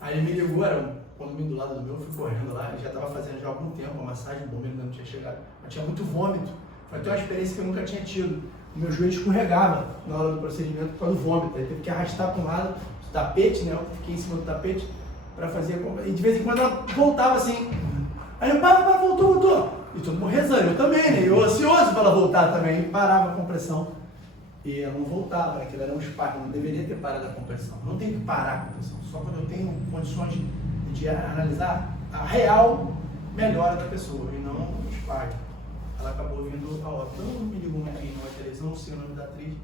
Aí ele me ligou, era um condomínio do lado do meu, eu fui correndo lá, ele já estava fazendo já há algum tempo a massagem, o bombeiro ainda não tinha chegado. Mas tinha muito vômito. Foi até uma experiência que eu nunca tinha tido. O meu joelho escorregava na hora do procedimento por causa do vômito. Ele teve que arrastar para um lado o tapete, né? Eu fiquei em cima do tapete para fazer a... E de vez em quando ela voltava assim. Aí eu, para, voltou. E todo mundo rezando, eu também, né? Eu ansioso para ela voltar também. E parava a compressão. E ela não voltava, né? Aquilo era um espasmo, não deveria ter parado a compressão. Não tem que parar a compressão, só quando eu tenho condições de analisar a real melhora da pessoa e não o espasmo. Ela acabou vindo a óbito. Eu não me ligo muito em uma televisão, não sei o nome da atriz,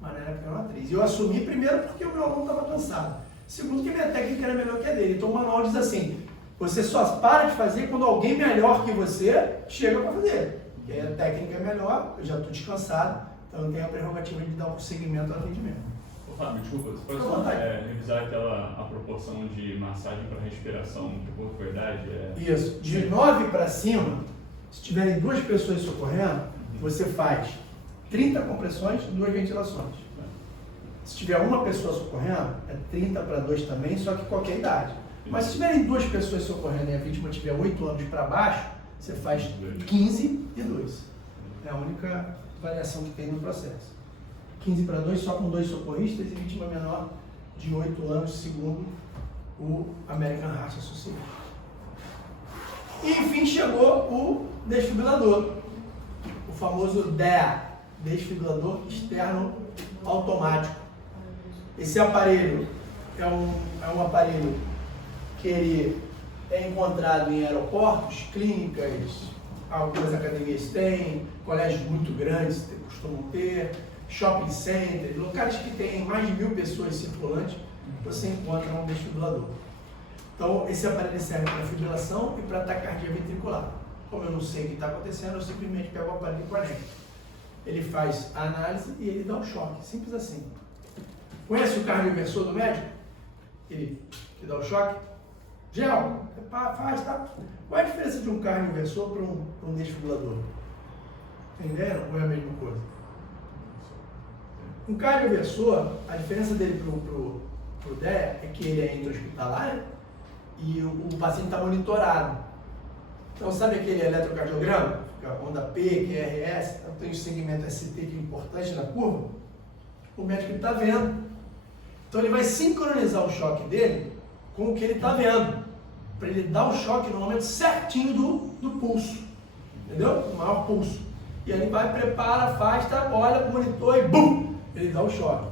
mas na época era uma atriz. E eu assumi primeiro porque o meu aluno estava cansado. Segundo, que a minha técnica era melhor que a dele. Então o manual diz assim: você só para de fazer quando alguém melhor que você chega para fazer. Porque aí a técnica é melhor, eu já estou descansado, então eu tenho a prerrogativa de dar um prosseguimento ao atendimento. Ô Fábio, desculpa, você pode só revisar a proporção de massagem para respiração de acordo com a idade? Isso, de 9 para cima, se tiverem 2 pessoas socorrendo, você faz 30 compressões e 2 ventilações. Se tiver uma pessoa socorrendo, é 30 para 2 também, só que qualquer idade. Mas se tiverem 2 pessoas socorrendo e a vítima tiver 8 anos para baixo, você faz 15 e 2. É a única variação que tem no processo. 15 para 2 só com 2 socorristas e vítima menor de 8 anos, segundo o American Heart Association. E, enfim, chegou o desfibrilador, o famoso DEA, desfibrilador externo automático. Esse aparelho é um aparelho que ele é encontrado em aeroportos, clínicas, algumas academias têm, colégios muito grandes costumam ter, shopping centers, locais que têm mais de 1000 pessoas circulantes, você encontra um desfibrilador. Então, esse aparelho serve para fibrilação e para taquicardia ventricular. Como eu não sei o que está acontecendo, eu simplesmente pego o aparelho e conecto. Ele faz a análise e ele dá um choque, simples assim. Conhece o cardioversor do médico? Ele que dá o choque? Gel, faz, tá? Qual é a diferença de um cardioversor para um desfibrilador? Entenderam? Ou é a mesma coisa? Um cardioversor, a diferença dele pro DEA é que ele é intra-hospitalar e o paciente está monitorado. Então, sabe aquele eletrocardiograma? Onda P, QRS, tem o segmento ST que é importante na curva. O médico está vendo. Então, ele vai sincronizar o choque dele com o que ele está vendo, para ele dar o choque no momento certinho do pulso, entendeu? O maior pulso. E aí ele vai, prepara, afasta, olha para o monitor e BUM! Ele dá o choque.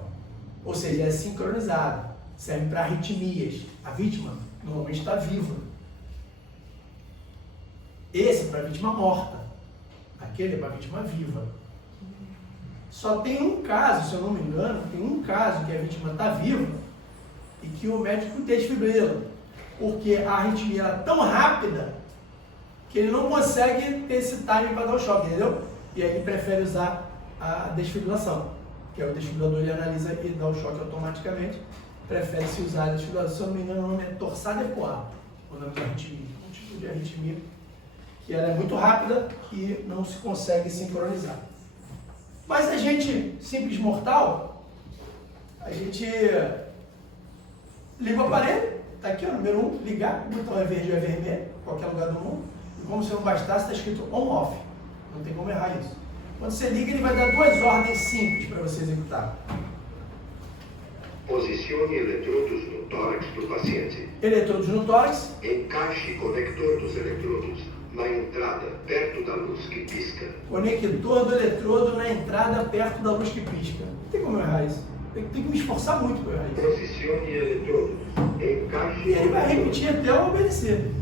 Ou seja, é sincronizado, serve para arritmias. A vítima normalmente está viva. Esse é para a vítima morta, aquele é para a vítima viva. Só tem um caso, se eu não me engano, tem um caso que a vítima está viva e que o médico desfibrila, porque a arritmia era tão rápida que ele não consegue ter esse timing para dar o choque, entendeu? E aí ele prefere usar a desfibrilação, que é o desfibrilador, ele analisa e dá o choque automaticamente, prefere-se usar a desfibrilação, se eu não me engano o nome é torsade ecoar, o nome da arritmia, um tipo de arritmia que ela é muito rápida e não se consegue sincronizar. Mas a gente, simples mortal, a gente liga o aparelho, está aqui, ó, número 1, ligar, o botão é verde ou é vermelho, em qualquer lugar do mundo, e como se não bastasse, está escrito on-off, não tem como errar isso. Quando você liga, ele vai dar 2 ordens simples para você executar. Posicione eletrodos no tórax do paciente. Eletrodos no tórax. Encaixe conector dos eletrodos na entrada, perto da luz que pisca. Conector do eletrodo na entrada, perto da luz que pisca. Não tem como eu errar isso. Tem que me esforçar muito para errar isso. Posicione eletrodos. Encaixe. E ele vai repetir até eu obedecer.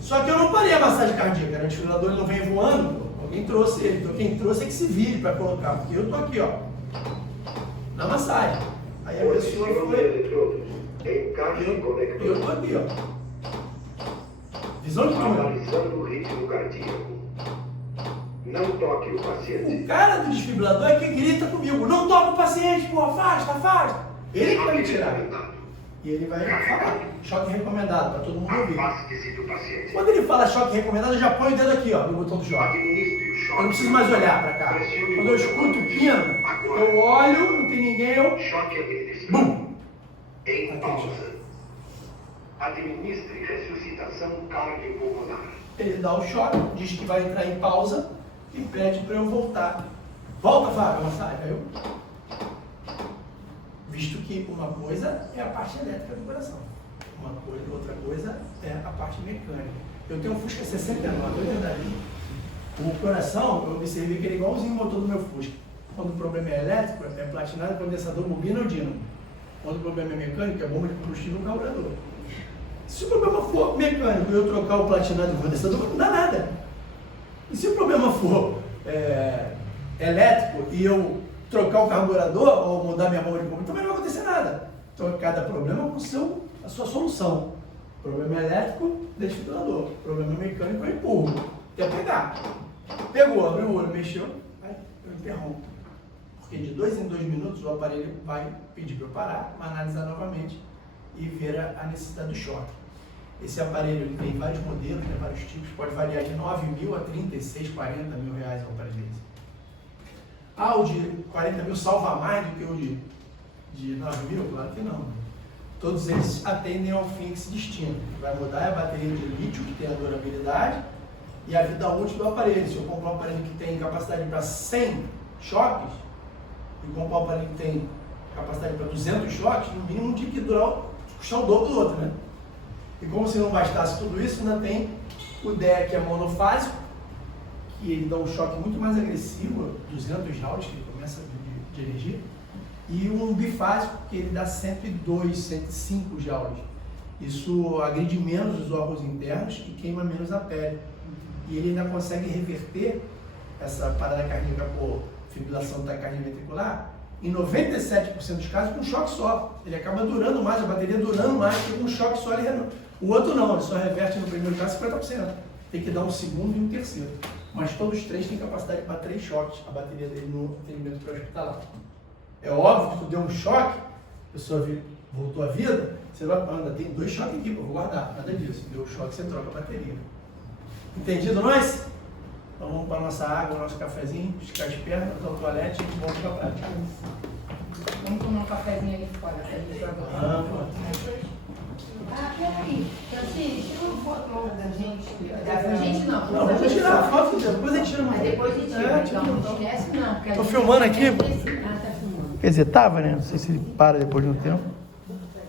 Só que eu não parei a massagem cardíaca, o desfibrilador ele não vem voando, alguém trouxe ele. Então quem trouxe é que se vire para colocar, porque eu tô aqui, ó, na massagem. Aí a pessoa Posicione foi. eletrodos. Encaixe conector. Eu tô aqui, ó. Visão de túnel. Analisando o ritmo cardíaco. Não toque o paciente. O cara do desfibrilador é que grita comigo, não toca o paciente, pô, afasta, afasta. Ele que vai me tirar. E ele vai falar, choque recomendado, para todo mundo ouvir. Afaste-se do paciente. Quando ele fala choque recomendado, eu já ponho o dedo aqui, ó, no botão do choque. Administre o choque. Eu não preciso mais olhar para cá. Quando eu escuto o pino, eu olho, não tem ninguém, eu... Choque administrado. Bum! Em pausa. Administre ressuscitação cardiopulmonar. Ele dá o choque, diz que vai entrar em pausa e pede para eu voltar. Volta, Fábio, massagem. Aí eu... Visto que uma coisa é a parte elétrica do coração, outra coisa é a parte mecânica. Eu tenho um Fusca 69, é verdade. O coração, eu observei que ele é igualzinho o motor do meu Fusca. Quando o problema é elétrico, é platinado, condensador, bobina ou dínamo. Quando o problema é mecânico, é bomba de combustível ou carburador. Se o problema for mecânico e eu trocar o platinado do condensador, não dá nada. E se o problema for elétrico e eu trocar o carburador ou mudar minha bomba de combustível, também não vai acontecer nada. Então, cada problema com a sua solução. Problema elétrico, desfibrilador. Problema mecânico, eu empurro. Quer pegar. Pegou, abriu o olho, mexeu, aí eu interrompo. Porque de 2 em 2 minutos o aparelho vai pedir para eu parar, analisar novamente e ver a necessidade do choque. Esse aparelho ele tem vários modelos, tem vários tipos, pode variar de 9 mil a 36, 40 mil reais o aparelho desse. Ah, o de 40 mil salva mais do que o de 9 mil? Claro que não. Todos eles atendem ao fim que se destina. O que vai mudar é a bateria de lítio, que tem a durabilidade, e a vida útil do aparelho. Se eu comprar um aparelho que tem capacidade para 100 choques, e comprar um aparelho que tem capacidade para 200 choques, no mínimo tinha que durar, custar o dobro do outro, né? E como se não bastasse tudo isso, ainda tem o DEA, que é monofásico, que ele dá um choque muito mais agressivo, 200 joules, que ele começa de energia, e um bifásico, que ele dá 102, 105 joules. Isso agride menos os órgãos internos e queima menos a pele. E ele ainda consegue reverter essa parada cardíaca por fibrilação da taquicardia ventricular em 97% dos casos com um choque só. Ele acaba durando mais, a bateria durando mais, porque com um choque só ele renova. O outro não, ele só reverte no primeiro caso 50%. Tem que dar um segundo e um terceiro. Mas todos os três têm capacidade para 3 choques, a bateria dele no atendimento pré-hospitalar. É óbvio que tu deu um choque, a pessoa voltou à vida, você vai, ainda tem 2 choques aqui, vou guardar, nada disso. Deu o choque, você troca a bateria. Entendido, nós? Então vamos para a nossa água, nosso cafezinho, esticar as pernas, ir ao toalete e vamos para a prática. Vamos tomar um cafezinho ali fora, pra gente jogar. Peraí, Francine, tira uma foto logo da gente. Da gente não. Não, vamos tirar a foto, depois a gente tira mais. Depois a gente tira, então não esquece não. Tô filmando aqui? Ah, tá filmando. Quer dizer, tava, né? Não sei se ele para depois de um tempo.